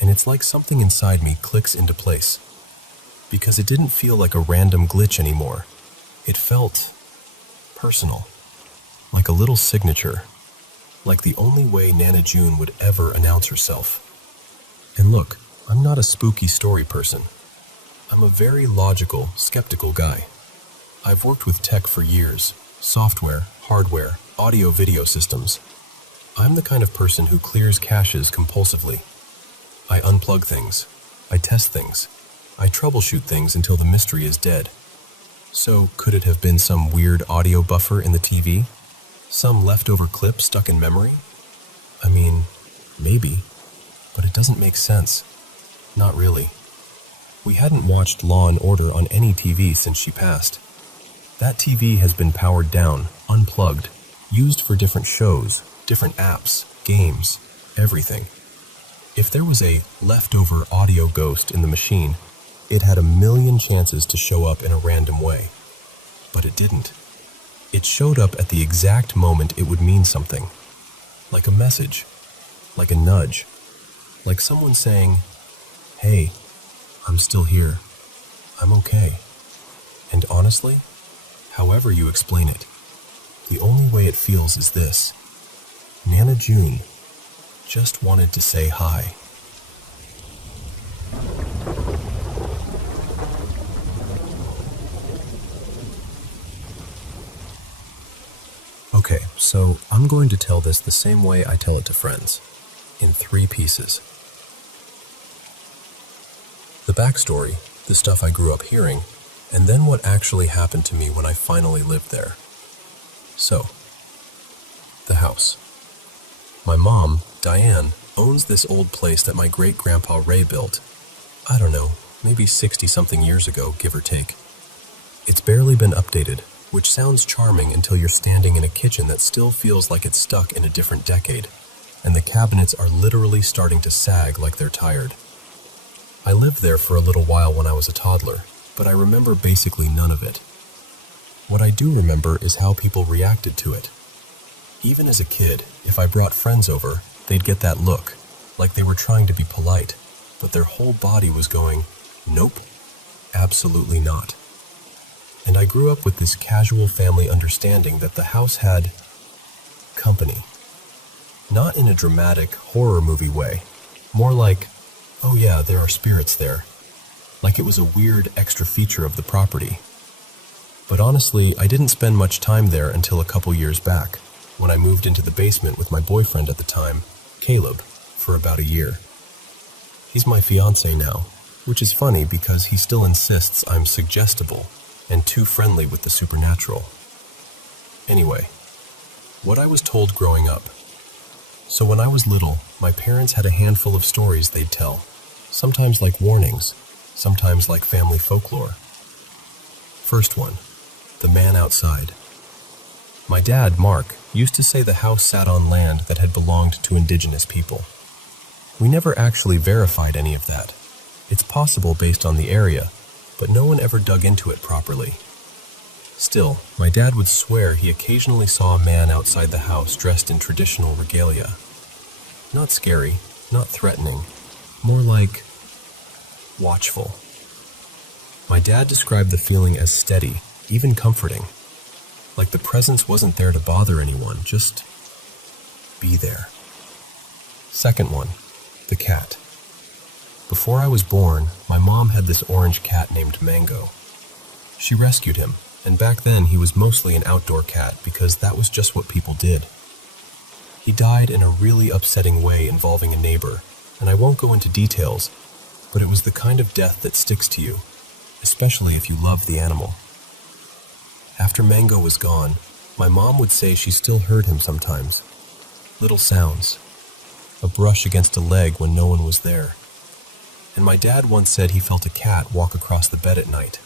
and it's like something inside me clicks into place. Because it didn't feel like a random glitch anymore. It felt personal, like a little signature, like the only way Nana June would ever announce herself. And look, I'm not a spooky story person. I'm a very logical, skeptical guy. I've worked with tech for years, software, hardware, audio-video systems. I'm the kind of person who clears caches compulsively. I unplug things. I test things. I troubleshoot things until the mystery is dead. So, could it have been some weird audio buffer in the TV? Some leftover clip stuck in memory? I mean, maybe, but it doesn't make sense. Not really. We hadn't watched Law and Order on any TV since she passed. That TV has been powered down, unplugged, used for different shows, different apps, games, everything. If there was a leftover audio ghost in the machine, it had a million chances to show up in a random way. But it didn't. It showed up at the exact moment it would mean something. Like a message. Like a nudge. Like someone saying, "Hey, I'm still here. I'm okay." And honestly, however you explain it, the only way it feels is this. Nana June just wanted to say hi. Okay, so I'm going to tell this the same way I tell it to friends, in 3 pieces. The backstory, the stuff I grew up hearing, and then what actually happened to me when I finally lived there. So, the house. My mom, Diane, owns this old place that my great-grandpa Ray built. I don't know, maybe 60-something years ago, give or take. It's barely been updated, which sounds charming until you're standing in a kitchen that still feels like it's stuck in a different decade, and the cabinets are literally starting to sag like they're tired. I lived there for a little while when I was a toddler, but I remember basically none of it. What I do remember is how people reacted to it. Even as a kid, if I brought friends over, they'd get that look, like they were trying to be polite, but their whole body was going, nope, absolutely not. And I grew up with this casual family understanding that the house had company. Not in a dramatic horror movie way, more like, oh yeah, there are spirits there. Like it was a weird extra feature of the property. But honestly, I didn't spend much time there until a couple years back, when I moved into the basement with my boyfriend at the time, Caleb, for about a year. He's my fiancé now, which is funny because he still insists I'm suggestible and too friendly with the supernatural. Anyway, what I was told growing up. So when I was little, my parents had a handful of stories they'd tell, sometimes like warnings, sometimes like family folklore. First one, the man outside. My dad, Mark, used to say the house sat on land that had belonged to indigenous people. We never actually verified any of that. It's possible based on the area, but no one ever dug into it properly. Still, my dad would swear he occasionally saw a man outside the house dressed in traditional regalia. Not scary, not threatening, more like watchful. My dad described the feeling as steady, even comforting. Like the presence wasn't there to bother anyone, just be there. Second one, the cat. Before I was born, my mom had this orange cat named Mango. She rescued him, and back then he was mostly an outdoor cat because that was just what people did. He died in a really upsetting way involving a neighbor, and I won't go into details, but it was the kind of death that sticks to you, especially if you love the animal. After Mango was gone, my mom would say she still heard him sometimes. Little sounds. A brush against a leg when no one was there. And my dad once said he felt a cat walk across the bed at night.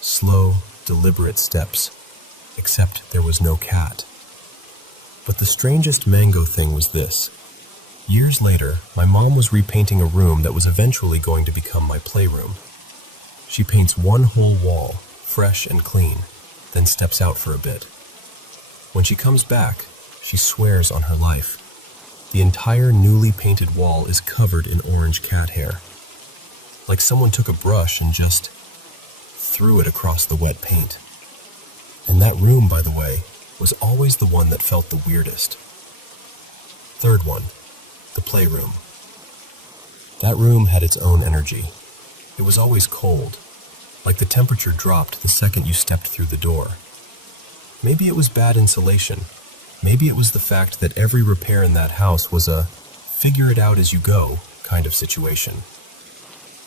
Slow, deliberate steps. Except there was no cat. But the strangest Mango thing was this. Years later, my mom was repainting a room that was eventually going to become my playroom. She paints one whole wall, fresh and clean, then steps out for a bit. When she comes back, she swears on her life. The entire newly painted wall is covered in orange cat hair. Like someone took a brush and just threw it across the wet paint. And that room, by the way, was always the one that felt the weirdest. Third one, the playroom. That room had its own energy. It was always cold, like the temperature dropped the second you stepped through the door. Maybe it was bad insulation. Maybe it was the fact that every repair in that house was a figure it out as you go kind of situation.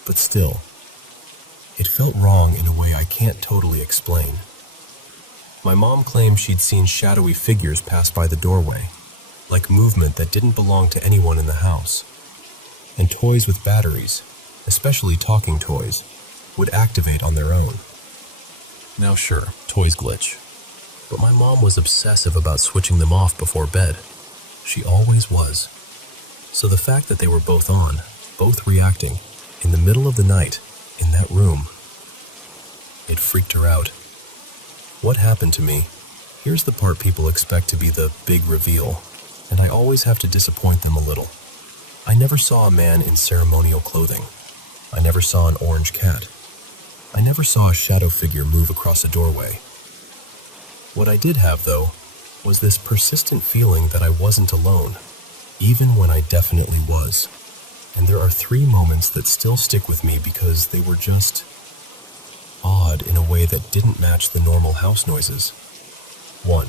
But still, it felt wrong in a way I can't totally explain. My mom claimed she'd seen shadowy figures pass by the doorway, like movement that didn't belong to anyone in the house. And toys with batteries, especially talking toys, would activate on their own. Now sure, toys glitch. But my mom was obsessive about switching them off before bed. She always was. So the fact that they were both on, both reacting, in the middle of the night, in that room, it freaked her out. What happened to me? Here's the part people expect to be the big reveal, and I always have to disappoint them a little. I never saw a man in ceremonial clothing. I never saw an orange cat. I never saw a shadow figure move across a doorway. What I did have, though, was this persistent feeling that I wasn't alone, even when I definitely was. And there are 3 moments that still stick with me because they were just odd in a way that didn't match the normal house noises. 1.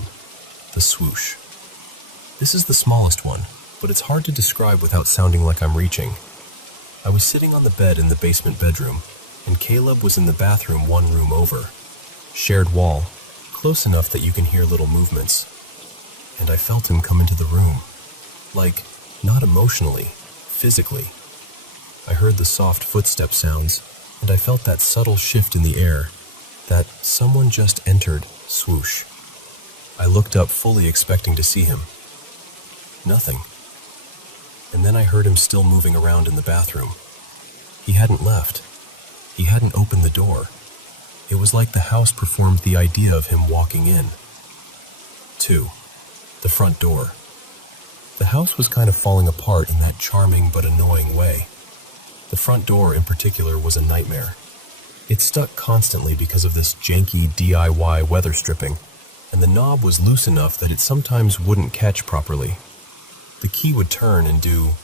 The swoosh. This is the smallest one, but it's hard to describe without sounding like I'm reaching. I was sitting on the bed in the basement bedroom, and Caleb was in the bathroom 1 room over. Shared wall, close enough that you can hear little movements. And I felt him come into the room. Like, not emotionally, physically. I heard the soft footstep sounds, and I felt that subtle shift in the air, That someone just entered swoosh. I looked up fully expecting to see him. Nothing. And then I heard him still moving around in the bathroom. He hadn't left. He hadn't opened the door. It was like the house performed the idea of him walking in. 2. The front door. The house was kind of falling apart in that charming but annoying way. The front door in particular was a nightmare. It stuck constantly because of this janky DIY weather stripping, and the knob was loose enough that it sometimes wouldn't catch properly. The key would turn and do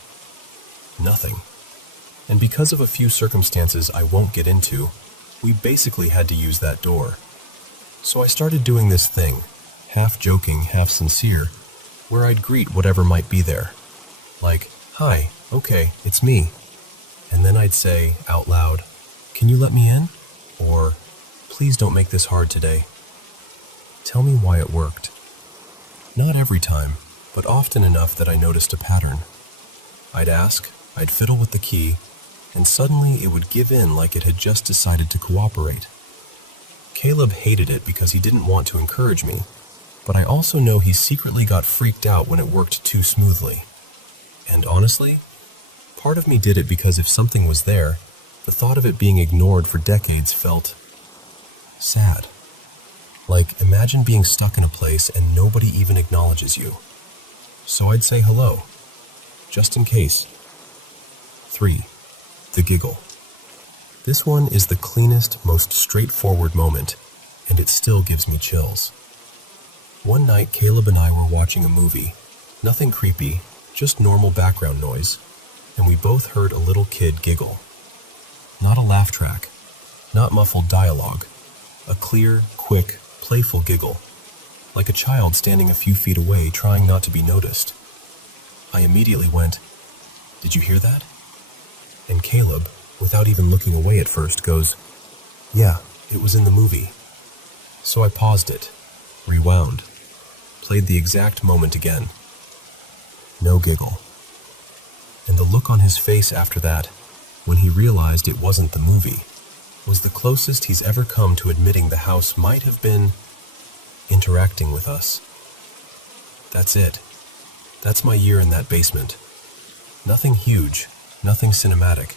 nothing. And because of a few circumstances I won't get into, we basically had to use that door. So I started doing this thing, half joking, half sincere, where I'd greet whatever might be there. Like, "Hi, okay, it's me." And then I'd say, out loud, "Can you let me in?" Or, "Please don't make this hard today." Tell me why it worked. Not every time, but often enough that I noticed a pattern. I'd ask, I'd fiddle with the key, and suddenly it would give in like it had just decided to cooperate. Caleb hated it because he didn't want to encourage me, but I also know he secretly got freaked out when it worked too smoothly. And honestly, part of me did it because if something was there, the thought of it being ignored for decades felt sad. Like, imagine being stuck in a place and nobody even acknowledges you. So I'd say hello, just in case. 3. The giggle. This one is the cleanest, most straightforward moment, and it still gives me chills. One night, Caleb and I were watching a movie. Nothing creepy, just normal background noise, and we both heard a little kid giggle. Not a laugh track, not muffled dialogue, a clear, quick, playful giggle, like a child standing a few feet away trying not to be noticed. I immediately went, "Did you hear that?" And Caleb, without even looking away at first, goes, "Yeah, it was in the movie." So I paused it, rewound, played the exact moment again. No giggle. And the look on his face after that, when he realized it wasn't the movie, was the closest he's ever come to admitting the house might have been interacting with us. That's it. That's my year in that basement. Nothing huge, nothing cinematic.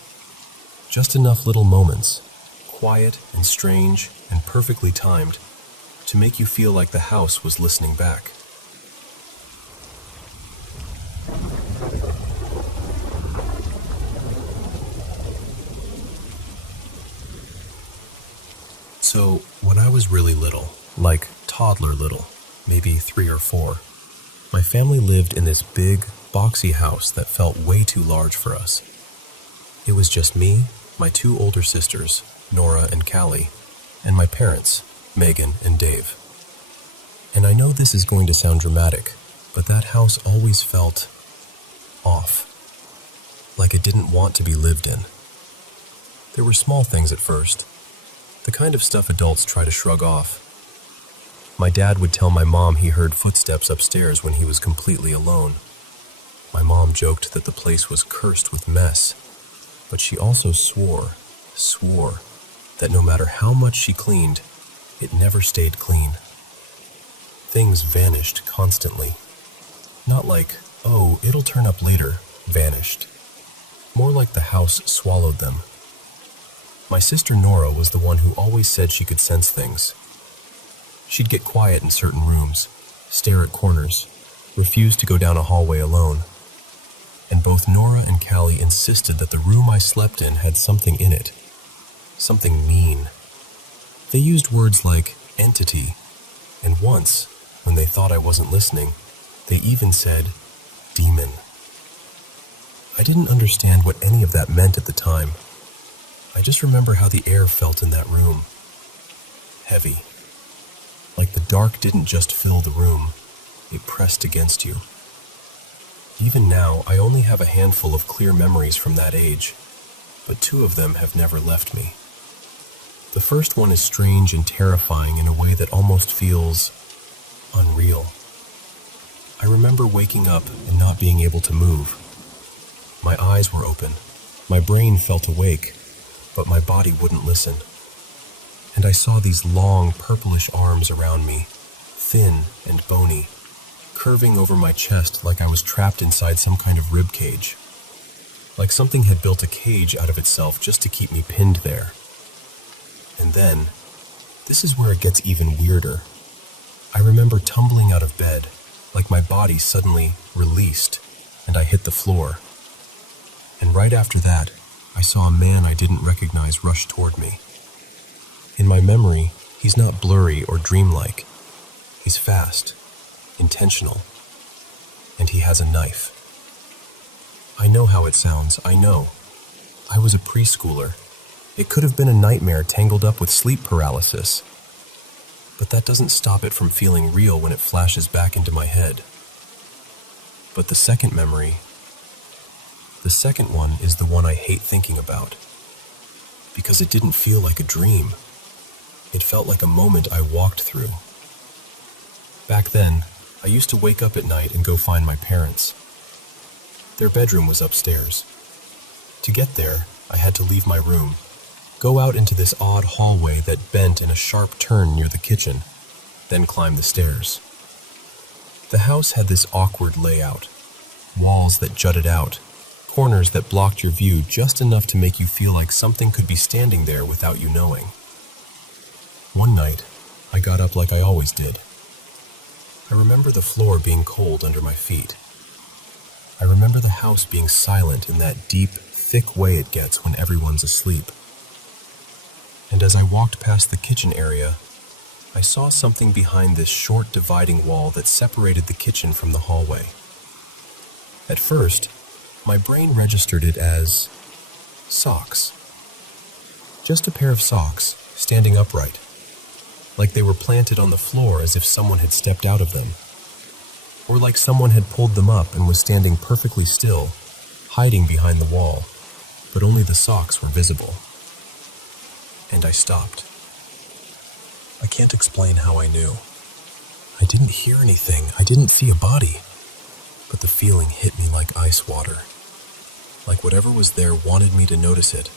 Just enough little moments, quiet and strange and perfectly timed, to make you feel like the house was listening back. So, when I was really little, like toddler little, maybe 3 or 4, my family lived in this big, boxy house that felt way too large for us. It was just me, my 2 older sisters, Nora and Callie, and my parents, Megan and Dave. And I know this is going to sound dramatic, but that house always felt off, like it didn't want to be lived in. There were small things at first, the kind of stuff adults try to shrug off. My dad would tell my mom he heard footsteps upstairs when he was completely alone. My mom joked that the place was cursed with mess, but she also swore that no matter how much she cleaned, it never stayed clean. Things vanished constantly. Not like, "Oh, it'll turn up later," vanished. More like the house swallowed them. My sister Nora was the one who always said she could sense things. She'd get quiet in certain rooms, stare at corners, refuse to go down a hallway alone. And both Nora and Callie insisted that the room I slept in had something in it. Something mean. They used words like entity, and once, when they thought I wasn't listening, they even said demon. I didn't understand what any of that meant at the time. I just remember how the air felt in that room. Heavy. Like the dark didn't just fill the room, it pressed against you. Even now, I only have a handful of clear memories from that age, but 2 of them have never left me. The first one is strange and terrifying in a way that almost feels unreal. I remember waking up and not being able to move. My eyes were open, my brain felt awake, but my body wouldn't listen. and I saw these long, purplish arms around me, thin and bony, curving over my chest like I was trapped inside some kind of rib cage. Like something had built a cage out of itself just to keep me pinned there. And then, this is where it gets even weirder. I remember tumbling out of bed, like my body suddenly released, and I hit the floor. And right after that, I saw a man I didn't recognize rush toward me. In my memory, he's not blurry or dreamlike. He's fast, intentional, and he has a knife. I know how it sounds, I know. I was a preschooler. It could have been a nightmare tangled up with sleep paralysis. But that doesn't stop it from feeling real when it flashes back into my head. But the second memory, the second one is the one I hate thinking about. Because it didn't feel like a dream. It felt like a moment I walked through. Back then, I used to wake up at night and go find my parents. Their bedroom was upstairs. To get there, I had to leave my room, go out into this odd hallway that bent in a sharp turn near the kitchen, then climb the stairs. The house had this awkward layout, walls that jutted out, corners that blocked your view just enough to make you feel like something could be standing there without you knowing. One night, I got up like I always did. I remember the floor being cold under my feet. I remember the house being silent in that deep, thick way it gets when everyone's asleep. And as I walked past the kitchen area, I saw something behind this short dividing wall that separated the kitchen from the hallway. At first, my brain registered it as socks. Just a pair of socks, standing upright, like they were planted on the floor as if someone had stepped out of them, or like someone had pulled them up and was standing perfectly still, hiding behind the wall, but only the socks were visible. And I stopped. I can't explain how I knew. I didn't hear anything, I didn't see a body, but the feeling hit me like ice water. Like whatever was there wanted me to notice it,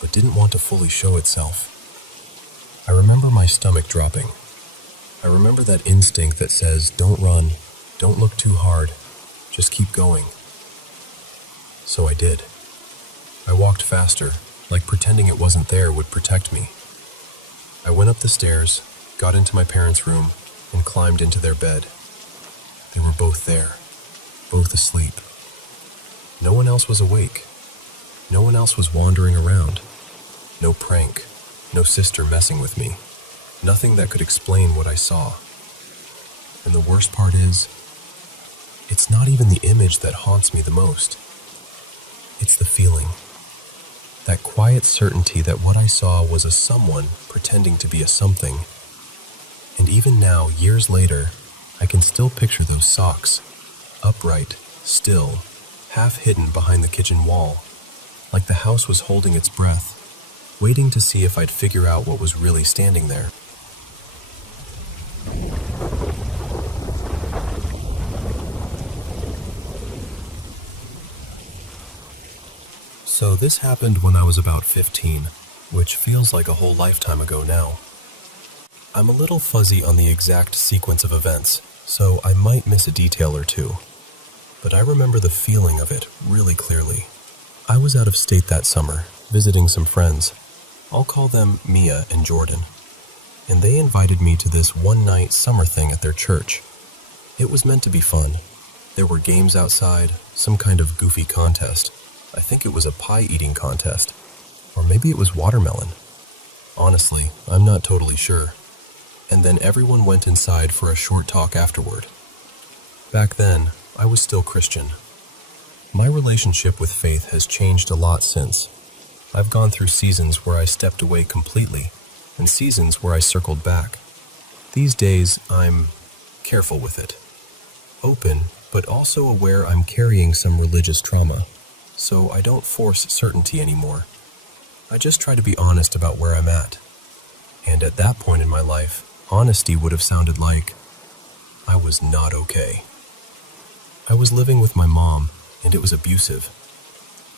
but didn't want to fully show itself. I remember my stomach dropping. I remember that instinct that says, don't run, don't look too hard, just keep going. So I did. I walked faster, like pretending it wasn't there would protect me. I went up the stairs, got into my parents' room, and climbed into their bed. They were both there, both asleep. No one else was awake. No one else was wandering around. No prank, no sister messing with me. Nothing that could explain what I saw. And the worst part is, it's not even the image that haunts me the most. It's the feeling. That quiet certainty that what I saw was a someone pretending to be a something. And even now, years later, I can still picture those socks, upright, still, half hidden behind the kitchen wall, like the house was holding its breath, waiting to see if I'd figure out what was really standing there. So this happened when I was about 15, which feels like a whole lifetime ago now. I'm a little fuzzy on the exact sequence of events, so I might miss a detail or two. But I remember the feeling of it really clearly. I was out of state that summer, visiting some friends. I'll call them Mia and Jordan. And they invited me to this one-night summer thing at their church. It was meant to be fun. There were games outside, some kind of goofy contest. I think it was a pie-eating contest. Or maybe it was watermelon. Honestly, I'm not totally sure. And then everyone went inside for a short talk afterward. Back then, I was still Christian. My relationship with faith has changed a lot since. I've gone through seasons where I stepped away completely, and seasons where I circled back. These days, I'm careful with it. Open, but also aware I'm carrying some religious trauma, so I don't force certainty anymore. I just try to be honest about where I'm at. And at that point in my life, honesty would have sounded like I was not okay. I was living with my mom, and it was abusive.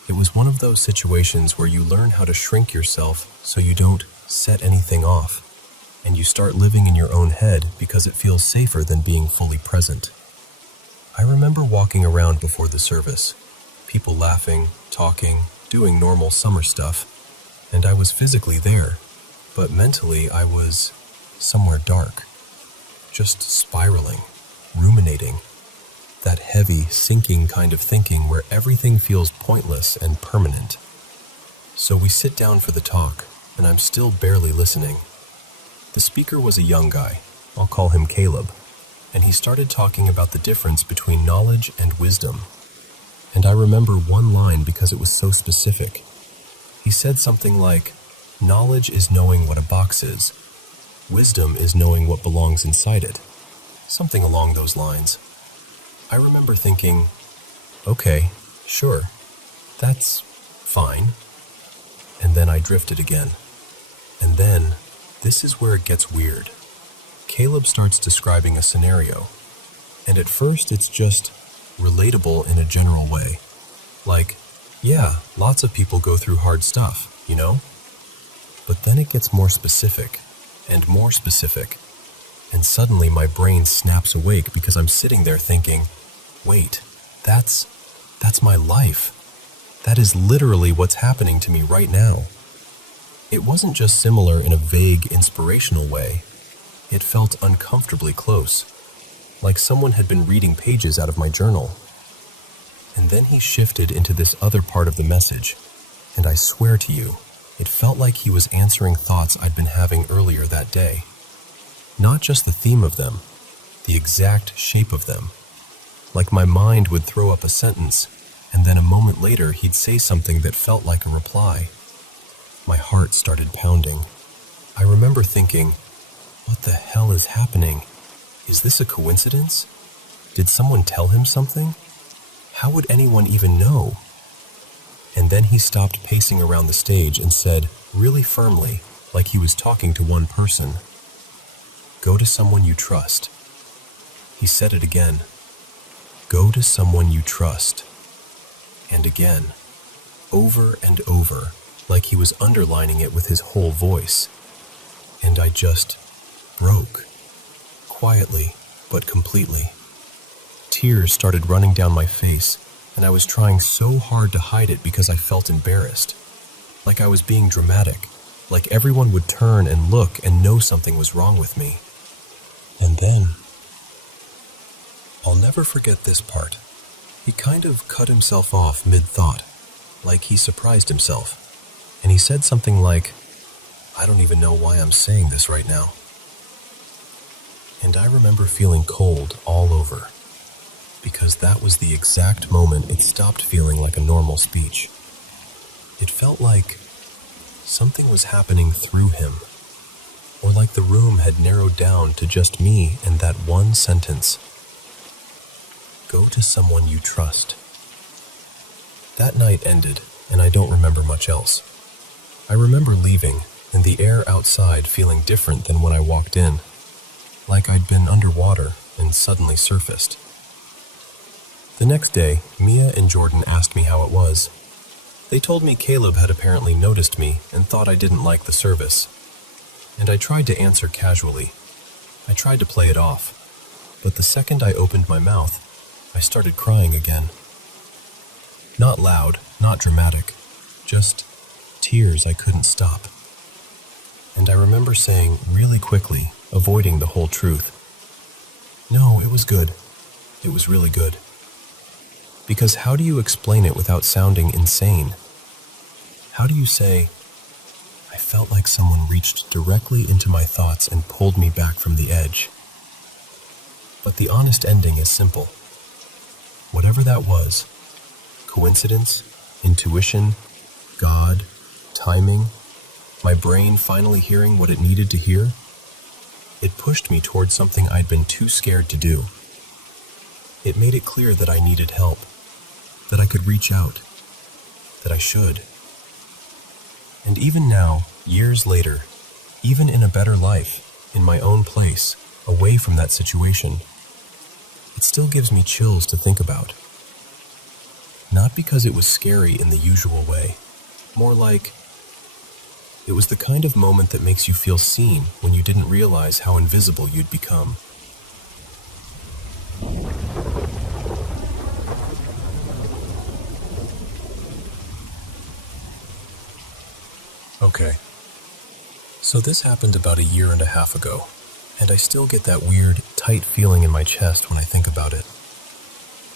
It was one of those situations where you learn how to shrink yourself so you don't set anything off, and you start living in your own head because it feels safer than being fully present. I remember walking around before the service, people laughing, talking, doing normal summer stuff, and I was physically there, but mentally I was somewhere dark, just spiraling, ruminating, that heavy, sinking kind of thinking where everything feels pointless and permanent. So we sit down for the talk, and I'm still barely listening. The speaker was a young guy, I'll call him Caleb, and he started talking about the difference between knowledge and wisdom. And I remember one line because it was so specific. He said something like, "Knowledge is knowing what a box is. Wisdom is knowing what belongs inside it." Something along those lines. I remember thinking, okay, sure, that's fine. And then I drifted again. And then, this is where it gets weird. Caleb starts describing a scenario, and at first it's just relatable in a general way. Like, yeah, lots of people go through hard stuff, you know? But then it gets more specific, and suddenly my brain snaps awake because I'm sitting there thinking, wait, that's my life. That is literally what's happening to me right now. It wasn't just similar in a vague, inspirational way. It felt uncomfortably close, like someone had been reading pages out of my journal. And then he shifted into this other part of the message, and I swear to you, it felt like he was answering thoughts I'd been having earlier that day. Not just the theme of them, the exact shape of them. Like my mind would throw up a sentence, and then a moment later he'd say something that felt like a reply. My heart started pounding. I remember thinking, what the hell is happening? Is this a coincidence? Did someone tell him something? How would anyone even know? And then he stopped pacing around the stage and said, really firmly, like he was talking to one person, "Go to someone you trust." He said it again. Go to someone you trust. And again, over and over, like he was underlining it with his whole voice. And I just broke, quietly but completely. Tears started running down my face, and I was trying so hard to hide it because I felt embarrassed. Like I was being dramatic, like everyone would turn and look and know something was wrong with me. And then, I'll never forget this part. He kind of cut himself off mid-thought, like he surprised himself. And he said something like, "I don't even know why I'm saying this right now." And I remember feeling cold all over, because that was the exact moment it stopped feeling like a normal speech. It felt like something was happening through him, or like the room had narrowed down to just me and that one sentence. Go to someone you trust. That night ended, and I don't remember much else. I remember leaving, and the air outside feeling different than when I walked in, like I'd been underwater and suddenly surfaced. The next day, Mia and Jordan asked me how it was. They told me Caleb had apparently noticed me and thought I didn't like the service. And I tried to answer casually. I tried to play it off, but the second I opened my mouth, I started crying again. Not loud, not dramatic, just tears I couldn't stop. And I remember saying really quickly, avoiding the whole truth, "No, it was good. It was really good." Because how do you explain it without sounding insane? How do you say, "I felt like someone reached directly into my thoughts and pulled me back from the edge"? But the honest ending is simple. Whatever that was, coincidence, intuition, God, timing, my brain finally hearing what it needed to hear, it pushed me towards something I'd been too scared to do. It made it clear that I needed help, that I could reach out, that I should. And even now, years later, even in a better life, in my own place, away from that situation, it still gives me chills to think about. Not because it was scary in the usual way, more like It was the kind of moment that makes you feel seen when you didn't realize how invisible you'd become. Okay, so this happened about a year and a half ago, and I still get that weird, tight feeling in my chest when I think about it.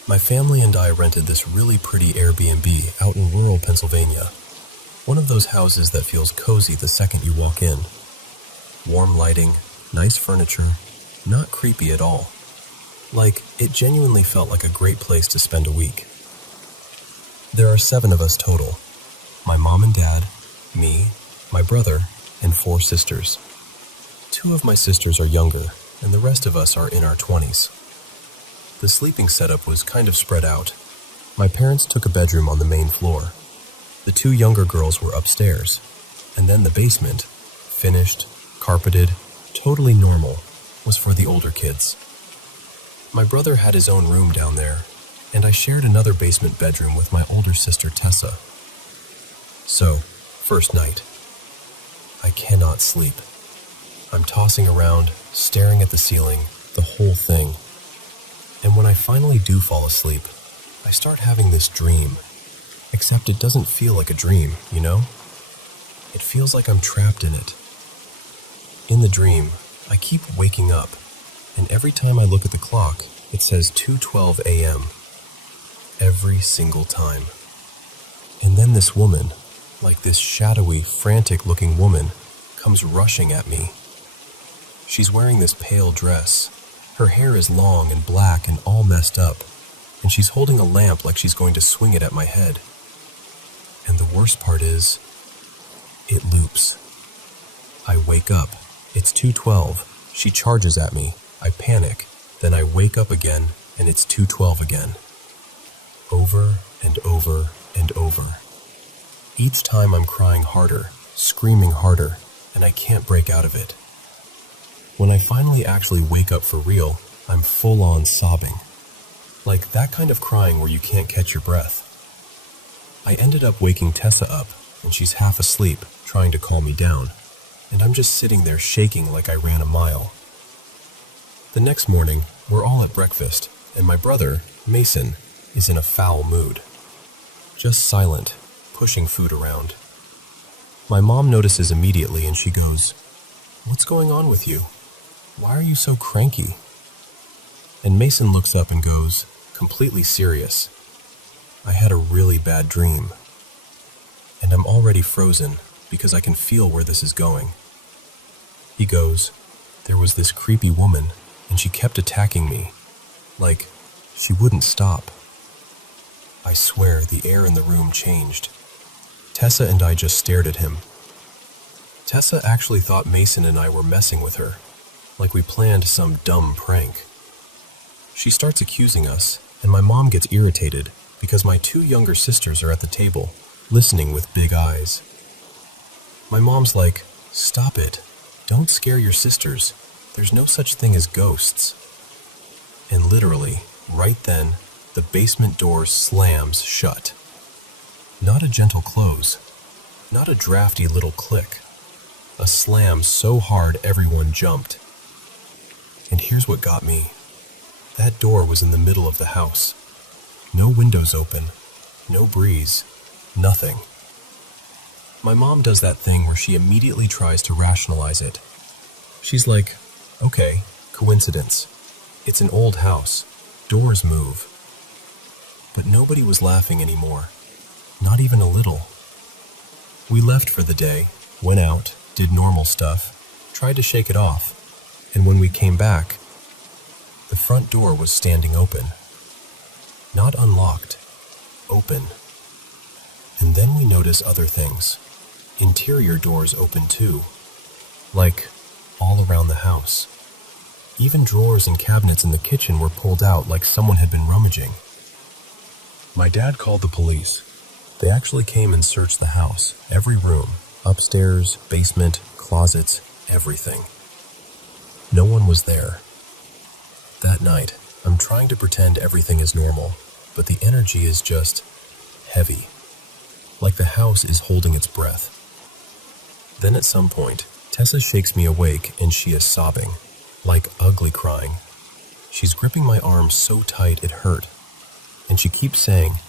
My family and I rented this really pretty Airbnb out in rural Pennsylvania. One of those houses that feels cozy the second you walk in. Warm lighting, nice furniture, not creepy at all. Like, it genuinely felt like a great place to spend a week. There are 7 of us total. My mom and dad, me, my brother, and 4 sisters. 2 of my sisters are younger, and the rest of us are in our 20s. The sleeping setup was kind of spread out. My parents took a bedroom on the main floor. The 2 younger girls were upstairs, and then the basement, finished, carpeted, totally normal, was for the older kids. My brother had his own room down there, and I shared another basement bedroom with my older sister Tessa. So, first night. I cannot sleep. I'm tossing around, staring at the ceiling, the whole thing. And when I finally do fall asleep, I start having this dream. Except it doesn't feel like a dream, you know? It feels like I'm trapped in it. In the dream, I keep waking up, and every time I look at the clock, it says 2:12 a.m. Every single time. And then this woman, like this shadowy, frantic-looking woman, comes rushing at me. She's wearing this pale dress. Her hair is long and black and all messed up, and she's holding a lamp like she's going to swing it at my head. And the worst part is, it loops. I wake up. It's 2:12. She charges at me. I panic. Then I wake up again, and it's 2:12 again. Over and over and over. Each time I'm crying harder, screaming harder, and I can't break out of it. When I finally actually wake up for real, I'm full-on sobbing. Like that kind of crying where you can't catch your breath. I ended up waking Tessa up, and she's half asleep, trying to calm me down, and I'm just sitting there shaking like I ran a mile. The next morning, we're all at breakfast, and my brother, Mason, is in a foul mood. Just silent, pushing food around. My mom notices immediately and she goes, "What's going on with you? Why are you so cranky?" And Mason looks up and goes, completely serious, "I had a really bad dream." And I'm already frozen because I can feel where this is going. He goes, "There was this creepy woman and she kept attacking me. Like, she wouldn't stop." I swear the air in the room changed. Tessa and I just stared at him. Tessa actually thought Mason and I were messing with her, like we planned some dumb prank. She starts accusing us, and my mom gets irritated because my 2 younger sisters are at the table, listening with big eyes. My mom's like, "Stop it. Don't scare your sisters. There's no such thing as ghosts." And literally, right then, the basement door slams shut. Not a gentle close, not a drafty little click. A slam so hard everyone jumped. And here's what got me. That door was in the middle of the house. No windows open, no breeze, nothing. My mom does that thing where she immediately tries to rationalize it. She's like, "Okay, coincidence. It's an old house. Doors move." But nobody was laughing anymore. Not even a little. We left for the day, went out, did normal stuff, tried to shake it off, and when we came back, the front door was standing open. Not unlocked, open. And then we notice other things. Interior doors open too, like all around the house. Even drawers and cabinets in the kitchen were pulled out like someone had been rummaging. My dad called the police. They actually came and searched the house, every room, upstairs, basement, closets, everything. No one was there. That night, I'm trying to pretend everything is normal, but the energy is just heavy, like the house is holding its breath. Then at some point, Tessa shakes me awake and she is sobbing, like ugly crying. She's gripping my arm so tight it hurt. And she keeps saying,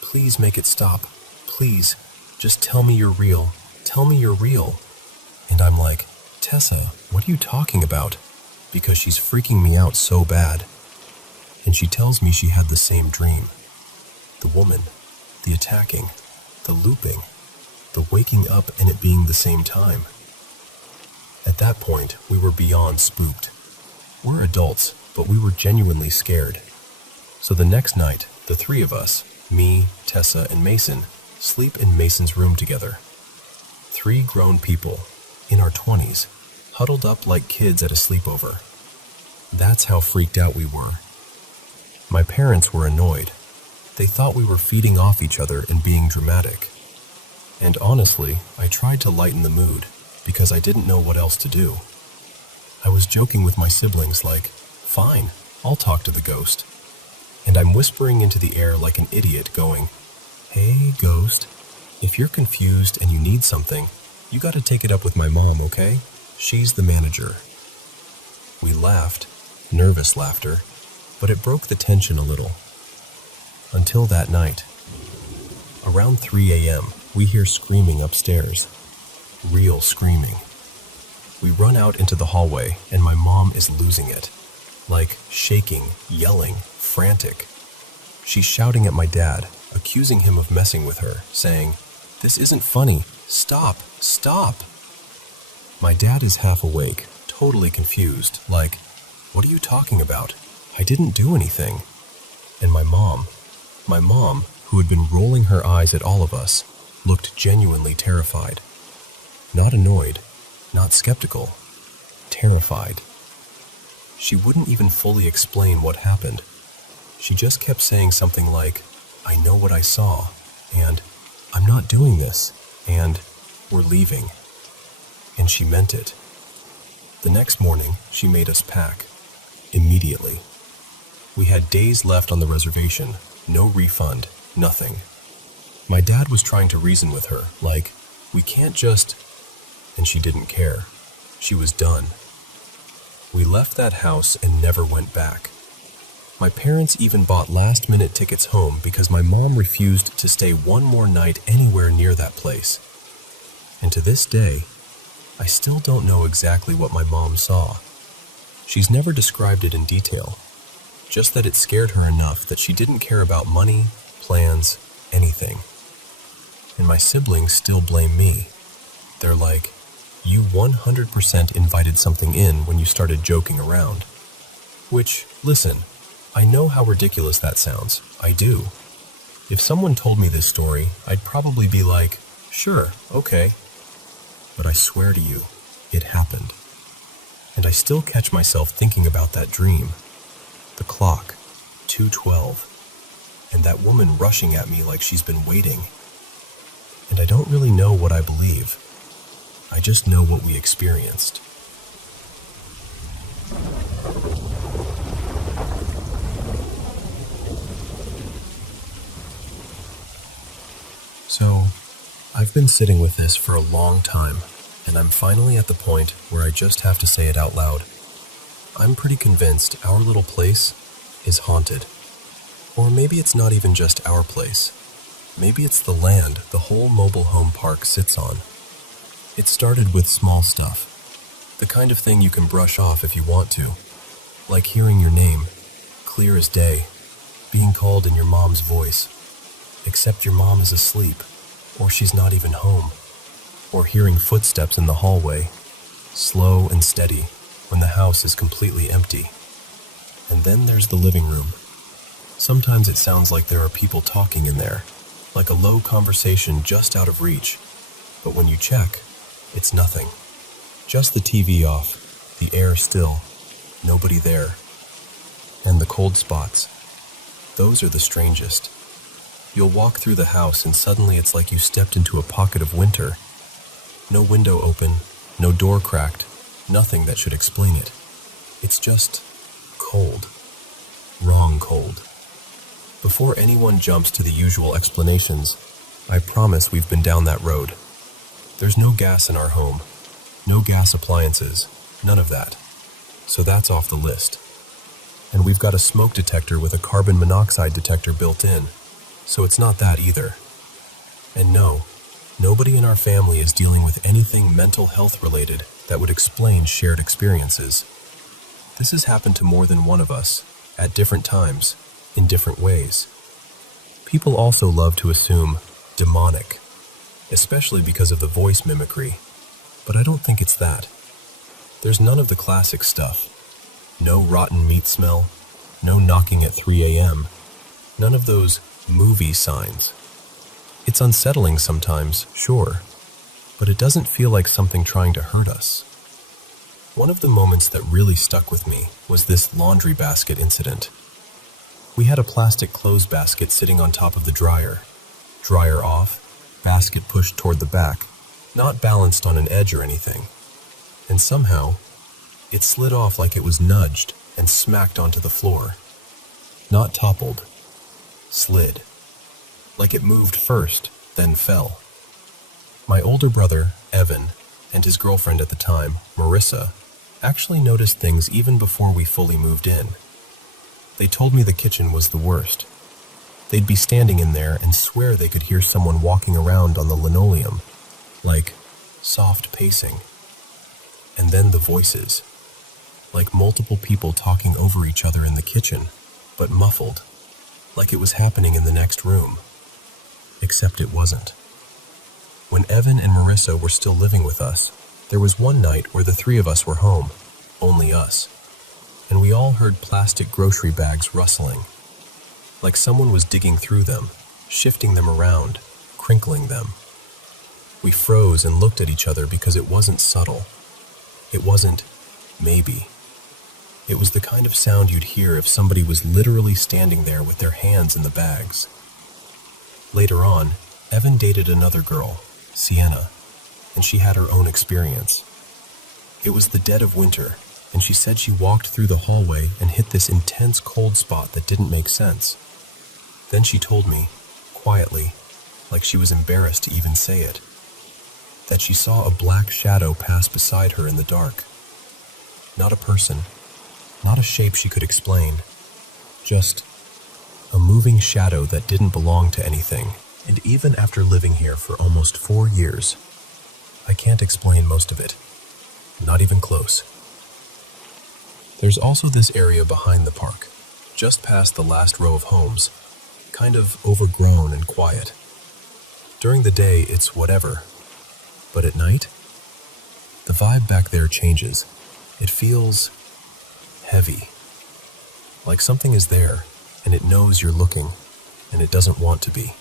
"Please make it stop. Please, just tell me you're real. Tell me you're real." And I'm like, "Tessa, what are you talking about?" Because she's freaking me out so bad. And she tells me she had the same dream. The woman, the attacking, the looping, the waking up and it being the same time. At that point, we were beyond spooked. We're adults, but we were genuinely scared. So the next night, the three of us, me, Tessa, and Mason, sleep in Mason's room together. 3 grown people, in our 20s, huddled up like kids at a sleepover. That's how freaked out we were. My parents were annoyed. They thought we were feeding off each other and being dramatic. And honestly, I tried to lighten the mood, because I didn't know what else to do. I was joking with my siblings like, "Fine, I'll talk to the ghost." And I'm whispering into the air like an idiot going, "Hey, ghost, if you're confused and you need something, you gotta take it up with my mom, okay? She's the manager." We laughed, nervous laughter, but it broke the tension a little. Until that night. Around 3 a.m., we hear screaming upstairs. Real screaming. We run out into the hallway, and my mom is losing it. Like, shaking, yelling, frantic. She's shouting at my dad, accusing him of messing with her, saying, "This isn't funny. Stop, stop." My dad is half awake, totally confused, like, "What are you talking about? I didn't do anything." And my mom, who had been rolling her eyes at all of us, looked genuinely terrified. Not annoyed, not skeptical, terrified. She wouldn't even fully explain what happened. She just kept saying something like, "I know what I saw," and "I'm not doing this," and "We're leaving." And she meant it. The next morning, she made us pack. Immediately. We had days left on the reservation, no refund, nothing. My dad was trying to reason with her, like, "We can't just..." And she didn't care. She was done. We left that house and never went back. My parents even bought last-minute tickets home because my mom refused to stay one more night anywhere near that place. And to this day, I still don't know exactly what my mom saw. She's never described it in detail, just that it scared her enough that she didn't care about money, plans, anything. And my siblings still blame me. They're like, "You 100% invited something in when you started joking around." Which, listen, I know how ridiculous that sounds. I do. If someone told me this story, I'd probably be like, "Sure, okay." But I swear to you, it happened. And I still catch myself thinking about that dream. The clock, 2:12, and that woman rushing at me like she's been waiting. And I don't really know what I believe. I just know what we experienced. So, I've been sitting with this for a long time, and I'm finally at the point where I just have to say it out loud. I'm pretty convinced our little place is haunted. Or maybe it's not even just our place. Maybe it's the land the whole mobile home park sits on. It started with small stuff. The kind of thing you can brush off if you want to. Like hearing your name, clear as day, being called in your mom's voice. Except your mom is asleep, or she's not even home. Or hearing footsteps in the hallway, slow and steady, when the house is completely empty. And then there's the living room. Sometimes it sounds like there are people talking in there, like a low conversation just out of reach. But when you check, it's nothing. Just the TV off, the air still, nobody there. And the cold spots. Those are the strangest. You'll walk through the house and suddenly it's like you stepped into a pocket of winter. No window open, no door cracked, nothing that should explain it. It's just cold. Wrong cold. Before anyone jumps to the usual explanations, I promise we've been down that road. There's no gas in our home, no gas appliances, none of that. So that's off the list. And we've got a smoke detector with a carbon monoxide detector built in, so it's not that either. And no, nobody in our family is dealing with anything mental health related that would explain shared experiences. This has happened to more than one of us, at different times, in different ways. People also love to assume demonic, especially because of the voice mimicry, but I don't think it's that. There's none of the classic stuff. No rotten meat smell, no knocking at 3 a.m., none of those movie signs. It's unsettling sometimes, sure, but it doesn't feel like something trying to hurt us. One of the moments that really stuck with me was this laundry basket incident. We had a plastic clothes basket sitting on top of the dryer. Dryer off, basket pushed toward the back, not balanced on an edge or anything. And somehow, it slid off like it was nudged and smacked onto the floor. Not toppled, slid. Like it moved first, then fell. My older brother, Evan, and his girlfriend at the time, Marissa, actually noticed things even before we fully moved in. They told me the kitchen was the worst. They'd be standing in there and swear they could hear someone walking around on the linoleum, like soft pacing. And then the voices, like multiple people talking over each other in the kitchen, but muffled, like it was happening in the next room. Except it wasn't. When Evan and Marissa were still living with us, there was one night where the three of us were home, only us, and we all heard plastic grocery bags rustling, like someone was digging through them, shifting them around, crinkling them. We froze and looked at each other because it wasn't subtle. It wasn't maybe. It was the kind of sound you'd hear if somebody was literally standing there with their hands in the bags. Later on, Evan dated another girl, Sienna, and she had her own experience. It was the dead of winter, and she said she walked through the hallway and hit this intense cold spot that didn't make sense. Then she told me, quietly, like she was embarrassed to even say it, that she saw a black shadow pass beside her in the dark. Not a person, not a shape she could explain, just a moving shadow that didn't belong to anything. And even after living here for almost 4 years, I can't explain most of it. Not even close. There's also this area behind the park, just past the last row of homes, kind of overgrown and quiet. During the day, it's whatever. But at night, the vibe back there changes. It feels heavy. Like something is there, and it knows you're looking, and it doesn't want to be.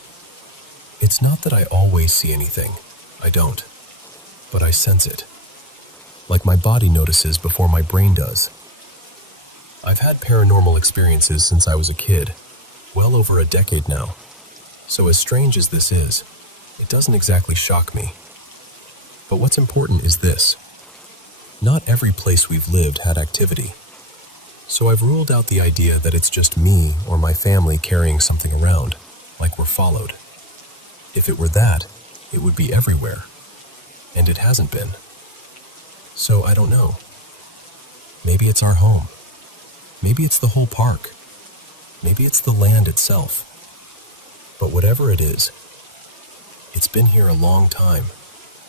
It's not that I always see anything. I don't. But I sense it. Like my body notices before my brain does. I've had paranormal experiences since I was a kid, well over a decade now. So as strange as this is, it doesn't exactly shock me. But what's important is this. Not every place we've lived had activity. So I've ruled out the idea that it's just me or my family carrying something around, like we're followed. If it were that, it would be everywhere. And it hasn't been. So I don't know. Maybe it's our home. Maybe it's the whole park. Maybe it's the land itself. But whatever it is, it's been here a long time,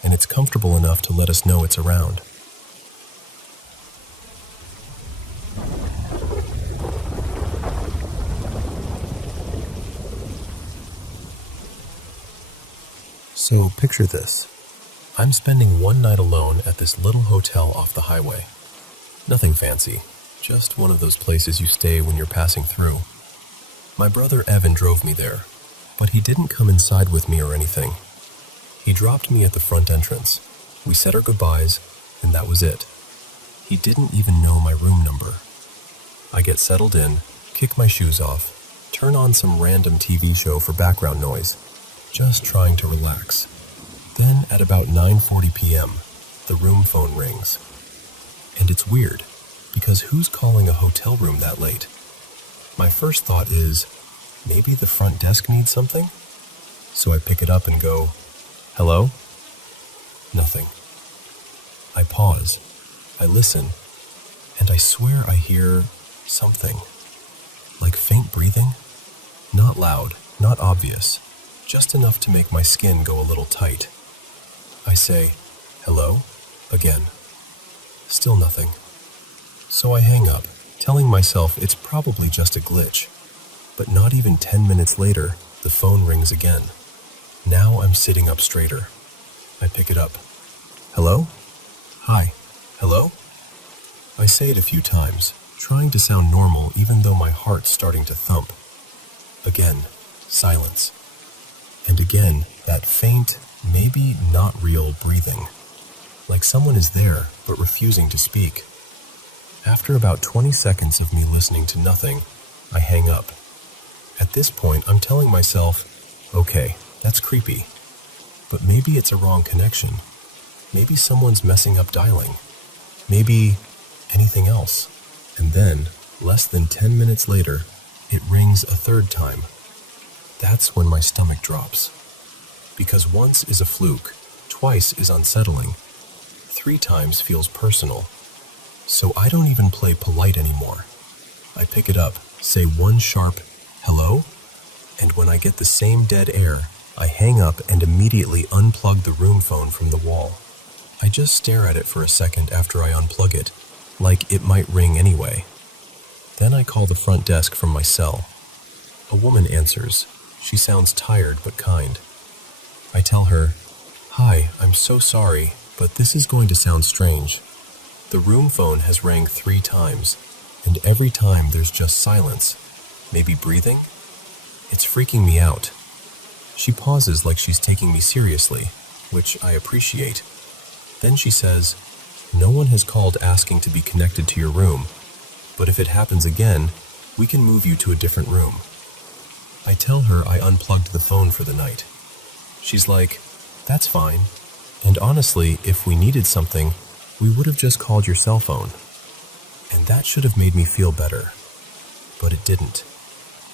and it's comfortable enough to let us know it's around. So picture this. I'm spending one night alone at this little hotel off the highway. Nothing fancy, just one of those places you stay when you're passing through. My brother Evan drove me there, but he didn't come inside with me or anything. He dropped me at the front entrance. We said our goodbyes, and that was it. He didn't even know my room number. I get settled in, kick my shoes off, turn on some random TV show for background noise, just trying to relax. Then at about 9:40 p.m., the room phone rings. And it's weird, because who's calling a hotel room that late? My first thought is, maybe the front desk needs something? So I pick it up and go, "Hello?" Nothing. I pause. I listen. And I swear I hear something. Like faint breathing. Not loud, not obvious. Just enough to make my skin go a little tight. I say, "Hello?" again. Still nothing. So I hang up, telling myself it's probably just a glitch. But not even 10 minutes later, the phone rings again. Now I'm sitting up straighter. I pick it up. "Hello? Hi. Hello?" I say it a few times, trying to sound normal even though my heart's starting to thump. Again, silence. And again, that faint, maybe not real breathing. Like someone is there, but refusing to speak. After about 20 seconds of me listening to nothing, I hang up. At this point, I'm telling myself, okay, that's creepy. But maybe it's a wrong connection. Maybe someone's messing up dialing. Maybe anything else. And then, less than 10 minutes later, it rings a third time. That's when my stomach drops. Because once is a fluke, twice is unsettling, 3 times feels personal. So I don't even play polite anymore. I pick it up, say one sharp, "Hello?" And when I get the same dead air, I hang up and immediately unplug the room phone from the wall. I just stare at it for a second after I unplug it, like it might ring anyway. Then I call the front desk from my cell. A woman answers. She sounds tired but kind. I tell her, "Hi, I'm so sorry, but this is going to sound strange. The room phone has rang 3 times, and every time there's just silence. Maybe breathing? It's freaking me out." She pauses like she's taking me seriously, which I appreciate. Then she says, "No one has called asking to be connected to your room, but if it happens again, we can move you to a different room." I tell her I unplugged the phone for the night. She's like, "That's fine. And honestly, if we needed something, we would have just called your cell phone." And that should have made me feel better. But it didn't.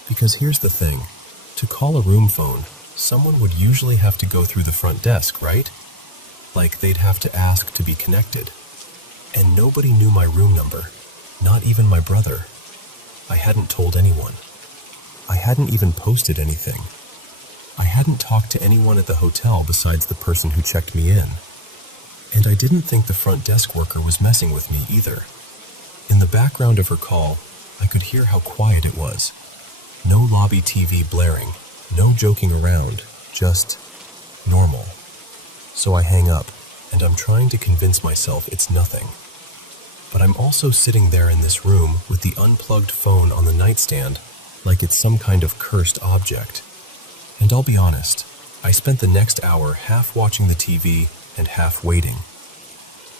Because here's the thing. To call a room phone, someone would usually have to go through the front desk, right? Like they'd have to ask to be connected. And nobody knew my room number. Not even my brother. I hadn't told anyone. I hadn't even posted anything. I hadn't talked to anyone at the hotel besides the person who checked me in. And I didn't think the front desk worker was messing with me either. In the background of her call, I could hear how quiet it was. No lobby TV blaring, no joking around, just normal. So I hang up, and I'm trying to convince myself it's nothing. But I'm also sitting there in this room with the unplugged phone on the nightstand like it's some kind of cursed object. And I'll be honest, I spent the next hour half watching the TV and half waiting.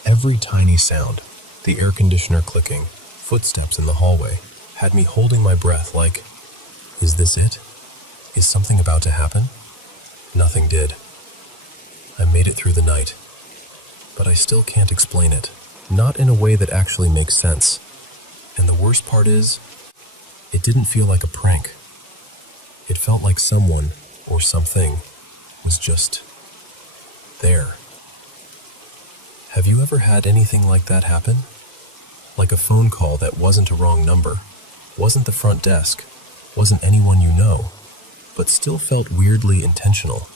Every tiny sound, the air conditioner clicking, footsteps in the hallway, had me holding my breath like, is this it? Is something about to happen? Nothing did. I made it through the night. But I still can't explain it. Not in a way that actually makes sense. And the worst part is, it didn't feel like a prank. It felt like someone, or something, was just there. Have you ever had anything like that happen? Like a phone call that wasn't a wrong number, wasn't the front desk, wasn't anyone you know, but still felt weirdly intentional.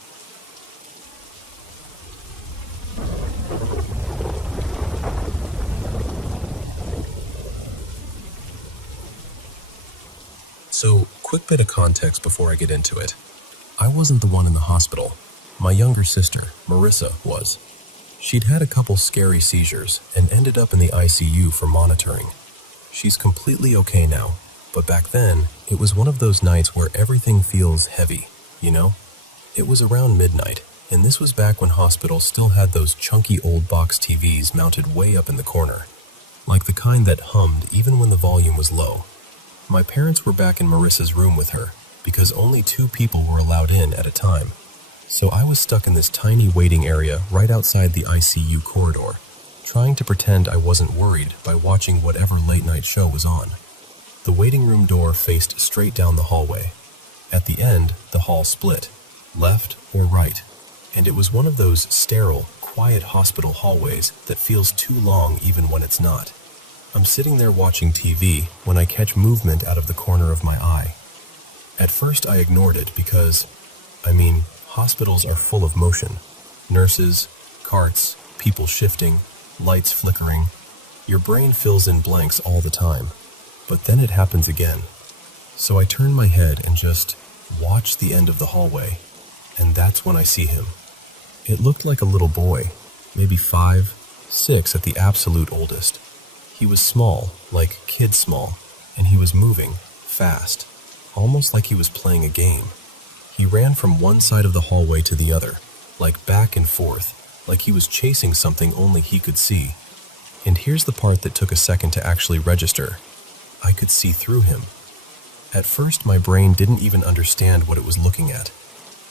So, quick bit of context before I get into it. I wasn't the one in the hospital. My younger sister, Marissa, was. She'd had a couple scary seizures and ended up in the ICU for monitoring. She's completely okay now, but back then, it was one of those nights where everything feels heavy, you know? It was around midnight, and this was back when hospitals still had those chunky old box TVs mounted way up in the corner, like the kind that hummed even when the volume was low. My parents were back in Marissa's room with her, because only 2 people were allowed in at a time. So I was stuck in this tiny waiting area right outside the ICU corridor, trying to pretend I wasn't worried by watching whatever late-night show was on. The waiting room door faced straight down the hallway. At the end, the hall split, left or right, and it was one of those sterile, quiet hospital hallways that feels too long even when it's not. I'm sitting there watching TV when I catch movement out of the corner of my eye. At first I ignored it because, hospitals are full of motion. Nurses, carts, people shifting, lights flickering. Your brain fills in blanks all the time. But then it happens again. So I turn my head and just watch the end of the hallway, and that's when I see him. It looked like a little boy, maybe 5, 6 at the absolute oldest. He was small, like kid small, and he was moving, fast, almost like he was playing a game. He ran from one side of the hallway to the other, like back and forth, like he was chasing something only he could see. And here's the part that took a second to actually register. I could see through him. At first, my brain didn't even understand what it was looking at.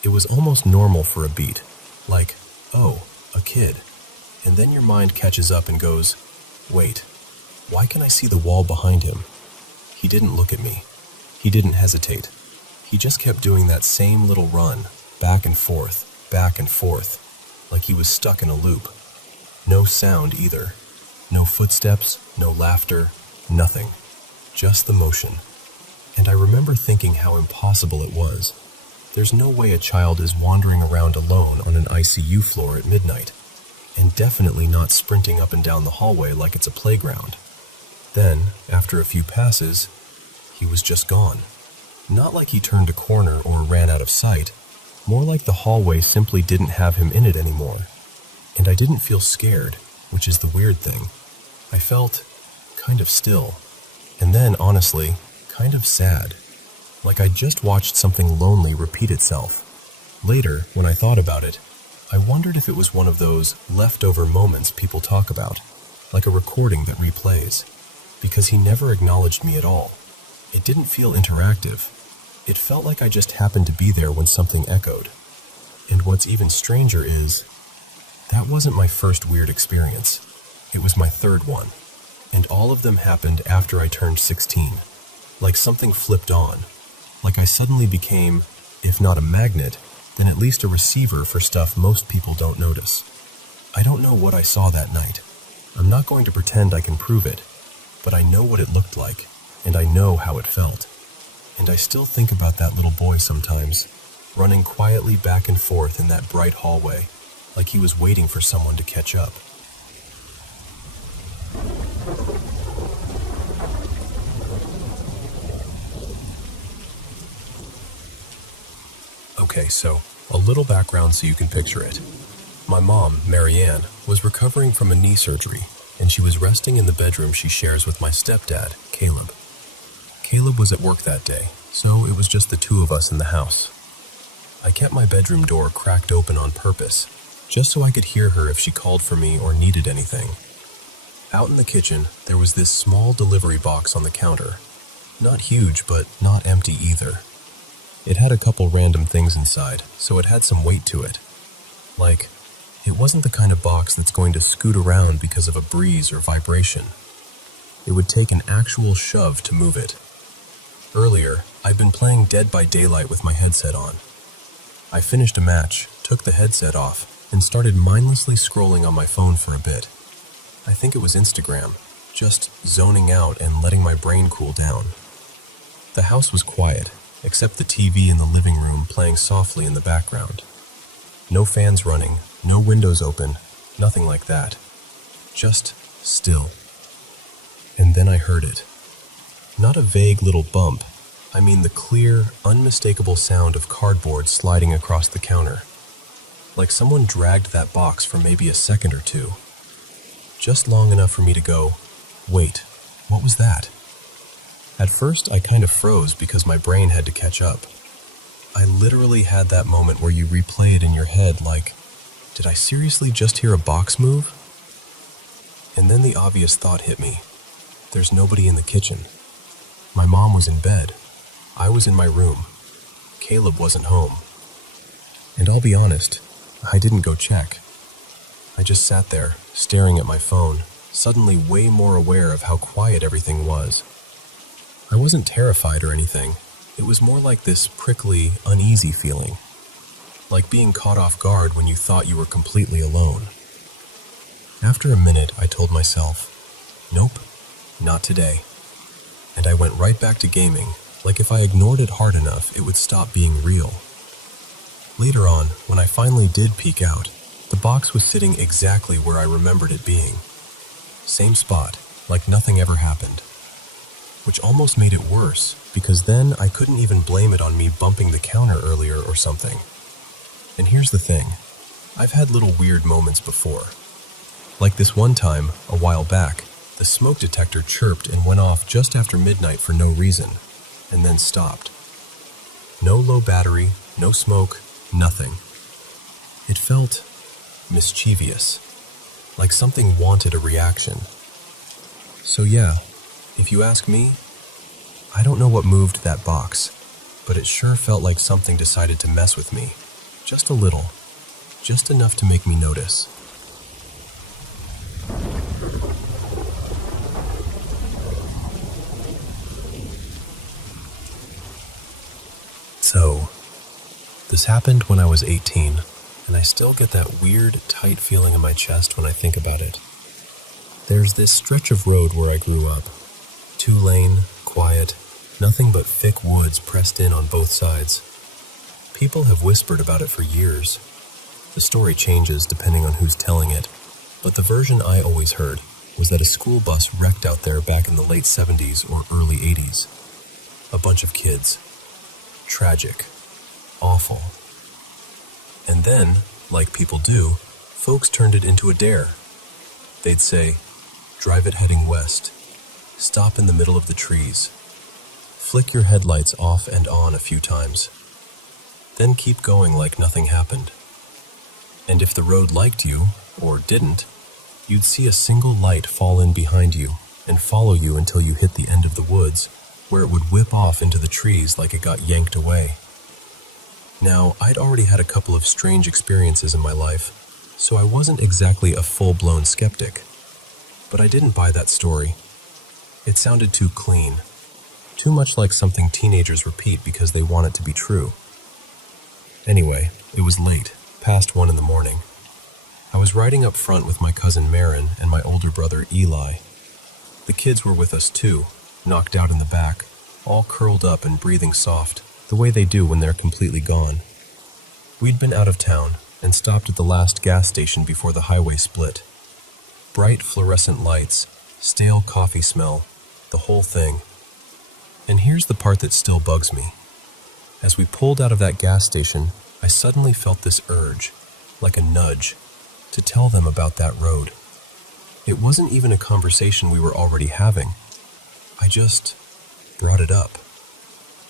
It was almost normal for a beat, like, oh, a kid. And then your mind catches up and goes, wait, why can I see the wall behind him? He didn't look at me. He didn't hesitate. He just kept doing that same little run, back and forth, like he was stuck in a loop. No sound either. No footsteps, no laughter, nothing. Just the motion. And I remember thinking how impossible it was. There's no way a child is wandering around alone on an ICU floor at midnight, and definitely not sprinting up and down the hallway like it's a playground. Then, after a few passes, he was just gone. Not like he turned a corner or ran out of sight, more like the hallway simply didn't have him in it anymore. And I didn't feel scared, which is the weird thing. I felt kind of still, and then, honestly, kind of sad. Like I just watched something lonely repeat itself. Later, when I thought about it, I wondered if it was one of those leftover moments people talk about, like a recording that replays, because he never acknowledged me at all. It didn't feel interactive. It felt like I just happened to be there when something echoed. And what's even stranger is, that wasn't my first weird experience. It was my third one. And all of them happened after I turned 16. Like something flipped on. Like I suddenly became, if not a magnet, then at least a receiver for stuff most people don't notice. I don't know what I saw that night. I'm not going to pretend I can prove it, but I know what it looked like, and I know how it felt. And I still think about that little boy sometimes, running quietly back and forth in that bright hallway, like he was waiting for someone to catch up. Okay, so a little background so you can picture it. My mom, Marianne, was recovering from a knee surgery, and she was resting in the bedroom she shares with my stepdad, Caleb. Caleb was at work that day, so it was just the two of us in the house. I kept my bedroom door cracked open on purpose, just so I could hear her if she called for me or needed anything. Out in the kitchen, there was this small delivery box on the counter. Not huge, but not empty either. It had a couple random things inside, so it had some weight to it. Like, it wasn't the kind of box that's going to scoot around because of a breeze or vibration. It would take an actual shove to move it. Earlier, I'd been playing Dead by Daylight with my headset on. I finished a match, took the headset off, and started mindlessly scrolling on my phone for a bit. I think it was Instagram, just zoning out and letting my brain cool down. The house was quiet, except the TV in the living room playing softly in the background. No fans running, no windows open, nothing like that. Just still. And then I heard it. Not a vague little bump, I mean the clear, unmistakable sound of cardboard sliding across the counter. Like someone dragged that box for maybe a second or two. Just long enough for me to go, wait, what was that? At first, I kind of froze because my brain had to catch up. I literally had that moment where you replay it in your head like, did I seriously just hear a box move? And then the obvious thought hit me. There's nobody in the kitchen. My mom was in bed. I was in my room. Caleb wasn't home. And I'll be honest, I didn't go check. I just sat there, staring at my phone, suddenly way more aware of how quiet everything was. I wasn't terrified or anything. It was more like this prickly, uneasy feeling. Like being caught off guard when you thought you were completely alone. After a minute, I told myself, nope, not today. And I went right back to gaming, like if I ignored it hard enough, it would stop being real. Later on, when I finally did peek out, the box was sitting exactly where I remembered it being. Same spot, like nothing ever happened. Which almost made it worse, because then I couldn't even blame it on me bumping the counter earlier or something. And here's the thing, I've had little weird moments before. Like this one time, a while back, the smoke detector chirped and went off just after midnight for no reason, and then stopped. No low battery, no smoke, nothing. It felt mischievous, like something wanted a reaction. So yeah, if you ask me, I don't know what moved that box, but it sure felt like something decided to mess with me. Just a little. Just enough to make me notice. So, this happened when I was 18, and I still get that weird, tight feeling in my chest when I think about it. There's this stretch of road where I grew up. 2-lane, quiet, nothing but thick woods pressed in on both sides. People have whispered about it for years. The story changes depending on who's telling it, but the version I always heard was that a school bus wrecked out there back in the late 70s or early 80s. A bunch of kids. Tragic. Awful. And then, like people do, folks turned it into a dare. They'd say, drive it heading west. Stop in the middle of the trees. Flick your headlights off and on a few times. Then keep going like nothing happened. And if the road liked you, or didn't, you'd see a single light fall in behind you and follow you until you hit the end of the woods, where it would whip off into the trees like it got yanked away. Now, I'd already had a couple of strange experiences in my life, so I wasn't exactly a full-blown skeptic. But I didn't buy that story. It sounded too clean. Too much like something teenagers repeat because they want it to be true. Anyway, it was late, past 1 a.m. I was riding up front with my cousin Marin and my older brother Eli. The kids were with us too, knocked out in the back, all curled up and breathing soft, the way they do when they're completely gone. We'd been out of town and stopped at the last gas station before the highway split. Bright fluorescent lights, stale coffee smell, the whole thing. And here's the part that still bugs me. As we pulled out of that gas station, I suddenly felt this urge, like a nudge, to tell them about that road. It wasn't even a conversation we were already having. I just brought it up.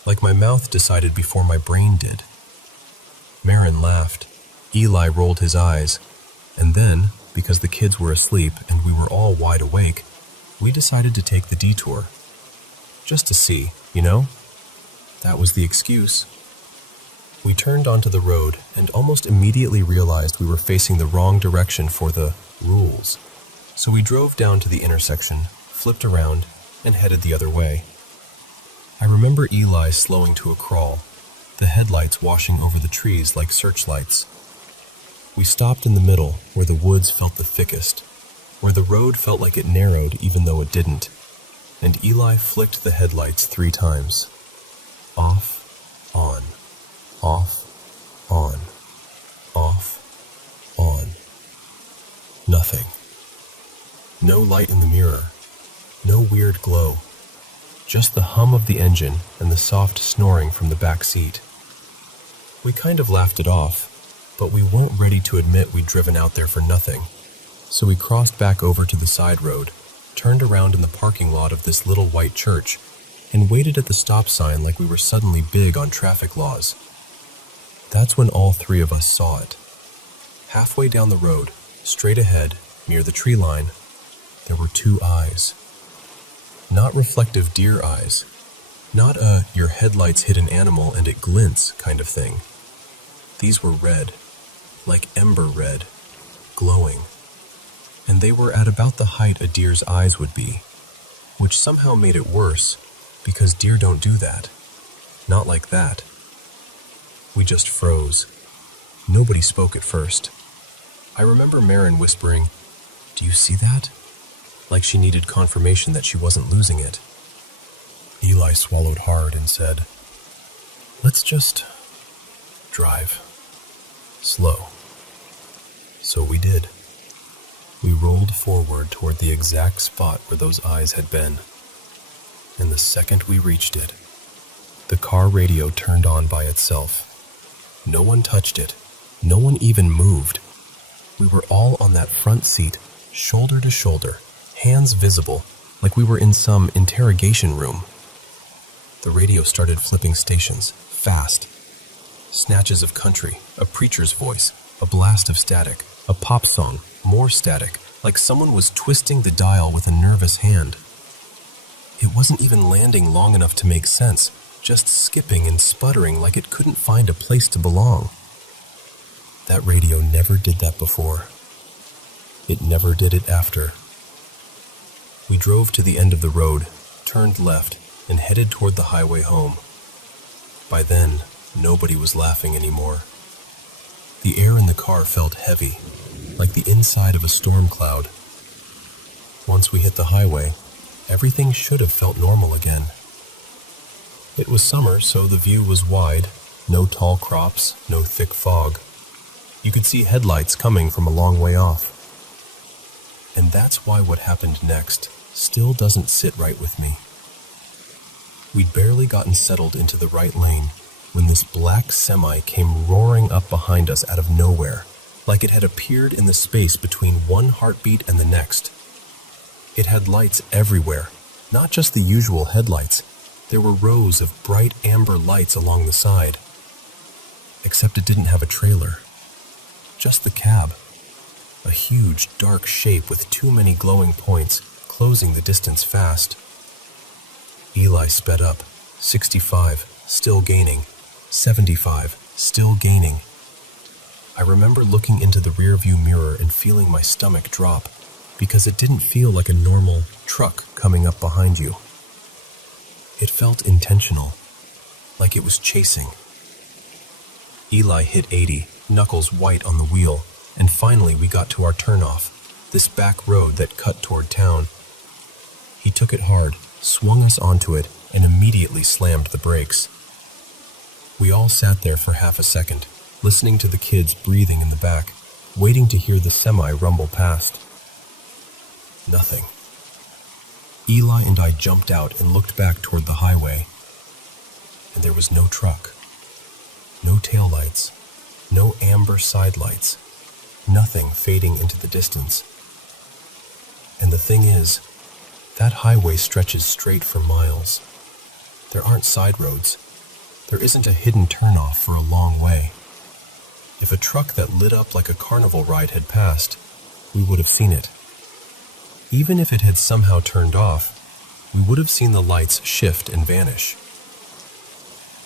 Like my mouth decided before my brain did. Marin laughed. Eli rolled his eyes. And then, because the kids were asleep and we were all wide awake, we decided to take the detour. Just to see, you know? That was the excuse. We turned onto the road and almost immediately realized we were facing the wrong direction for the rules. So we drove down to the intersection, flipped around, and headed the other way. I remember Eli slowing to a crawl, the headlights washing over the trees like searchlights. We stopped in the middle, where the woods felt the thickest, where the road felt like it narrowed even though it didn't, and Eli flicked the headlights 3 times. Off, on, off, on, off, on. Nothing. No light in the mirror. No weird glow. Just the hum of the engine and the soft snoring from the back seat. We kind of laughed it off, but we weren't ready to admit we'd driven out there for nothing. So we crossed back over to the side road, turned around in the parking lot of this little white church, and waited at the stop sign like we were suddenly big on traffic laws. That's when all 3 of us saw it. Halfway down the road, straight ahead, near the tree line, there were 2 eyes. Not reflective deer eyes. Not a your headlights hit an animal and it glints kind of thing. These were red, like ember red, glowing. And they were at about the height a deer's eyes would be, which somehow made it worse, because deer don't do that. Not like that. We just froze. Nobody spoke at first. I remember Marin whispering, Do you see that? Like she needed confirmation that she wasn't losing it. Eli swallowed hard and said, "Let's just drive. Slow." So we did. We rolled forward toward the exact spot where those eyes had been. And the second we reached it, the car radio turned on by itself. No one touched it. No one even moved. We were all on that front seat, shoulder to shoulder, hands visible, like we were in some interrogation room. The radio started flipping stations, fast. Snatches of country, a preacher's voice, a blast of static, a pop song, more static, like someone was twisting the dial with a nervous hand. It wasn't even landing long enough to make sense, just skipping and sputtering like it couldn't find a place to belong. That radio never did that before. It never did it after. We drove to the end of the road, turned left, and headed toward the highway home. By then, nobody was laughing anymore. The air in the car felt heavy, like the inside of a storm cloud. Once we hit the highway, everything should have felt normal again. It was summer, so the view was wide, no tall crops, no thick fog. You could see headlights coming from a long way off. And that's why what happened next still doesn't sit right with me. We'd barely gotten settled into the right lane when this black semi came roaring up behind us out of nowhere, like it had appeared in the space between one heartbeat and the next. It had lights everywhere, not just the usual headlights. There were rows of bright amber lights along the side. Except it didn't have a trailer. Just the cab. A huge, dark shape with too many glowing points, closing the distance fast. Eli sped up. 65, still gaining. 75, still gaining. I remember looking into the rearview mirror and feeling my stomach drop, because it didn't feel like a normal truck coming up behind you. It felt intentional, like it was chasing. Eli hit 80, knuckles white on the wheel, and finally we got to our turnoff, this back road that cut toward town. He took it hard, swung us onto it, and immediately slammed the brakes. We all sat there for half a second, listening to the kids breathing in the back, waiting to hear the semi rumble past. Nothing. Eli and I jumped out and looked back toward the highway, and there was no truck. No taillights, no amber side lights, nothing fading into the distance. And the thing is, that highway stretches straight for miles. There aren't side roads. There isn't a hidden turnoff for a long way. If a truck that lit up like a carnival ride had passed, we would have seen it. Even if it had somehow turned off, we would have seen the lights shift and vanish.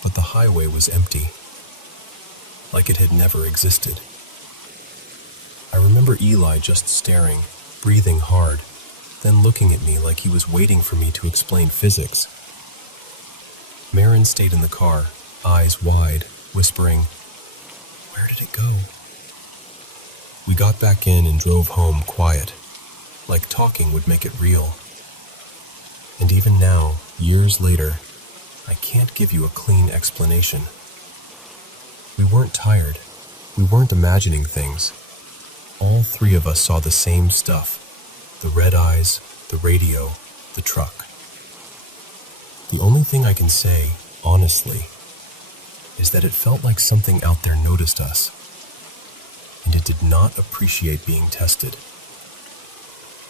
But the highway was empty, like it had never existed. I remember Eli just staring, breathing hard, then looking at me like he was waiting for me to explain physics. Marin stayed in the car, eyes wide, whispering, "Where did it go?" We got back in and drove home quiet, like talking would make it real. And even now, years later, I can't give you a clean explanation. We weren't tired. We weren't imagining things. All three of us saw the same stuff. The red eyes, the radio, the truck. The only thing I can say, honestly, is that it felt like something out there noticed us, and it did not appreciate being tested.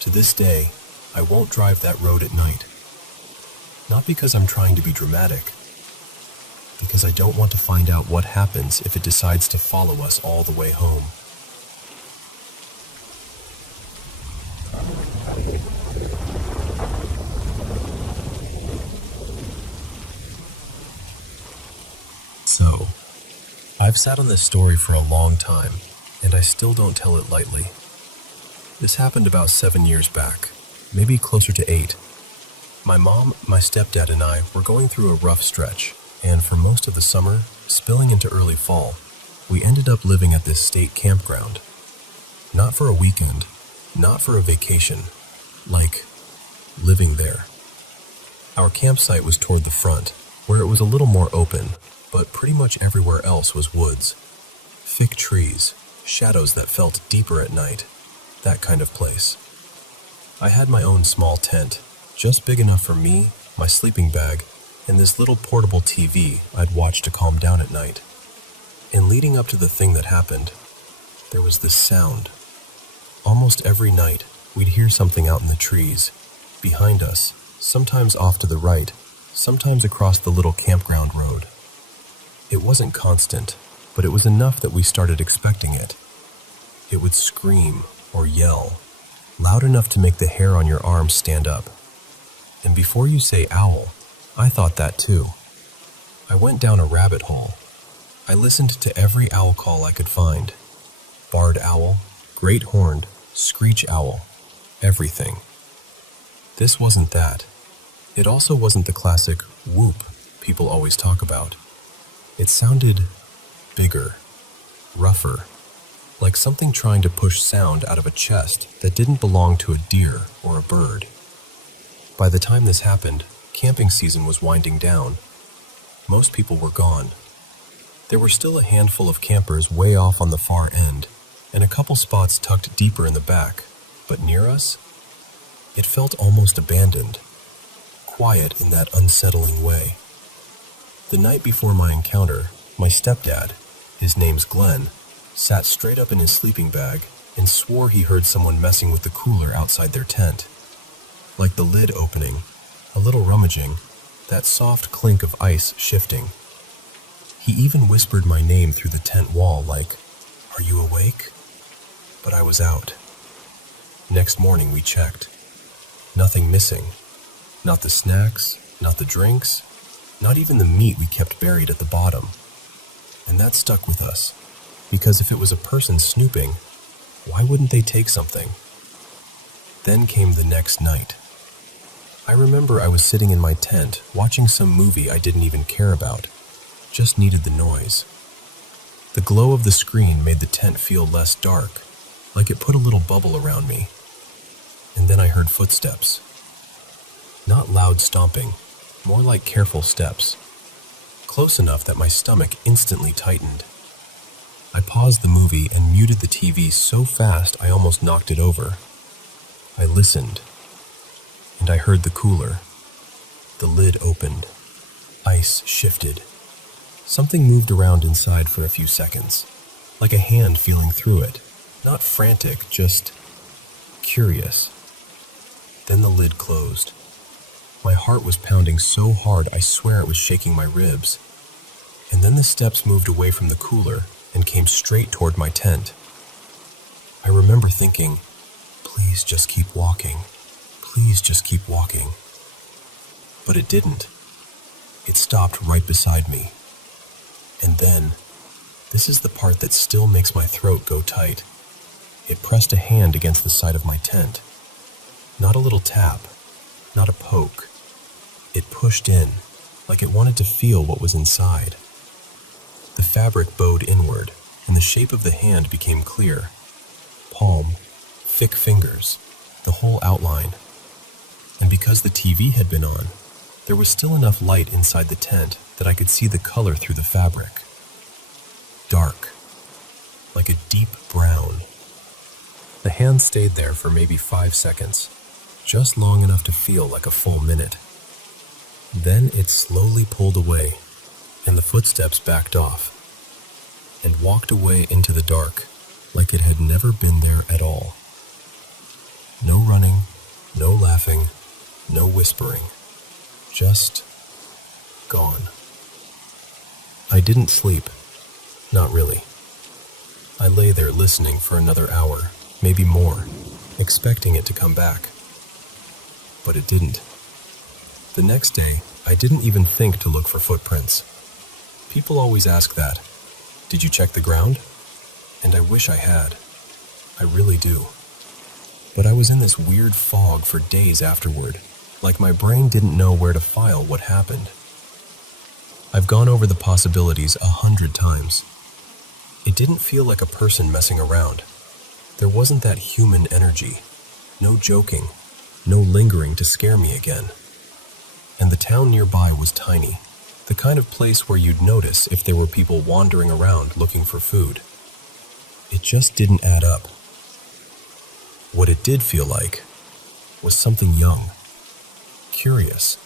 To this day, I won't drive that road at night. Not because I'm trying to be dramatic, because I don't want to find out what happens if it decides to follow us all the way home. So, I've sat on this story for a long time, and I still don't tell it lightly. This happened about 7 years back, maybe closer to 8. My mom, my stepdad, and I were going through a rough stretch, and for most of the summer, spilling into early fall, we ended up living at this state campground. Not for a weekend, not for a vacation, like living there. Our campsite was toward the front, where it was a little more open, but pretty much everywhere else was woods. Thick trees, shadows that felt deeper at night, that kind of place. I had my own small tent, just big enough for me, my sleeping bag, and this little portable TV I'd watch to calm down at night. And leading up to the thing that happened, there was this sound. Almost every night, we'd hear something out in the trees, behind us, sometimes off to the right, sometimes across the little campground road. It wasn't constant, but it was enough that we started expecting it. It would scream or yell, loud enough to make the hair on your arms stand up. And before you say owl, I thought that too. I went down a rabbit hole. I listened to every owl call I could find. Barred owl, great horned, screech owl, everything. This wasn't that. It also wasn't the classic whoop people always talk about. It sounded bigger, rougher, like something trying to push sound out of a chest that didn't belong to a deer or a bird. By the time this happened, camping season was winding down. Most people were gone. There were still a handful of campers way off on the far end, and a couple spots tucked deeper in the back, but near us, it felt almost abandoned, quiet in that unsettling way. The night before my encounter, my stepdad, his name's Glenn, sat straight up in his sleeping bag and swore he heard someone messing with the cooler outside their tent. Like the lid opening, a little rummaging, that soft clink of ice shifting. He even whispered my name through the tent wall like, "Are you awake?" But I was out. Next morning we checked. Nothing missing. Not the snacks, not the drinks, not even the meat we kept buried at the bottom. And that stuck with us, because if it was a person snooping, why wouldn't they take something? Then came the next night. I remember I was sitting in my tent watching some movie I didn't even care about, just needed the noise. The glow of the screen made the tent feel less dark, like it put a little bubble around me. And then I heard footsteps. Not loud stomping, more like careful steps. Close enough that my stomach instantly tightened. I paused the movie and muted the TV so fast I almost knocked it over. I listened, and I heard the cooler. The lid opened. Ice shifted. Something moved around inside for a few seconds, like a hand feeling through it. Not frantic, just curious. Then the lid closed. My heart was pounding so hard I swear it was shaking my ribs. And then the steps moved away from the cooler and came straight toward my tent. I remember thinking, please just keep walking. Please just keep walking. But it didn't. It stopped right beside me. And then, this is the part that still makes my throat go tight. It pressed a hand against the side of my tent. Not a little tap, not a poke. It pushed in, like it wanted to feel what was inside. The fabric bowed inward, and the shape of the hand became clear. Palm, thick fingers, the whole outline. And because the TV had been on, there was still enough light inside the tent that I could see the color through the fabric. Dark, like a deep brown. The hand stayed there for maybe 5 seconds, just long enough to feel like a full minute. Then it slowly pulled away, and the footsteps backed off, and walked away into the dark, like it had never been there at all. No running, no laughing, no whispering, just gone. I didn't sleep, not really. I lay there listening for another hour, maybe more, expecting it to come back. But it didn't. The next day, I didn't even think to look for footprints. People always ask that. Did you check the ground? And I wish I had. I really do. But I was in this weird fog for days afterward, like my brain didn't know where to file what happened. I've gone over the possibilities 100 times. It didn't feel like a person messing around. There wasn't that human energy. No joking, no lingering to scare me again. And the town nearby was tiny, the kind of place where you'd notice if there were people wandering around looking for food. It just didn't add up. What it did feel like was something young, curious,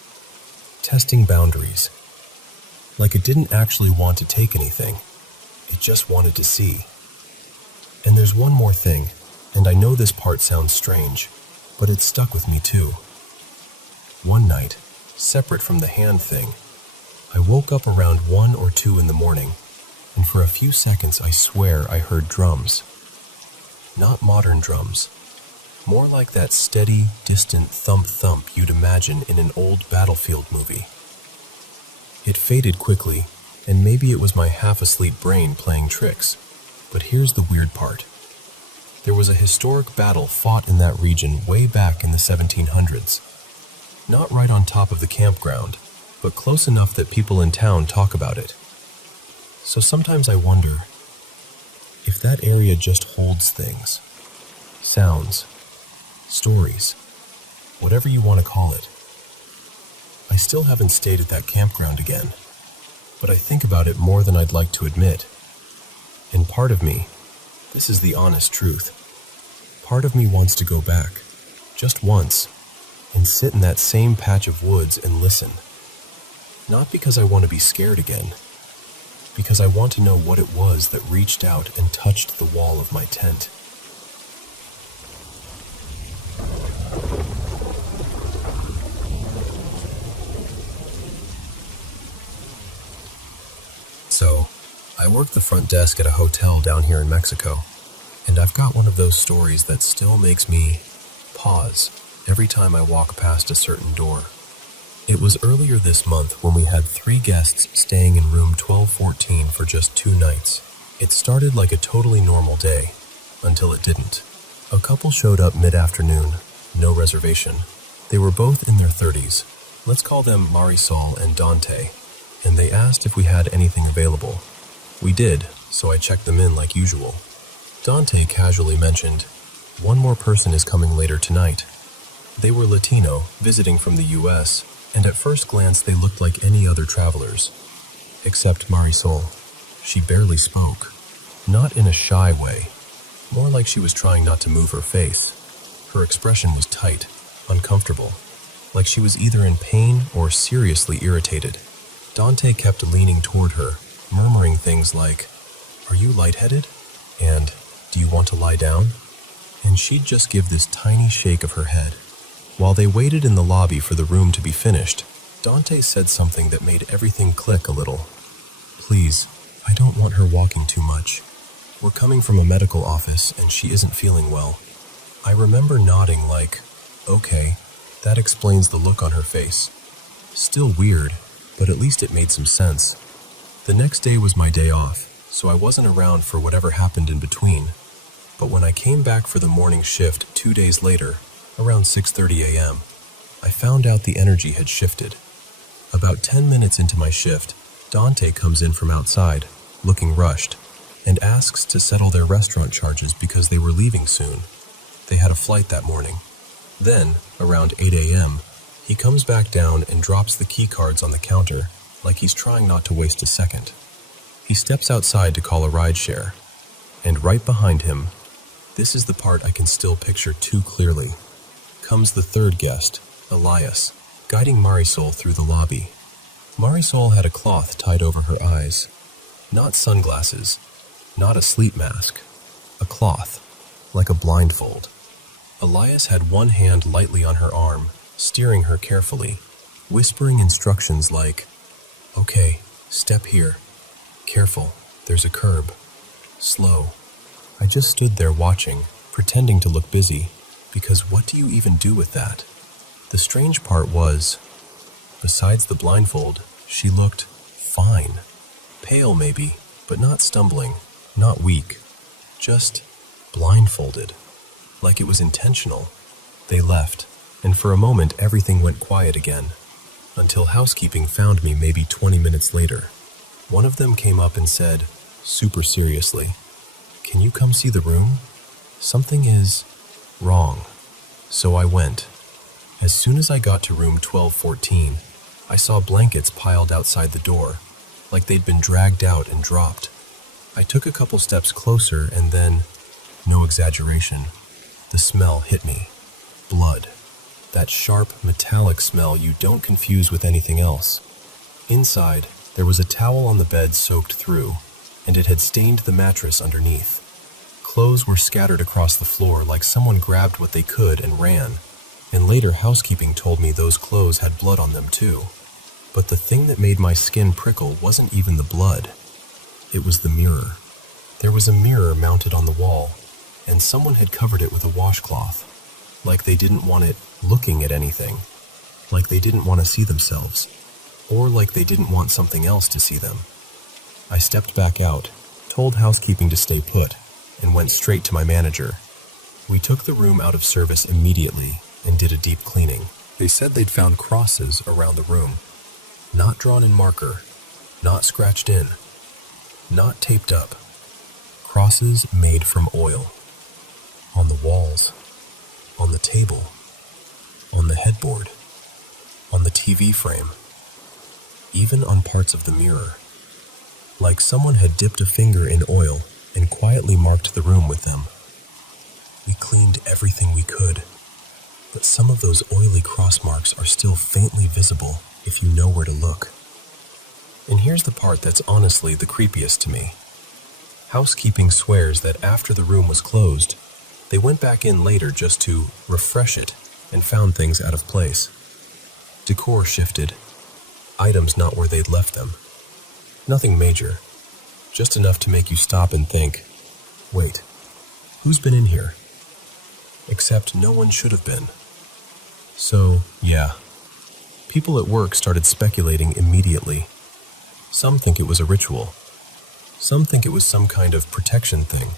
testing boundaries. Like it didn't actually want to take anything, it just wanted to see. And there's one more thing, and I know this part sounds strange, but it stuck with me too. One night, separate from the hand thing, I woke up around 1 or 2 in the morning, and for a few seconds I swear I heard drums. Not modern drums, more like that steady, distant thump-thump you'd imagine in an old battlefield movie. It faded quickly, and maybe it was my half-asleep brain playing tricks, but here's the weird part. There was a historic battle fought in that region way back in the 1700s. Not right on top of the campground, but close enough that people in town talk about it. So sometimes I wonder if that area just holds things, sounds, stories, whatever you want to call it. I still haven't stayed at that campground again, but I think about it more than I'd like to admit. And part of me, this is the honest truth, part of me wants to go back, just once, and sit in that same patch of woods and listen. Not because I want to be scared again, because I want to know what it was that reached out and touched the wall of my tent. So, I work the front desk at a hotel down here in Mexico, and I've got one of those stories that still makes me pause every time I walk past a certain door. It was earlier this month when we had 3 guests staying in room 1214 for just 2 nights. It started like a totally normal day, until it didn't. A couple showed up mid-afternoon, no reservation. They were both in their 30s. Let's call them Marisol and Dante, and they asked if we had anything available. We did, so I checked them in like usual. Dante casually mentioned, "One more person is coming later tonight." They were Latino, visiting from the US, and at first glance they looked like any other travelers. Except Marisol. She barely spoke. Not in a shy way. More like she was trying not to move her face. Her expression was tight, uncomfortable, like she was either in pain or seriously irritated. Dante kept leaning toward her, murmuring things like, "Are you lightheaded?" And, "Do you want to lie down?" And she'd just give this tiny shake of her head. While they waited in the lobby for the room to be finished, Dante said something that made everything click a little. "Please, I don't want her walking too much. We're coming from a medical office and she isn't feeling well." I remember nodding like, "Okay, that explains the look on her face." Still weird, but at least it made some sense. The next day was my day off, so I wasn't around for whatever happened in between. But when I came back for the morning shift 2 days later, around 6:30 a.m., I found out the energy had shifted. About 10 minutes into my shift, Dante comes in from outside, looking rushed, and asks to settle their restaurant charges because they were leaving soon. They had a flight that morning. Then, around 8 a.m., he comes back down and drops the key cards on the counter, like he's trying not to waste a second. He steps outside to call a rideshare, and right behind him, this is the part I can still picture too clearly, comes the 3rd guest, Elias, guiding Marisol through the lobby. Marisol had a cloth tied over her eyes. Not sunglasses, not a sleep mask. A cloth, like a blindfold. Elias had one hand lightly on her arm, steering her carefully, whispering instructions like, "Okay, step here. Careful, there's a curb. Slow." I just stood there watching, pretending to look busy, because what do you even do with that? The strange part was, besides the blindfold, she looked fine. Pale maybe, but not stumbling, not weak. Just blindfolded. Like it was intentional. They left, and for a moment everything went quiet again, until housekeeping found me maybe 20 minutes later. One of them came up and said, super seriously, "Can you come see the room?" Something is wrong. So I went. As soon as I got to room 1214, I saw blankets piled outside the door, like they'd been dragged out and dropped. I took a couple steps closer and then, no exaggeration, the smell hit me. Blood. That sharp, metallic smell you don't confuse with anything else. Inside, there was a towel on the bed soaked through, and it had stained the mattress underneath. Clothes were scattered across the floor like someone grabbed what they could and ran, and later housekeeping told me those clothes had blood on them too. But the thing that made my skin prickle wasn't even the blood. It was the mirror. There was a mirror mounted on the wall, and someone had covered it with a washcloth, like they didn't want it looking at anything, like they didn't want to see themselves, or like they didn't want something else to see them. I stepped back out, told housekeeping to stay put, and went straight to my manager. We took the room out of service immediately and did a deep cleaning. They said they'd found crosses around the room, not drawn in marker, not scratched in, not taped up. Crosses made from oil. On the walls, on the table, on the headboard, on the TV frame, even on parts of the mirror. Like someone had dipped a finger in oil and quietly marked the room with them. We cleaned everything we could, but some of those oily cross marks are still faintly visible if you know where to look. And here's the part that's honestly the creepiest to me. Housekeeping swears that after the room was closed, they went back in later just to refresh it and found things out of place. Decor shifted, items not where they'd left them. Nothing major, just enough to make you stop and think, wait, who's been in here? Except no one should have been. So, yeah, people at work started speculating immediately. Some think it was a ritual. Some think it was some kind of protection thing.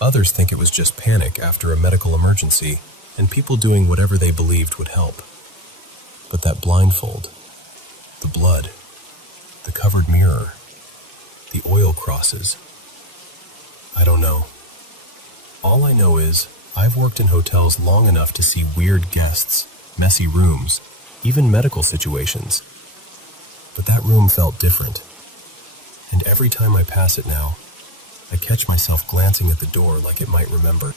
Others think it was just panic after a medical emergency and people doing whatever they believed would help. But that blindfold, the blood, the covered mirror, the oil crosses, I don't know. All I know is I've worked in hotels long enough to see weird guests, messy rooms, even medical situations. But that room felt different. And every time I pass it now, I catch myself glancing at the door like it might remember.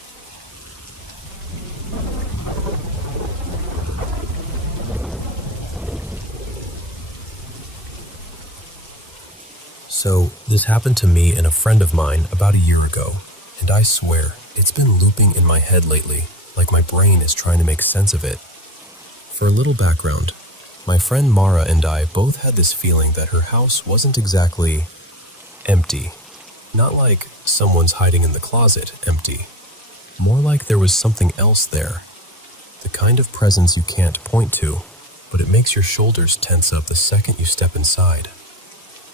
So, this happened to me and a friend of mine about a year ago, and I swear, it's been looping in my head lately, like my brain is trying to make sense of it. For a little background, my friend Mara and I both had this feeling that her house wasn't exactly empty. Not like someone's hiding in the closet empty. More like there was something else there. The kind of presence you can't point to, but it makes your shoulders tense up the second you step inside.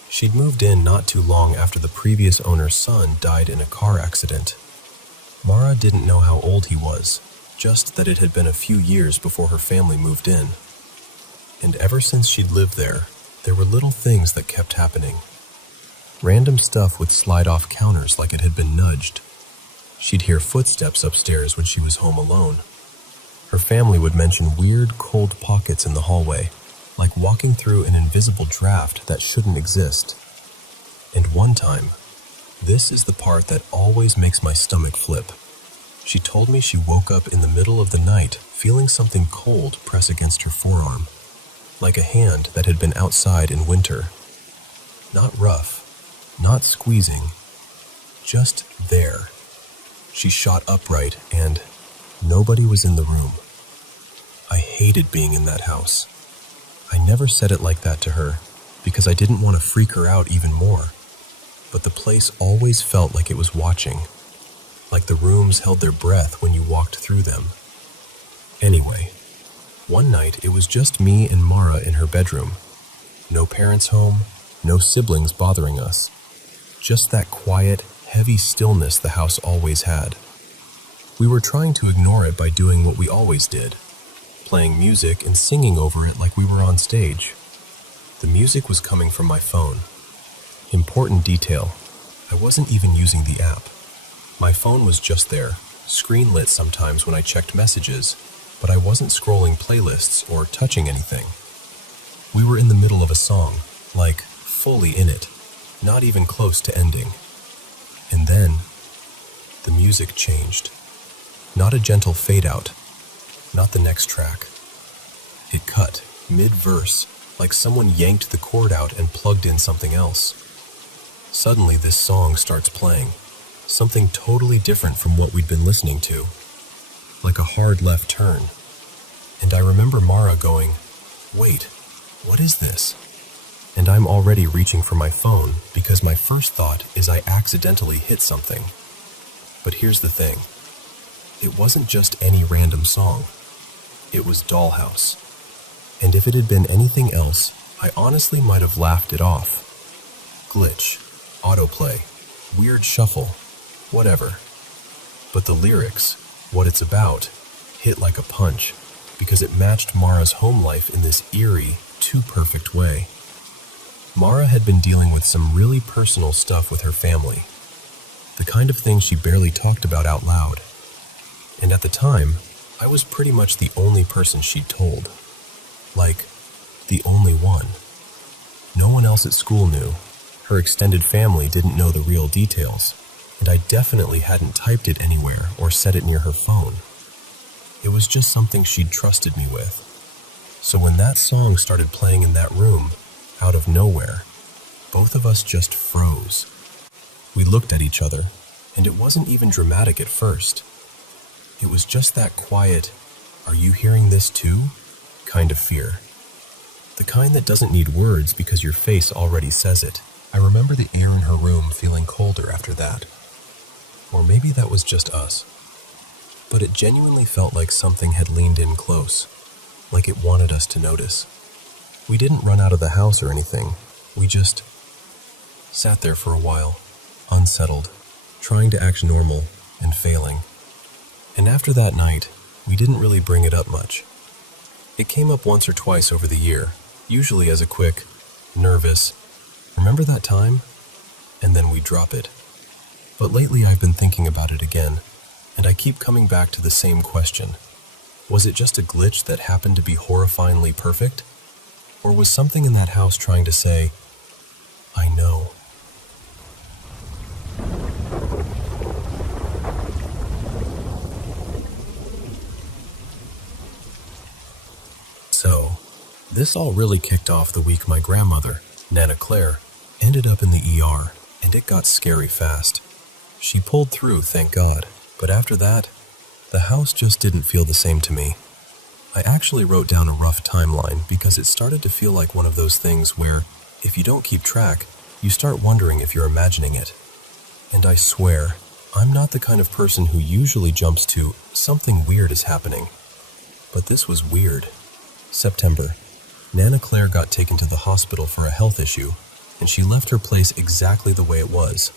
She'd moved in not too long after the previous owner's son died in a car accident. Mara didn't know how old he was, just that it had been a few years before her family moved in. And ever since she'd lived there were little things that kept happening. Random stuff would slide off counters like it had been nudged. She'd hear footsteps upstairs when she was home alone. Her family would mention weird, cold pockets in the hallway, like walking through an invisible draft that shouldn't exist. And one time, this is the part that always makes my stomach flip. She told me she woke up in the middle of the night feeling something cold press against her forearm, like a hand that had been outside in winter. Not rough, not squeezing, just there. She shot upright and nobody was in the room. I hated being in that house. I never said it like that to her because I didn't want to freak her out even more. But the place always felt like it was watching, like the rooms held their breath when you walked through them. Anyway, one night it was just me and Mara in her bedroom. No parents home, no siblings bothering us. Just that quiet, heavy stillness the house always had. We were trying to ignore it by doing what we always did, playing music and singing over it like we were on stage. The music was coming from my phone. Important detail, I wasn't even using the app. My phone was just there, screen lit sometimes when I checked messages, but I wasn't scrolling playlists or touching anything. We were in the middle of a song, like fully in it, not even close to ending. And then, the music changed. Not a gentle fade out, not the next track. It cut, mid-verse, like someone yanked the cord out and plugged in something else. Suddenly this song starts playing, something totally different from what we'd been listening to, like a hard left turn. And I remember Mara going, "Wait, what is this?" And I'm already reaching for my phone because my first thought is I accidentally hit something. But here's the thing. It wasn't just any random song. It was Dollhouse. And if it had been anything else, I honestly might have laughed it off. Glitch, autoplay, weird shuffle, whatever. But the lyrics, what it's about, hit like a punch because it matched Mara's home life in this eerie, too perfect way. Mara had been dealing with some really personal stuff with her family, the kind of things she barely talked about out loud. And at the time, I was pretty much the only person she'd told. Like, the only one. No one else at school knew. Her extended family didn't know the real details, and I definitely hadn't typed it anywhere or set it near her phone. It was just something she'd trusted me with. So when that song started playing in that room, out of nowhere, both of us just froze. We looked at each other, and it wasn't even dramatic at first. It was just that quiet, "Are you hearing this too?" kind of fear. The kind that doesn't need words because your face already says it. I remember the air in her room feeling colder after that. Or maybe that was just us. But it genuinely felt like something had leaned in close, like it wanted us to notice. We didn't run out of the house or anything. We just sat there for a while, unsettled, trying to act normal and failing. And after that night, we didn't really bring it up much. It came up once or twice over the year, usually as a quick, nervous, "Remember that time?" And then we drop it. But lately I've been thinking about it again, and I keep coming back to the same question. Was it just a glitch that happened to be horrifyingly perfect? Or was something in that house trying to say, "I know"? So, this all really kicked off the week my grandmother, Nana Claire, ended up in the ER, and it got scary fast. She pulled through, thank God, but after that, the house just didn't feel the same to me. I actually wrote down a rough timeline because it started to feel like one of those things where, if you don't keep track, you start wondering if you're imagining it. And I swear, I'm not the kind of person who usually jumps to something weird is happening. But this was weird. September. Nana Claire got taken to the hospital for a health issue, and she left her place exactly the way it was,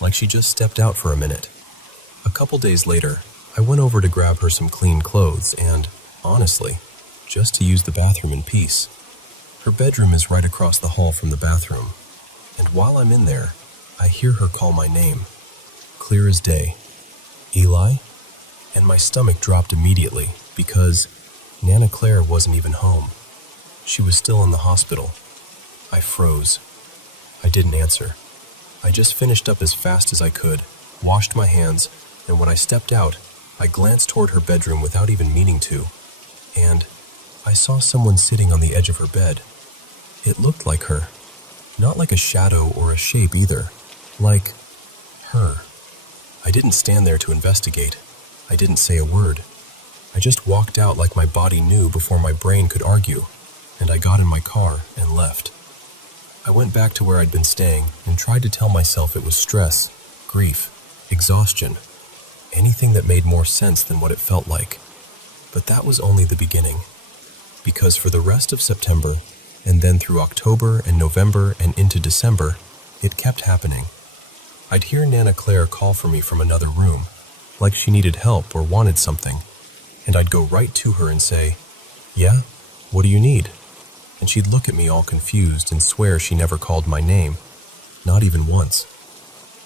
like she just stepped out for a minute. A couple days later, I went over to grab her some clean clothes and, honestly, just to use the bathroom in peace. Her bedroom is right across the hall from the bathroom, and while I'm in there, I hear her call my name, clear as day. "Eli?" And my stomach dropped immediately because Nana Claire wasn't even home. She was still in the hospital. I froze. I didn't answer. I just finished up as fast as I could, washed my hands, and when I stepped out, I glanced toward her bedroom without even meaning to, and I saw someone sitting on the edge of her bed. It looked like her. Not like a shadow or a shape either. Like her. I didn't stand there to investigate. I didn't say a word. I just walked out like my body knew before my brain could argue, and I got in my car and left. I went back to where I'd been staying and tried to tell myself it was stress, grief, exhaustion, anything that made more sense than what it felt like. But that was only the beginning, because for the rest of September, and then through October and November and into December, it kept happening. I'd hear Nana Claire call for me from another room, like she needed help or wanted something, and I'd go right to her and say, "Yeah, what do you need?" And she'd look at me all confused and swear she never called my name, not even once.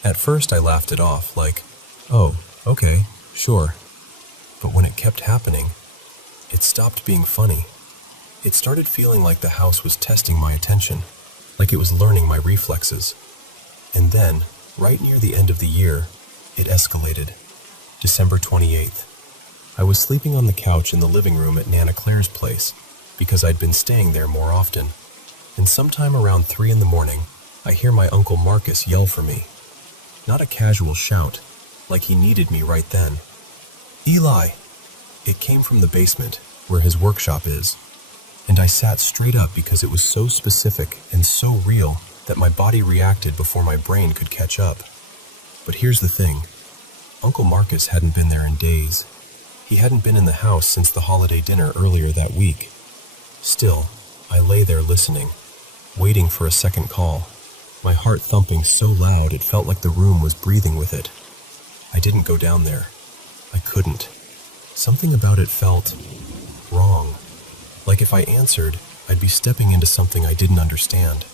At first I laughed it off, like, "Oh, okay, Sure, but when it kept happening, it stopped being funny. It started feeling like the house was testing my attention, like it was learning my reflexes. And then, right near the end of the year, it escalated. December 28th. I was sleeping on the couch in the living room at Nana Claire's place because I'd been staying there more often. And sometime around 3 in the morning, I hear my Uncle Marcus yell for me. Not a casual shout, like he needed me right then. "Eli!" It came from the basement, where his workshop is. And I sat straight up because it was so specific and so real that my body reacted before my brain could catch up. But here's the thing. Uncle Marcus hadn't been there in days. He hadn't been in the house since the holiday dinner earlier that week. Still, I lay there listening, waiting for a second call, my heart thumping so loud it felt like the room was breathing with it. I didn't go down there. I couldn't. Something about it felt wrong. Like if I answered, I'd be stepping into something I didn't understand.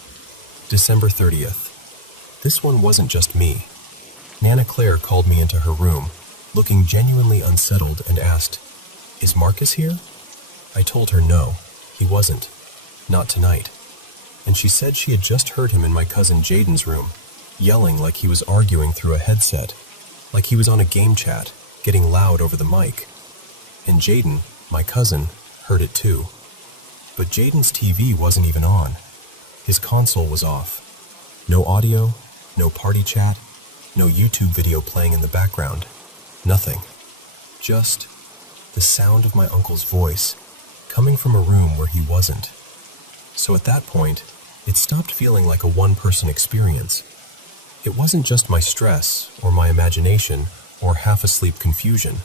December 30th. This one wasn't just me. Nana Claire called me into her room, looking genuinely unsettled, and asked, "Is Marcus here?" I told her no, he wasn't. Not tonight. And she said she had just heard him in my cousin Jaden's room, yelling like he was arguing through a headset, like he was on a game chat, getting loud over the mic. And Jaden, my cousin, heard it too. But Jaden's TV wasn't even on. His console was off. No audio, no party chat, no YouTube video playing in the background. Nothing. Just the sound of my uncle's voice coming from a room where he wasn't. So at that point, it stopped feeling like a one-person experience. It wasn't just my stress or my imagination or half-asleep confusion.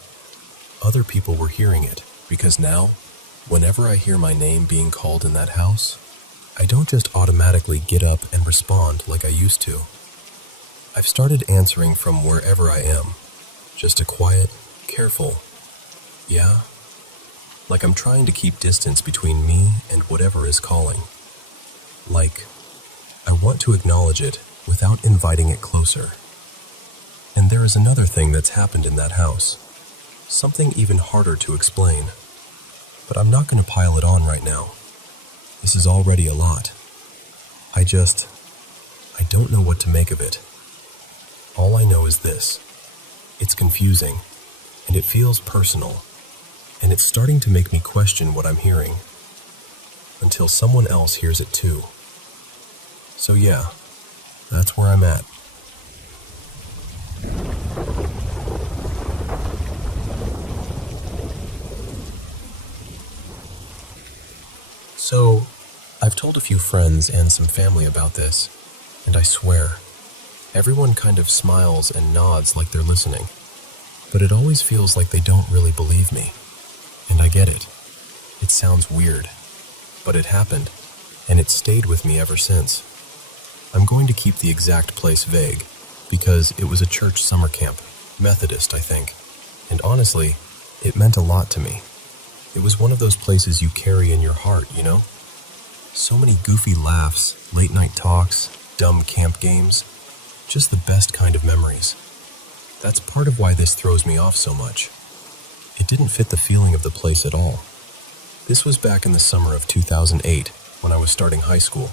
Other people were hearing it, because now, whenever I hear my name being called in that house, I don't just automatically get up and respond like I used to. I've started answering from wherever I am, just a quiet, careful, "Yeah?" Like I'm trying to keep distance between me and whatever is calling. Like, I want to acknowledge it without inviting it closer. And there is another thing that's happened in that house. Something even harder to explain. But I'm not going to pile it on right now. This is already a lot. I don't know what to make of it. All I know is this. It's confusing, and it feels personal, and it's starting to make me question what I'm hearing, until someone else hears it too. So yeah, that's where I'm at. So, I've told a few friends and some family about this, and I swear, everyone kind of smiles and nods like they're listening, but it always feels like they don't really believe me. And I get it. It sounds weird, but it happened, and it stayed with me ever since. I'm going to keep the exact place vague, because it was a church summer camp, Methodist, I think, and honestly, it meant a lot to me. It was one of those places you carry in your heart, you know? So many goofy laughs, late-night talks, dumb camp games, just the best kind of memories. That's part of why this throws me off so much. It didn't fit the feeling of the place at all. This was back in the summer of 2008, when I was starting high school.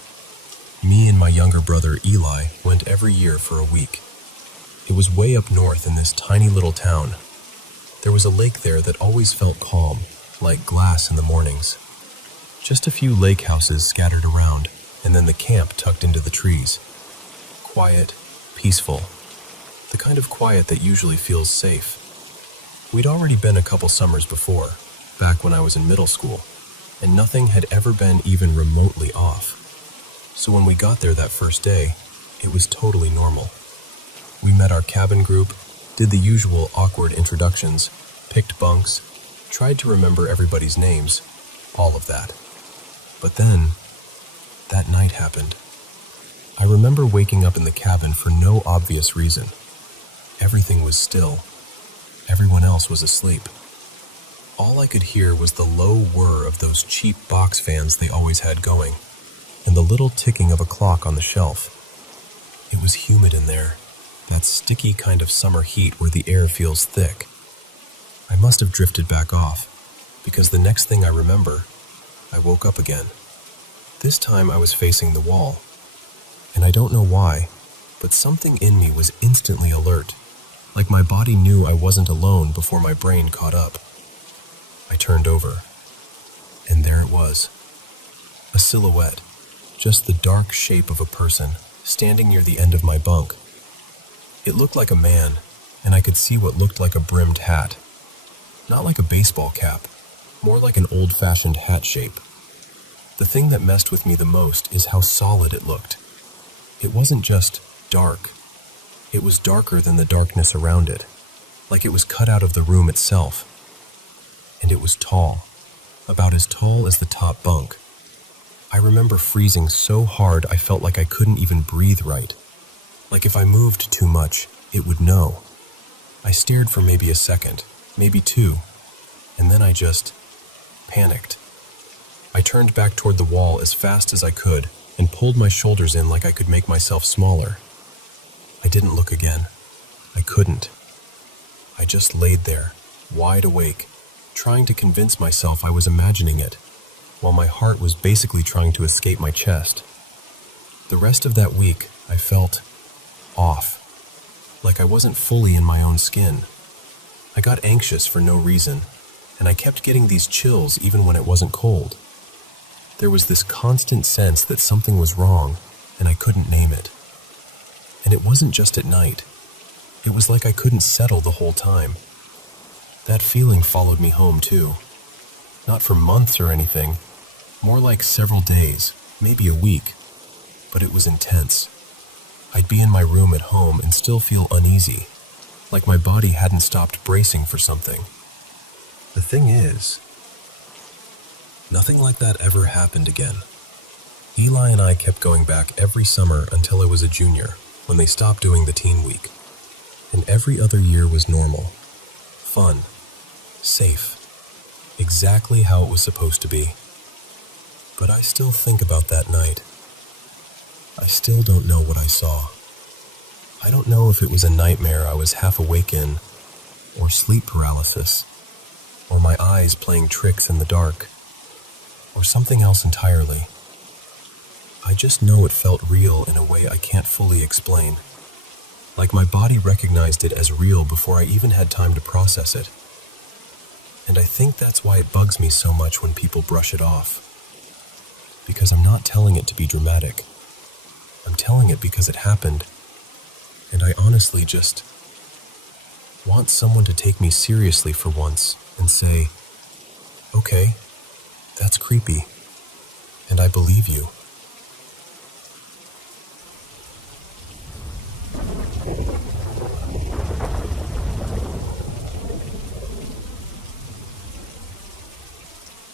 Me and my younger brother Eli went every year for a week. It was way up north in this tiny little town. There was a lake there that always felt calm, like glass in the mornings. Just a few lake houses scattered around, and then the camp tucked into the trees. Quiet, peaceful, the kind of quiet that usually feels safe. We'd already been a couple summers before, back when I was in middle school, and nothing had ever been even remotely off. So when we got there that first day, it was totally normal. We met our cabin group, did the usual awkward introductions, picked bunks, tried to remember everybody's names, all of that. But then, that night happened. I remember waking up in the cabin for no obvious reason. Everything was still. Everyone else was asleep. All I could hear was the low whir of those cheap box fans they always had going, and the little ticking of a clock on the shelf. It was humid in there, that sticky kind of summer heat where the air feels thick. I must have drifted back off, because the next thing I remember, I woke up again. This time I was facing the wall, and I don't know why, but something in me was instantly alert, like my body knew I wasn't alone before my brain caught up. I turned over, and there it was. A silhouette, just the dark shape of a person, standing near the end of my bunk. It looked like a man, and I could see what looked like a brimmed hat. Not like a baseball cap, more like an old-fashioned hat shape. The thing that messed with me the most is how solid it looked. It wasn't just dark. It was darker than the darkness around it, like it was cut out of the room itself. And it was tall, about as tall as the top bunk. I remember freezing so hard I felt like I couldn't even breathe right. Like if I moved too much, it would know. I stared for maybe a second, maybe two, and then I just panicked. I turned back toward the wall as fast as I could and pulled my shoulders in like I could make myself smaller. I didn't look again. I couldn't. I just laid there, wide awake, trying to convince myself I was imagining it, while my heart was basically trying to escape my chest. The rest of that week, I felt off, like I wasn't fully in my own skin. I got anxious for no reason, and I kept getting these chills even when it wasn't cold. There was this constant sense that something was wrong, and I couldn't name it. And it wasn't just at night. It was like I couldn't settle the whole time. That feeling followed me home too. Not for months or anything, more like several days, maybe a week, but it was intense. I'd be in my room at home and still feel uneasy, like my body hadn't stopped bracing for something. The thing is, nothing like that ever happened again. Eli and I kept going back every summer until I was a junior, when they stopped doing the teen week. And every other year was normal. Fun. Safe. Exactly how it was supposed to be. But I still think about that night. I still don't know what I saw. I don't know if it was a nightmare I was half awake in, or sleep paralysis, or my eyes playing tricks in the dark, or something else entirely. I just know it felt real in a way I can't fully explain. Like my body recognized it as real before I even had time to process it. And I think that's why it bugs me so much when people brush it off. Because I'm not telling it to be dramatic. I'm telling it because it happened. And I honestly just want someone to take me seriously for once and say, okay, that's creepy, and I believe you.